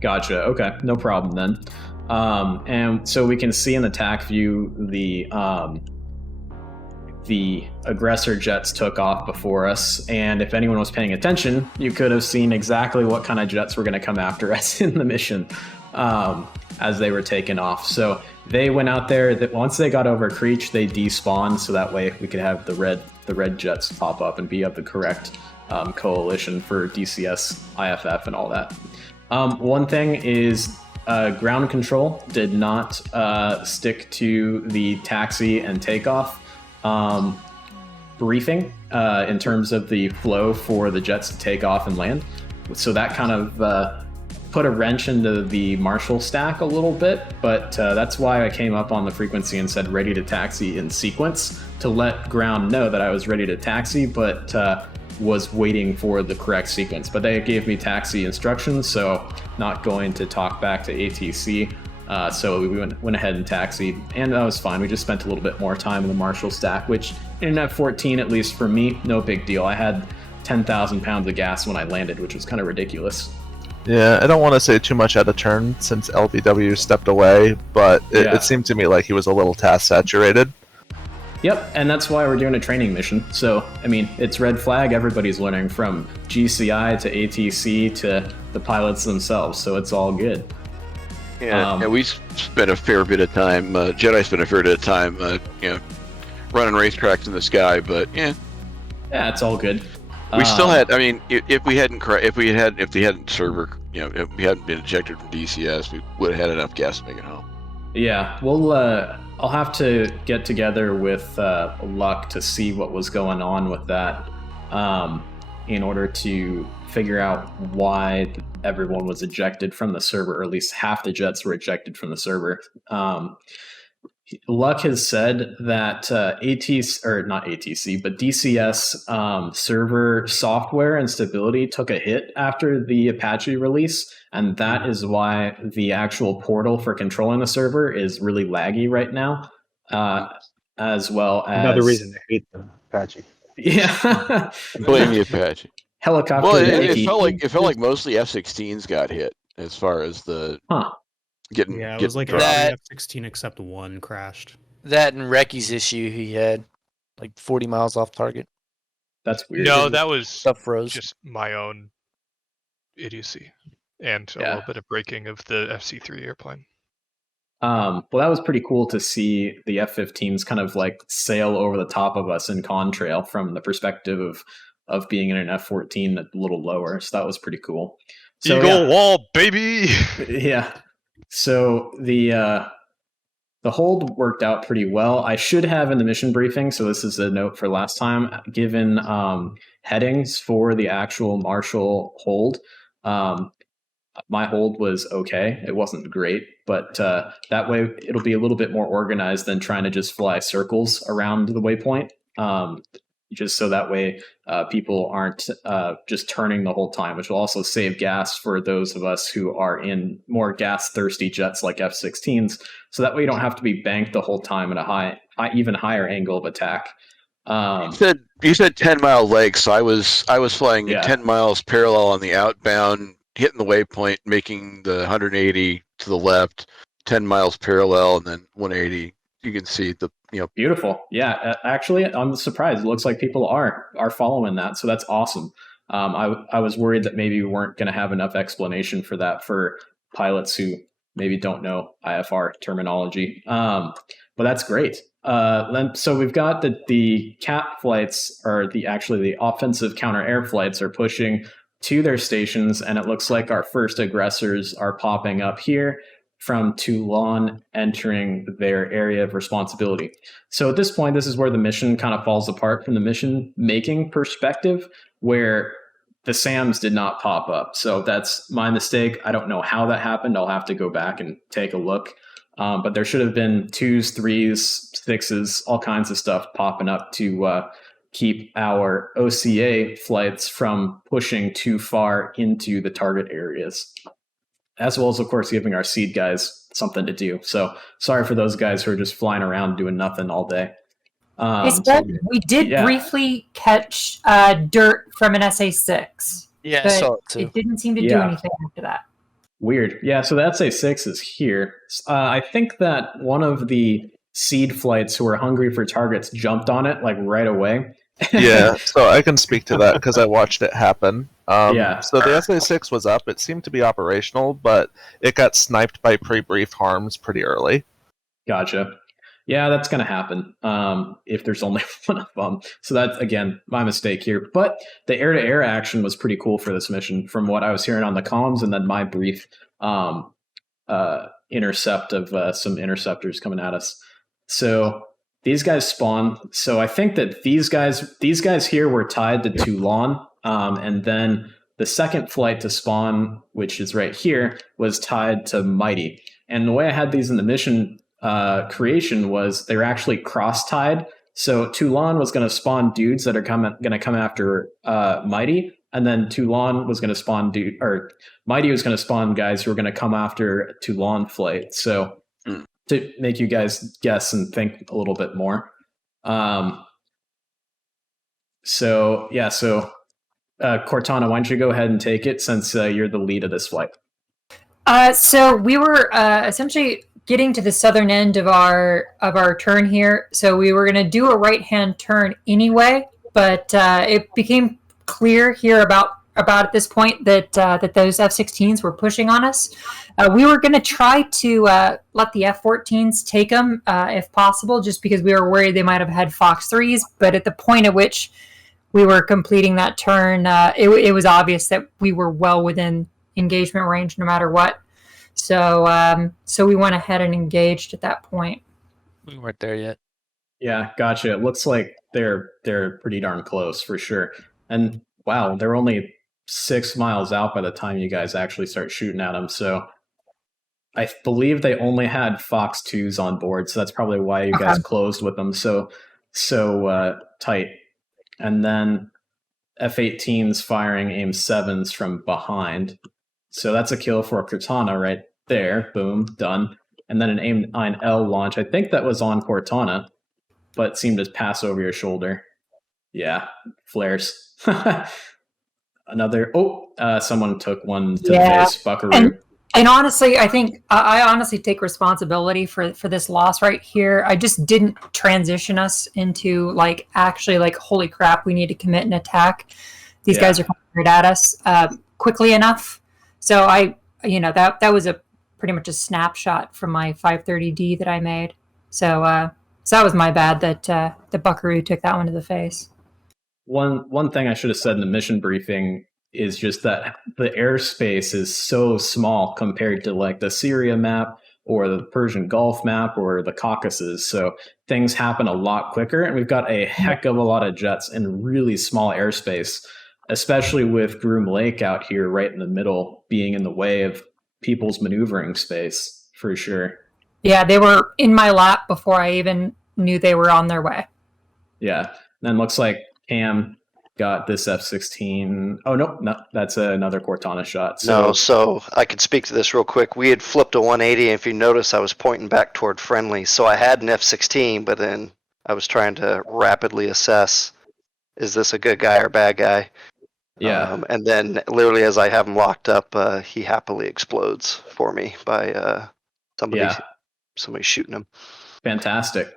Gotcha. Okay, no problem then. And so we can see in the TAC view the aggressor jets took off before us, and if anyone was paying attention, you could have seen exactly what kind of jets were going to come after us in the mission as they were taking off. So they went out there. That once they got over Creech, they despawned, so that way we could have the red jets pop up and be of the correct coalition for DCS, IFF, and all that. One thing is ground control did not stick to the taxi and takeoff briefing in terms of the flow for the jets to take off and land. So that kind of put a wrench into the Marshall stack a little bit, but that's why I came up on the frequency and said ready to taxi in sequence to let ground know that I was ready to taxi, but was waiting for the correct sequence. But they gave me taxi instructions, so not going to talk back to ATC. So we went ahead and taxied, and that was fine. We just spent a little bit more time in the Marshall stack, which in an F-14, at least for me, no big deal. I had 10,000 pounds of gas when I landed, which was kind of ridiculous. Yeah, I don't want to say too much out of turn since LBW stepped away, but it seemed to me like he was a little task saturated. Yep, and that's why we're doing a training mission. So, I mean, it's red flag. Everybody's learning from GCI to ATC to the pilots themselves, so it's all good. Yeah, we spent a fair bit of time, Jedi spent a fair bit of time, running racetracks in the sky, but yeah, it's all good. We still had. I mean, if we hadn't server, if we hadn't been ejected from DCS, we would have had enough gas to make it home. Yeah, well, I'll have to get together with Luck to see what was going on with that, in order to figure out why everyone was ejected from the server, or at least half the jets were ejected from the server. Luck has said that DCS server software and stability took a hit after the Apache release, and that is why the actual portal for controlling the server is really laggy right now, as well as... Another reason to hate the Apache. Yeah. Blame the Apache. Helicopter. Well, it felt like mostly F-16s got hit as far as the... it was like every F-16 except one crashed. That and Recky's issue he had, like 40 miles off target. That's weird. No, that was stuff froze. Just my own idiocy and a little bit of braking of the FC-3 airplane. Well, that was pretty cool to see the F-15s kind of like sail over the top of us in contrail from the perspective of being in an F-14 a little lower. So that was pretty cool. So, Eagle wall, baby! Yeah. So the hold worked out pretty well. I should have in the mission briefing, so this is a note for last time, given headings for the actual Marshall hold. My hold was okay. It wasn't great, but that way it'll be a little bit more organized than trying to just fly circles around the waypoint. Just so that way people aren't just turning the whole time, which will also save gas for those of us who are in more gas-thirsty jets like F-16s. So that way you don't have to be banked the whole time at a even higher angle of attack. You said 10-mile legs, so I was flying 10 miles parallel on the outbound, hitting the waypoint, making the 180 to the left, 10 miles parallel, and then 180. You can see the beautiful. Yeah, actually, I'm surprised. It looks like people are following that, so that's awesome. I was worried that maybe we weren't going to have enough explanation for that for pilots who maybe don't know IFR terminology, but that's great. So we've got the CAP flights, or the offensive counter-air flights, are pushing to their stations, and it looks like our first aggressors are popping up here from Toulon, entering their area of responsibility. So at this point, this is where the mission kind of falls apart from the mission making perspective, where the SAMs did not pop up. So that's my mistake. I don't know how that happened. I'll have to go back and take a look. But there should have been 2s, 3s, 6s, all kinds of stuff popping up to keep our OCA flights from pushing too far into the target areas, as well as, of course, giving our seed guys something to do. So sorry for those guys who are just flying around doing nothing all day. We did briefly catch dirt from an SA-6. Yeah, but I saw it too. It didn't seem to do anything after that. Weird. Yeah, so that SA-6 is here. I think that one of the seed flights who were hungry for targets jumped on it like right away. Yeah, so I can speak to that because I watched it happen. So the SA-6 was up. It seemed to be operational, but it got sniped by pre-brief harms pretty early. Gotcha. Yeah, that's going to happen if there's only one of them. So that's, again, my mistake here. But the air-to-air action was pretty cool for this mission from what I was hearing on the comms, and then my brief intercept of some interceptors coming at us. So these guys spawn. So I think that these guys here were tied to Toulon, and then the second flight to spawn, which is right here, was tied to Mighty. And the way I had these in the mission creation was they were actually cross-tied. So Toulon was going to spawn dudes that are going to come after Mighty, and then Toulon was going to spawn Mighty was going to spawn guys who were going to come after Toulon flight. So to make you guys guess and think a little bit more. So Cortana, why don't you go ahead and take it since you're the lead of this flight? So we were essentially getting to the southern end of our turn here. So we were going to do a right-hand turn anyway, but it became clear here about at this point that those F-16s were pushing on us. We were going to try to let the F-14s take them if possible, just because we were worried they might have had Fox 3s. But at the point at which we were completing that turn, it was obvious that we were well within engagement range no matter what. So we went ahead and engaged at that point. We weren't there yet. Yeah, gotcha. It looks like they're pretty darn close for sure. And wow, they're only 6 miles out by the time you guys actually start shooting at them. So I believe they only had Fox 2s on board, so that's probably why you guys closed with them so tight. And then F-18s firing AIM 7s from behind. So that's a kill for Cortana right there. Boom, done. And then an AIM 9L launch. I think that was on Cortana, but seemed to pass over your shoulder. Yeah, flares. Another. Someone took one to the face. Buckaroo. And honestly, I think I honestly take responsibility for this loss right here. I just didn't transition us into actually holy crap, we need to commit an attack. These guys are coming right at us quickly enough. So that was a pretty much a snapshot from my 530D that I made. So that was my bad that the Buckaroo took that one to the face. One thing I should have said in the mission briefing is just that the airspace is so small compared to the Syria map or the Persian Gulf map or the Caucasus. So things happen a lot quicker, and we've got a heck of a lot of jets in really small airspace. especially with Groom Lake out here right in the middle, being in the way of people's maneuvering space, for sure. Yeah, they were in my lap before I even knew they were on their way. Yeah. Then looks like Cam got this F-16. Oh, no, that's another Cortana shot. So I could speak to this real quick. We had flipped a 180, and if you notice, I was pointing back toward friendly. So I had an F-16, but then I was trying to rapidly assess, is this a good guy or bad guy? Yeah. And then literally as I have him locked up, he happily explodes for me by somebody shooting him. Fantastic.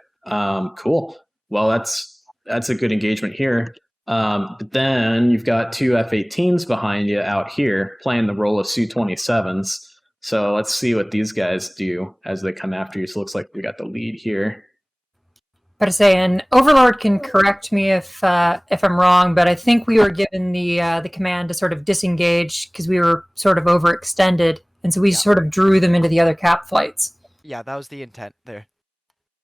Cool. Well, that's a good engagement here. But then you've got two F-18s behind you out here playing the role of Su-27s. So let's see what these guys do as they come after you. So it looks like we got the lead here. But to say, and Overlord can correct me if I'm wrong, but I think we were given the command to sort of disengage because we were sort of overextended, and so we sort of drew them into the other cap flights. Yeah, that was the intent there.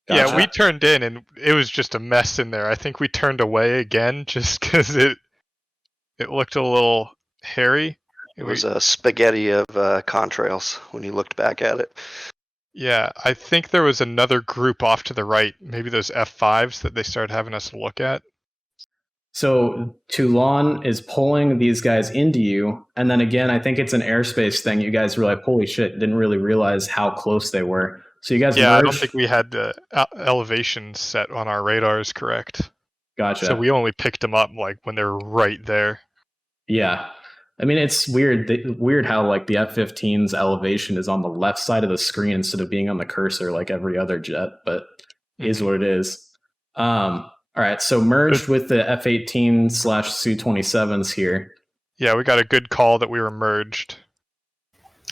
Gotcha. Yeah, we turned in and it was just a mess in there. I think we turned away again just because it looked a little hairy. It was a spaghetti of contrails when you looked back at it. Yeah, I think there was another group off to the right, maybe those F5s that they started having us look at. So Toulon is pulling these guys into you, and then again, I think it's an airspace thing. You guys were like, holy shit, didn't really realize how close they were. So you guys I don't merged. think we had the elevation set on our radars correct. Gotcha. So we only picked them up like when they were right there. Yeah. I mean, it's weird how like the F-15's elevation is on the left side of the screen instead of being on the cursor like every other jet, but it is what it is. All right, so merged with the F-18/Su-27s here. Yeah, we got a good call that we were merged.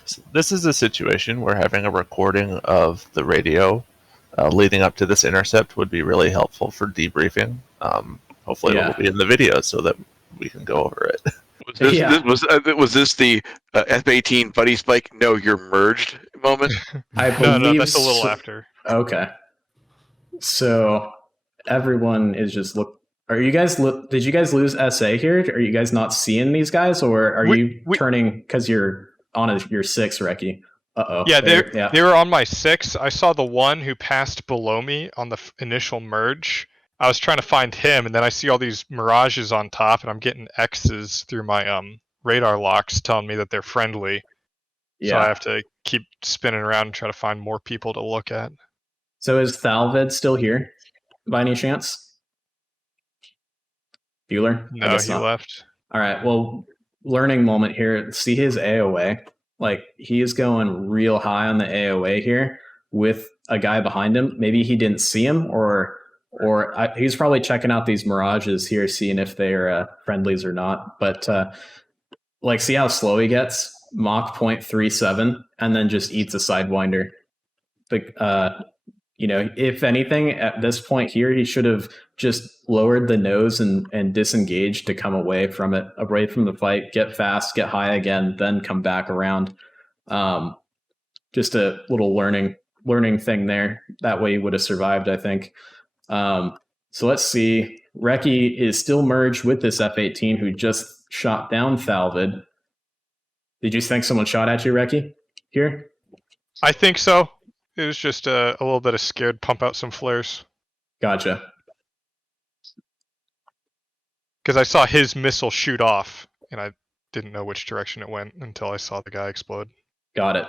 So this is a situation where having a recording of the radio leading up to this intercept would be really helpful for debriefing. Hopefully it will be in the video so that we can go over it. Was this the F-18 buddy spike? No, you're merged moment. I believe no, that's a little after. Okay, so everyone is just Are you guys? Did you guys lose SA here? Are you guys not seeing these guys, or are you turning because you're on your 6, Reki? Yeah, they were on my 6. I saw the one who passed below me on the initial merge. I was trying to find him, and then I see all these mirages on top, and I'm getting X's through my radar locks telling me that they're friendly. Yeah. So I have to keep spinning around and try to find more people to look at. So is Thalvid still here, by any chance? Bueller? No, he left. All right, well, learning moment here. See his AOA? Like, he is going real high on the AOA here with a guy behind him. Maybe he didn't see him, or he's probably checking out these mirages here, seeing if they're friendlies or not. But like, see how slow he gets? Mach 0.37, and then just eats a Sidewinder. If anything, at this point here, he should have just lowered the nose and disengaged to come away from it, away from the fight, get fast, get high again, then come back around. Just a little learning thing there. That way he would have survived, I think. So let's see. Reki is still merged with this F-18 who just shot down Thalvid. Did you think someone shot at you, Reki, here? I think so. It was just a little bit of scared, pump out some flares. Gotcha. Because I saw his missile shoot off, and I didn't know which direction it went until I saw the guy explode. Got it.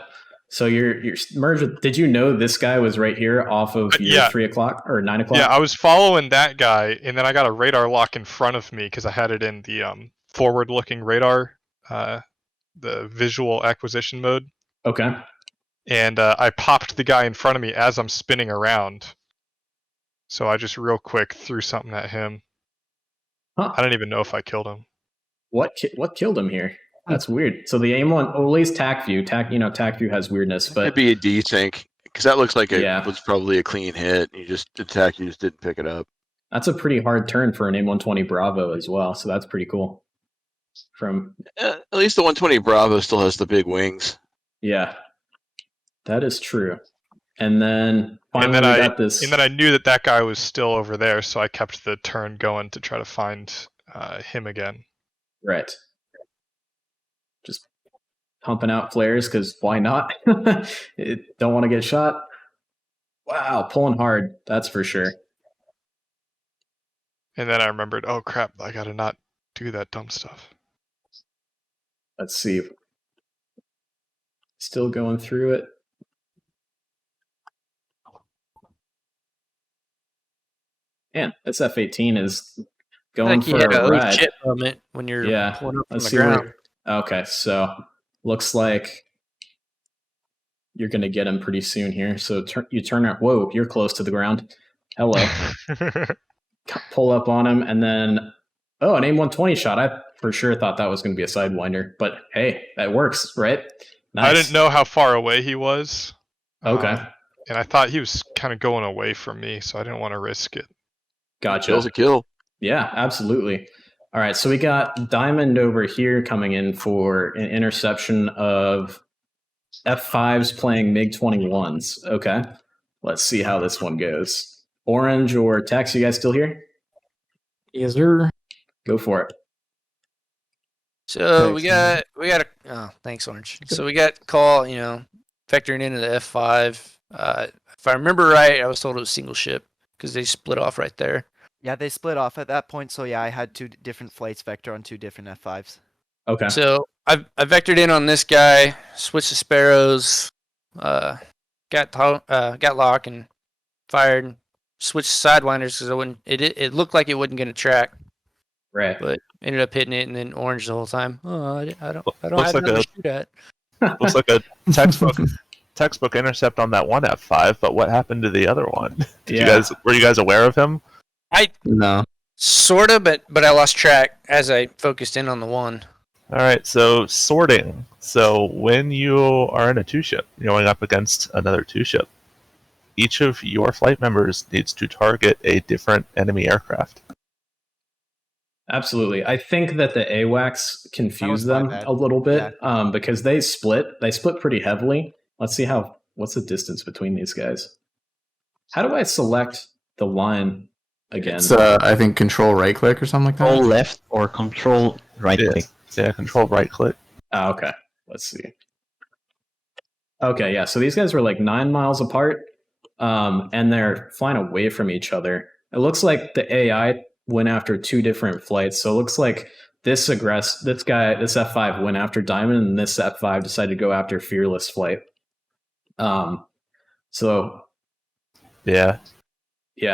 So you're merged with, did you know this guy was right here off of your 3 o'clock or 9 o'clock? Yeah, I was following that guy, and then I got a radar lock in front of me because I had it in the forward-looking radar, the visual acquisition mode. Okay. And I popped the guy in front of me as I'm spinning around. So I just real quick threw something at him. Huh. I don't even know if I killed him. What killed him here? That's weird. So the aim one, at least TAC view. TAC view has weirdness, but it'd be a desync because that looks like it was probably a clean hit. You just didn't pick it up. That's a pretty hard turn for an AIM-120 Bravo as well. So that's pretty cool. At least the 120 Bravo still has the big wings. Yeah, that is true. And then finally we got this. And then I knew that guy was still over there, so I kept the turn going to try to find him again. Right. Just pumping out flares because why not? Don't want to get shot. Wow, pulling hard. That's for sure. And then I remembered, oh crap, I gotta not do that dumb stuff. Let's see. Still going through it. Man, this F-18 is going for a ride. Shit moment when you're pulling up from the ground. Okay, so looks like you're going to get him pretty soon here. So you turn out. Whoa, you're close to the ground. Hello. Pull up on him, and then an AIM-120 shot. I for sure thought that was going to be a Sidewinder, but hey, that works, right? Nice. I didn't know how far away he was. Okay. And I thought he was kind of going away from me, so I didn't want to risk it. Gotcha. Kill's a kill. Yeah, absolutely. All right, so we got Diamond over here coming in for an interception of F5s playing MiG-21s. Okay, let's see how this one goes. Orange or Tex, you guys still here? Yes, sir. Go for it. So we got thanks, Orange. So we got call, vectoring into the F5. If I remember right, I was told it was single ship because they split off right there. Yeah, they split off at that point. So yeah, I had 2 different flights vector on 2 different F5s. Okay. So I vectored in on this guy, switched to Sparrows, got lock and fired, switched to Sidewinders because it looked like it wasn't going to track. Right. But ended up hitting it and then orange the whole time. Oh, I don't have like nothing to shoot at. Looks like a textbook intercept on that one F5, but what happened to the other one? Were you guys aware of him? No. Sorta, but I lost track as I focused in on the one. All right, so sorting. So when you are in a 2-ship, going up against another 2-ship, each of your flight members needs to target a different enemy aircraft. Absolutely. I think that the AWACS confuse them a little bit because they split. They split pretty heavily. Let's see what's the distance between these guys? How do I select the line again? It's, I think control right click or something like that. Control left or control right click. Yeah, control right click. Oh, okay. Let's see. Okay, yeah. So these guys were like 9 miles apart, and they're flying away from each other. It looks like the AI went after 2 different flights. So it looks like this F5 went after Diamond, and this F5 decided to go after Fearless flight. So yeah.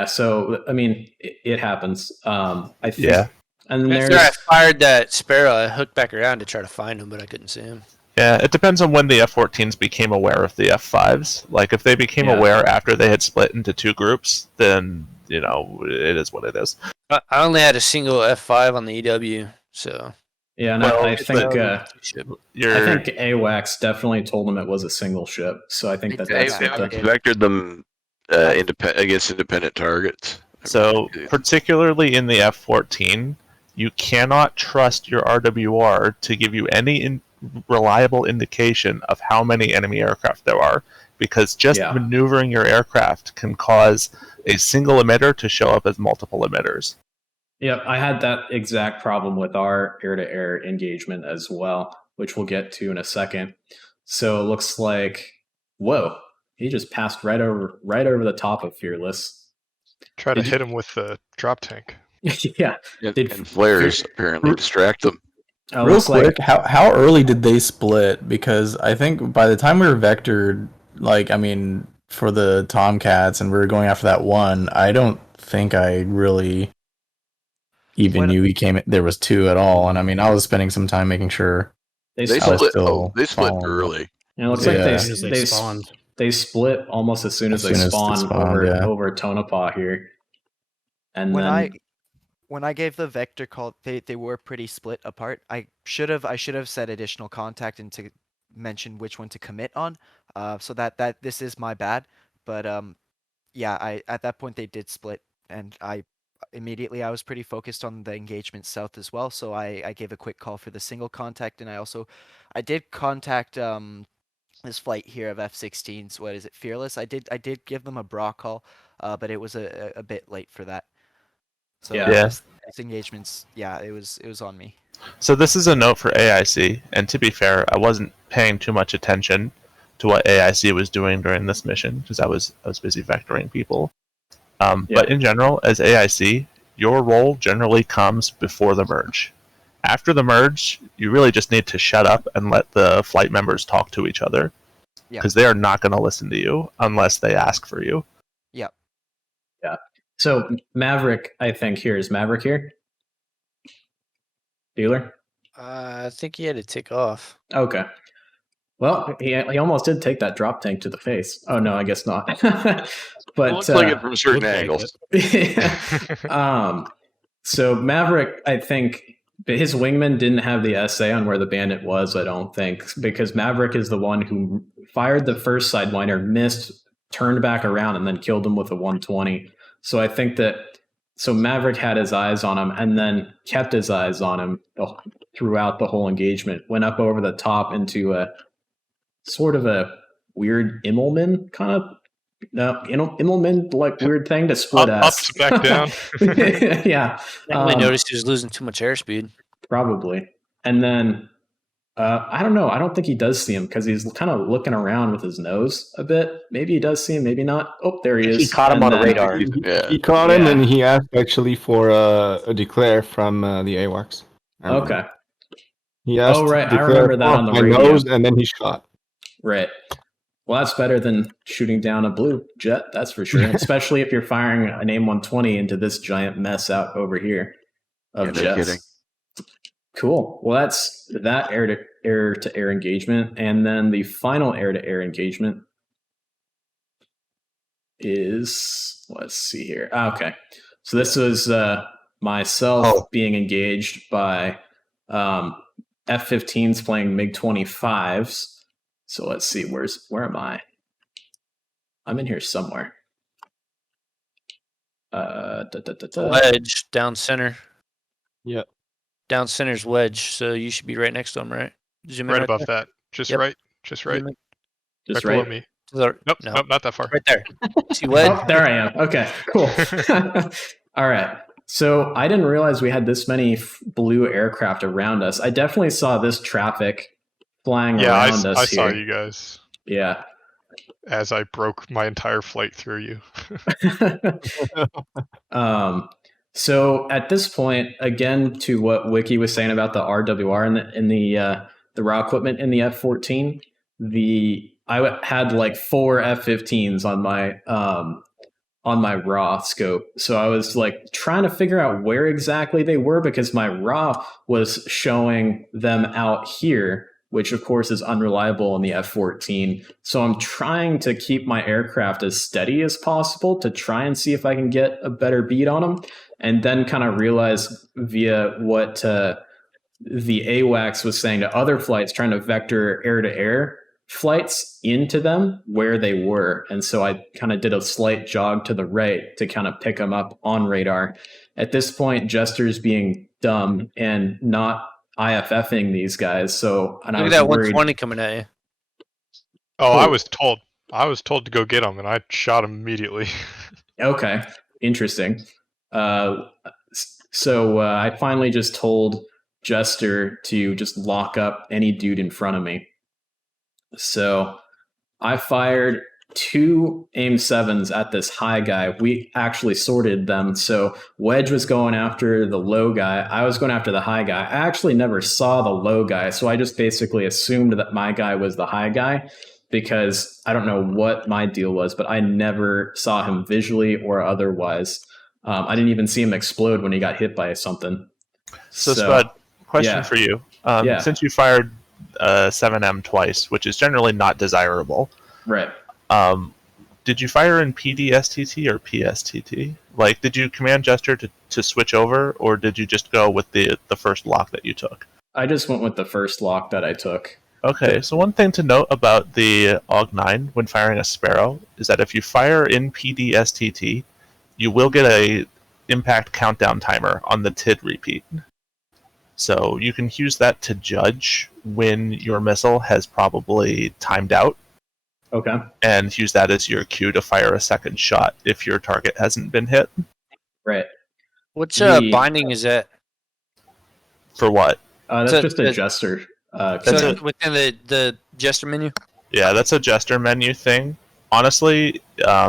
So I mean, it happens. I think. Yeah. And after I fired that Sparrow, I hooked back around to try to find him, but I couldn't see him. Yeah, it depends on when the F-14s became aware of the F-5s. Like, if they became aware after they had split into 2 groups, then, it is what it is. I only had a single F5 on the EW, so... Yeah, and I think AWACS definitely told them it was a single ship, so I think that's... Vectored them against independent targets. So, particularly in the F-14, you cannot trust your RWR to give you any reliable indication of how many enemy aircraft there are, because just maneuvering your aircraft can cause a single emitter to show up as multiple emitters. Yep, I had that exact problem with our air-to-air engagement as well, which we'll get to in a second. So it looks like, whoa, he just passed right over the top of Fearless. Try to hit him with the drop tank. Yeah. And flares apparently distract them. Real quick, how early did they split? Because I think by the time we were vectored, for the Tomcats and we were going after that one, I don't think I really even knew there was 2 at all. And I was spending some time making sure they split early. It looks like they spawned. They split almost as soon as they spawned over Tonopah here. And when I gave the vector call, they were pretty split apart. I should have said additional contact and to mention which one to commit on. So that this is my bad. But at that point they did split, and I was pretty focused on the engagement south as well. So I gave a quick call for the single contact, and I did contact this flight here of F-16s. What is it, Fearless? I did give them a bra call, but it was a bit late for that. So they engagements, yeah, it was on me. So this is a note for AIC, and to be fair, I wasn't paying too much attention to what AIC was doing during this mission because I was busy vectoring people. But in general, as AIC, your role generally comes before the merge. After the merge, you really just need to shut up and let the flight members talk to each other, because they are not going to listen to you unless they ask for you. Yep. Yeah. So Maverick, I think here is Maverick here. Dealer. I think he had to take off. Okay. Well, he almost did take that drop tank to the face. Oh no, I guess not. But it looks like it from certain angles. So Maverick, I think his wingman didn't have the SA on where the bandit was. I don't think, because Maverick is the one who fired the first sidewinder, missed, turned back around, and then killed him with a 120. So I think that Maverick had his eyes on him and then kept his eyes on him throughout the whole engagement. Went up over the top into a sort of a weird Immelman kind of. No, Immelman like weird thing to split up to back down. Yeah, I noticed he was losing too much airspeed. Probably, and then I don't know. I don't think he does see him because he's kind of looking around with his nose a bit. Maybe he does see him, maybe not. Oh, there he is. He caught him on a radar. He caught him, and he asked actually for a declare from the AWACS. Okay. He asked. Oh right, I remember that on the radio. Nose, and then he shot. Right. Well, that's better than shooting down a blue jet, that's for sure. Especially if you're firing an AIM 120 into this giant mess out over here of jets. Cool. Well, that's that air-to-air engagement. And then the final air-to-air engagement is, let's see here. Okay. So this was myself being engaged by F-15s playing MiG-25s. So let's see, where am I? I'm in here somewhere. Wedge down center. Yep. Down center's wedge, so you should be right next to him, right? Zoom right above that. Just right. Just right. Just right right. below me. Nope, nope, not that far. Right there. See wedge? Oh, there I am. Okay, cool. All right. So I didn't realize we had this many blue aircraft around us. I definitely saw this traffic flying around us. I saw you guys. Yeah. As I broke my entire flight through you. So at this point, again, to what Wiki was saying about the RWR and the raw equipment in the F-14, I had like 4 F-15s on my raw scope. So I was like trying to figure out where exactly they were because my raw was showing them out here, which of course is unreliable in the F-14. So I'm trying to keep my aircraft as steady as possible to try and see if I can get a better beat on them. And then kind of realize via what the AWACS was saying to other flights, trying to vector air-to-air flights into them where they were. And so I kind of did a slight jog to the right to kind of pick them up on radar. At this point, Jester's being dumb and not IFFing these guys. So and Look at that 120 coming at you. Oh, I was told to go get him, and I shot him immediately. Okay, interesting. So I finally just told Jester to just lock up any dude in front of me. So I fired 2 AIM-7s at this high guy. We actually sorted them. So Wedge was going after the low guy. I was going after the high guy. I actually never saw the low guy. So I just basically assumed that my guy was the high guy because I don't know what my deal was, but I never saw him visually or otherwise. I didn't even see him explode when he got hit by something. So Spud, question for you. Since you fired 7M twice, which is generally not desirable. Right. Did you fire in PDSTT or PSTT? Like, did you command Jester to switch over, or did you just go with the first lock that you took? I just went with the first lock that I took. Okay, so one thing to note about the AUG-9 when firing a Sparrow is that if you fire in PDSTT, you will get a impact countdown timer on the TID repeat. So you can use that to judge when your missile has probably timed out. Okay. And use that as your cue to fire a second shot if your target hasn't been hit. Right. Which binding is that? For what? That's just a Jester. So within the Jester menu? Yeah, that's a Jester menu thing. Honestly, yeah,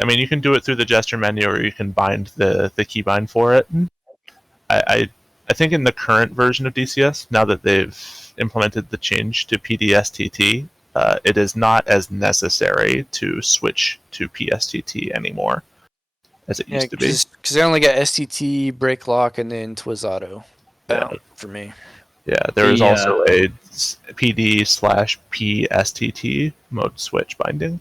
I mean, you can do it through the Jester menu, or you can bind the keybind for it. I think in the current version of DCS, now that they've implemented the change to PDSTT, it is not as necessary to switch to PSTT anymore as it used to be. Because I only got STT, brake lock, and then Twiz Auto for me. Yeah, there is also a PD/PSTT mode switch binding.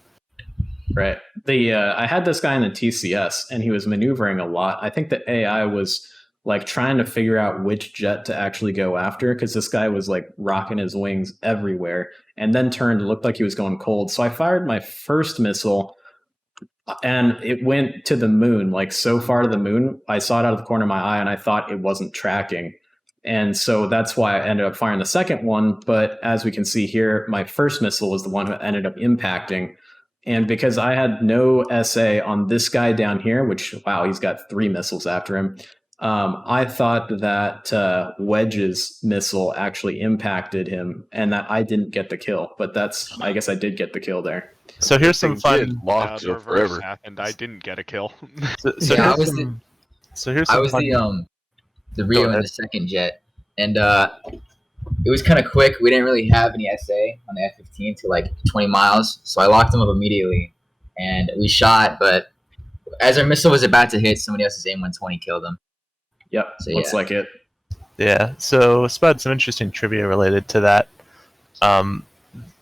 Right. I had this guy in the TCS, and he was maneuvering a lot. I think the AI was like trying to figure out which jet to actually go after, because this guy was like rocking his wings everywhere, and then looked like he was going cold. So I fired my first missile, and it went to the moon, like so far to the moon. I saw it out of the corner of my eye, and I thought it wasn't tracking. And so that's why I ended up firing the second one. But as we can see here, my first missile was the one who ended up impacting. And because I had no SA on this guy down here, which, wow, he's got 3 missiles after him, I thought that Wedge's missile actually impacted him and that I didn't get the kill. But I guess I did get the kill there. So here's some fun. The reverse happened. I didn't get a kill. I was the Rio in the second jet, and it was kind of quick. We didn't really have any SA on the F-15 to like 20 miles, so I locked them up immediately, and we shot. But as our missile was about to hit, somebody else's AIM-120 killed them. Yep, so, looks like it. Yeah, so Spud, some interesting trivia related to that.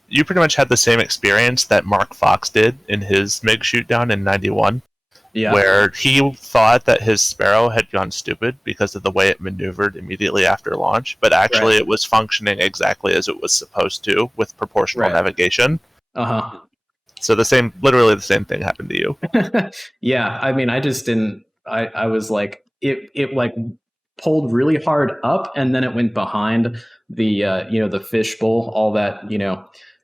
You pretty much had the same experience that Mark Fox did in his MiG shootdown in 91. Yeah. Where he thought that his Sparrow had gone stupid because of the way it maneuvered immediately after launch, but actually it was functioning exactly as it was supposed to with proportional navigation. Uh-huh. So literally the same thing happened to you. Yeah, I mean, I just didn't. I was like, it like pulled really hard up, and then it went behind the the fishbowl, all that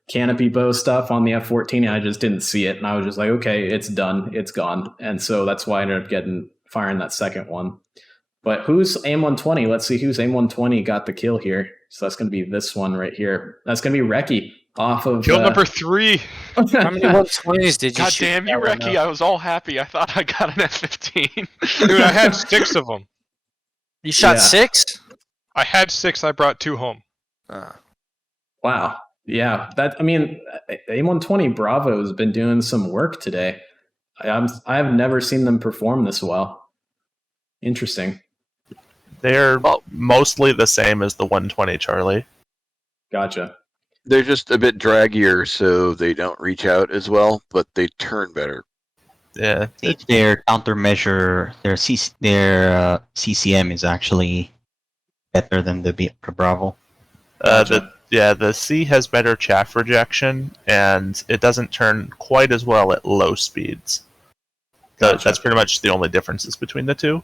canopy bow stuff on the F-14, and I just didn't see it, and I was just like, okay, it's done, it's gone. And so that's why I ended up firing that second one. But who's AIM-120? Let's see who's AIM-120 got the kill here. So that's going to be this one right here. That's going to be Reki off of kill number 3. How many 120s did you God shoot? damn you, Reki! I was all happy. I thought I got an F-15. Dude, I had 6 of them. You shot 6? I had 6. I brought 2 home. Wow. Yeah, AIM-120 Bravo has been doing some work today. I've never seen them perform this well. Interesting. They're mostly the same as the 120 Charlie. Gotcha. They're just a bit draggier, so they don't reach out as well, but they turn better. Yeah. Their countermeasure, their CCM is actually better than the Bravo. The C has better chaff rejection, and it doesn't turn quite as well at low speeds. Gotcha. That's pretty much the only differences between the two.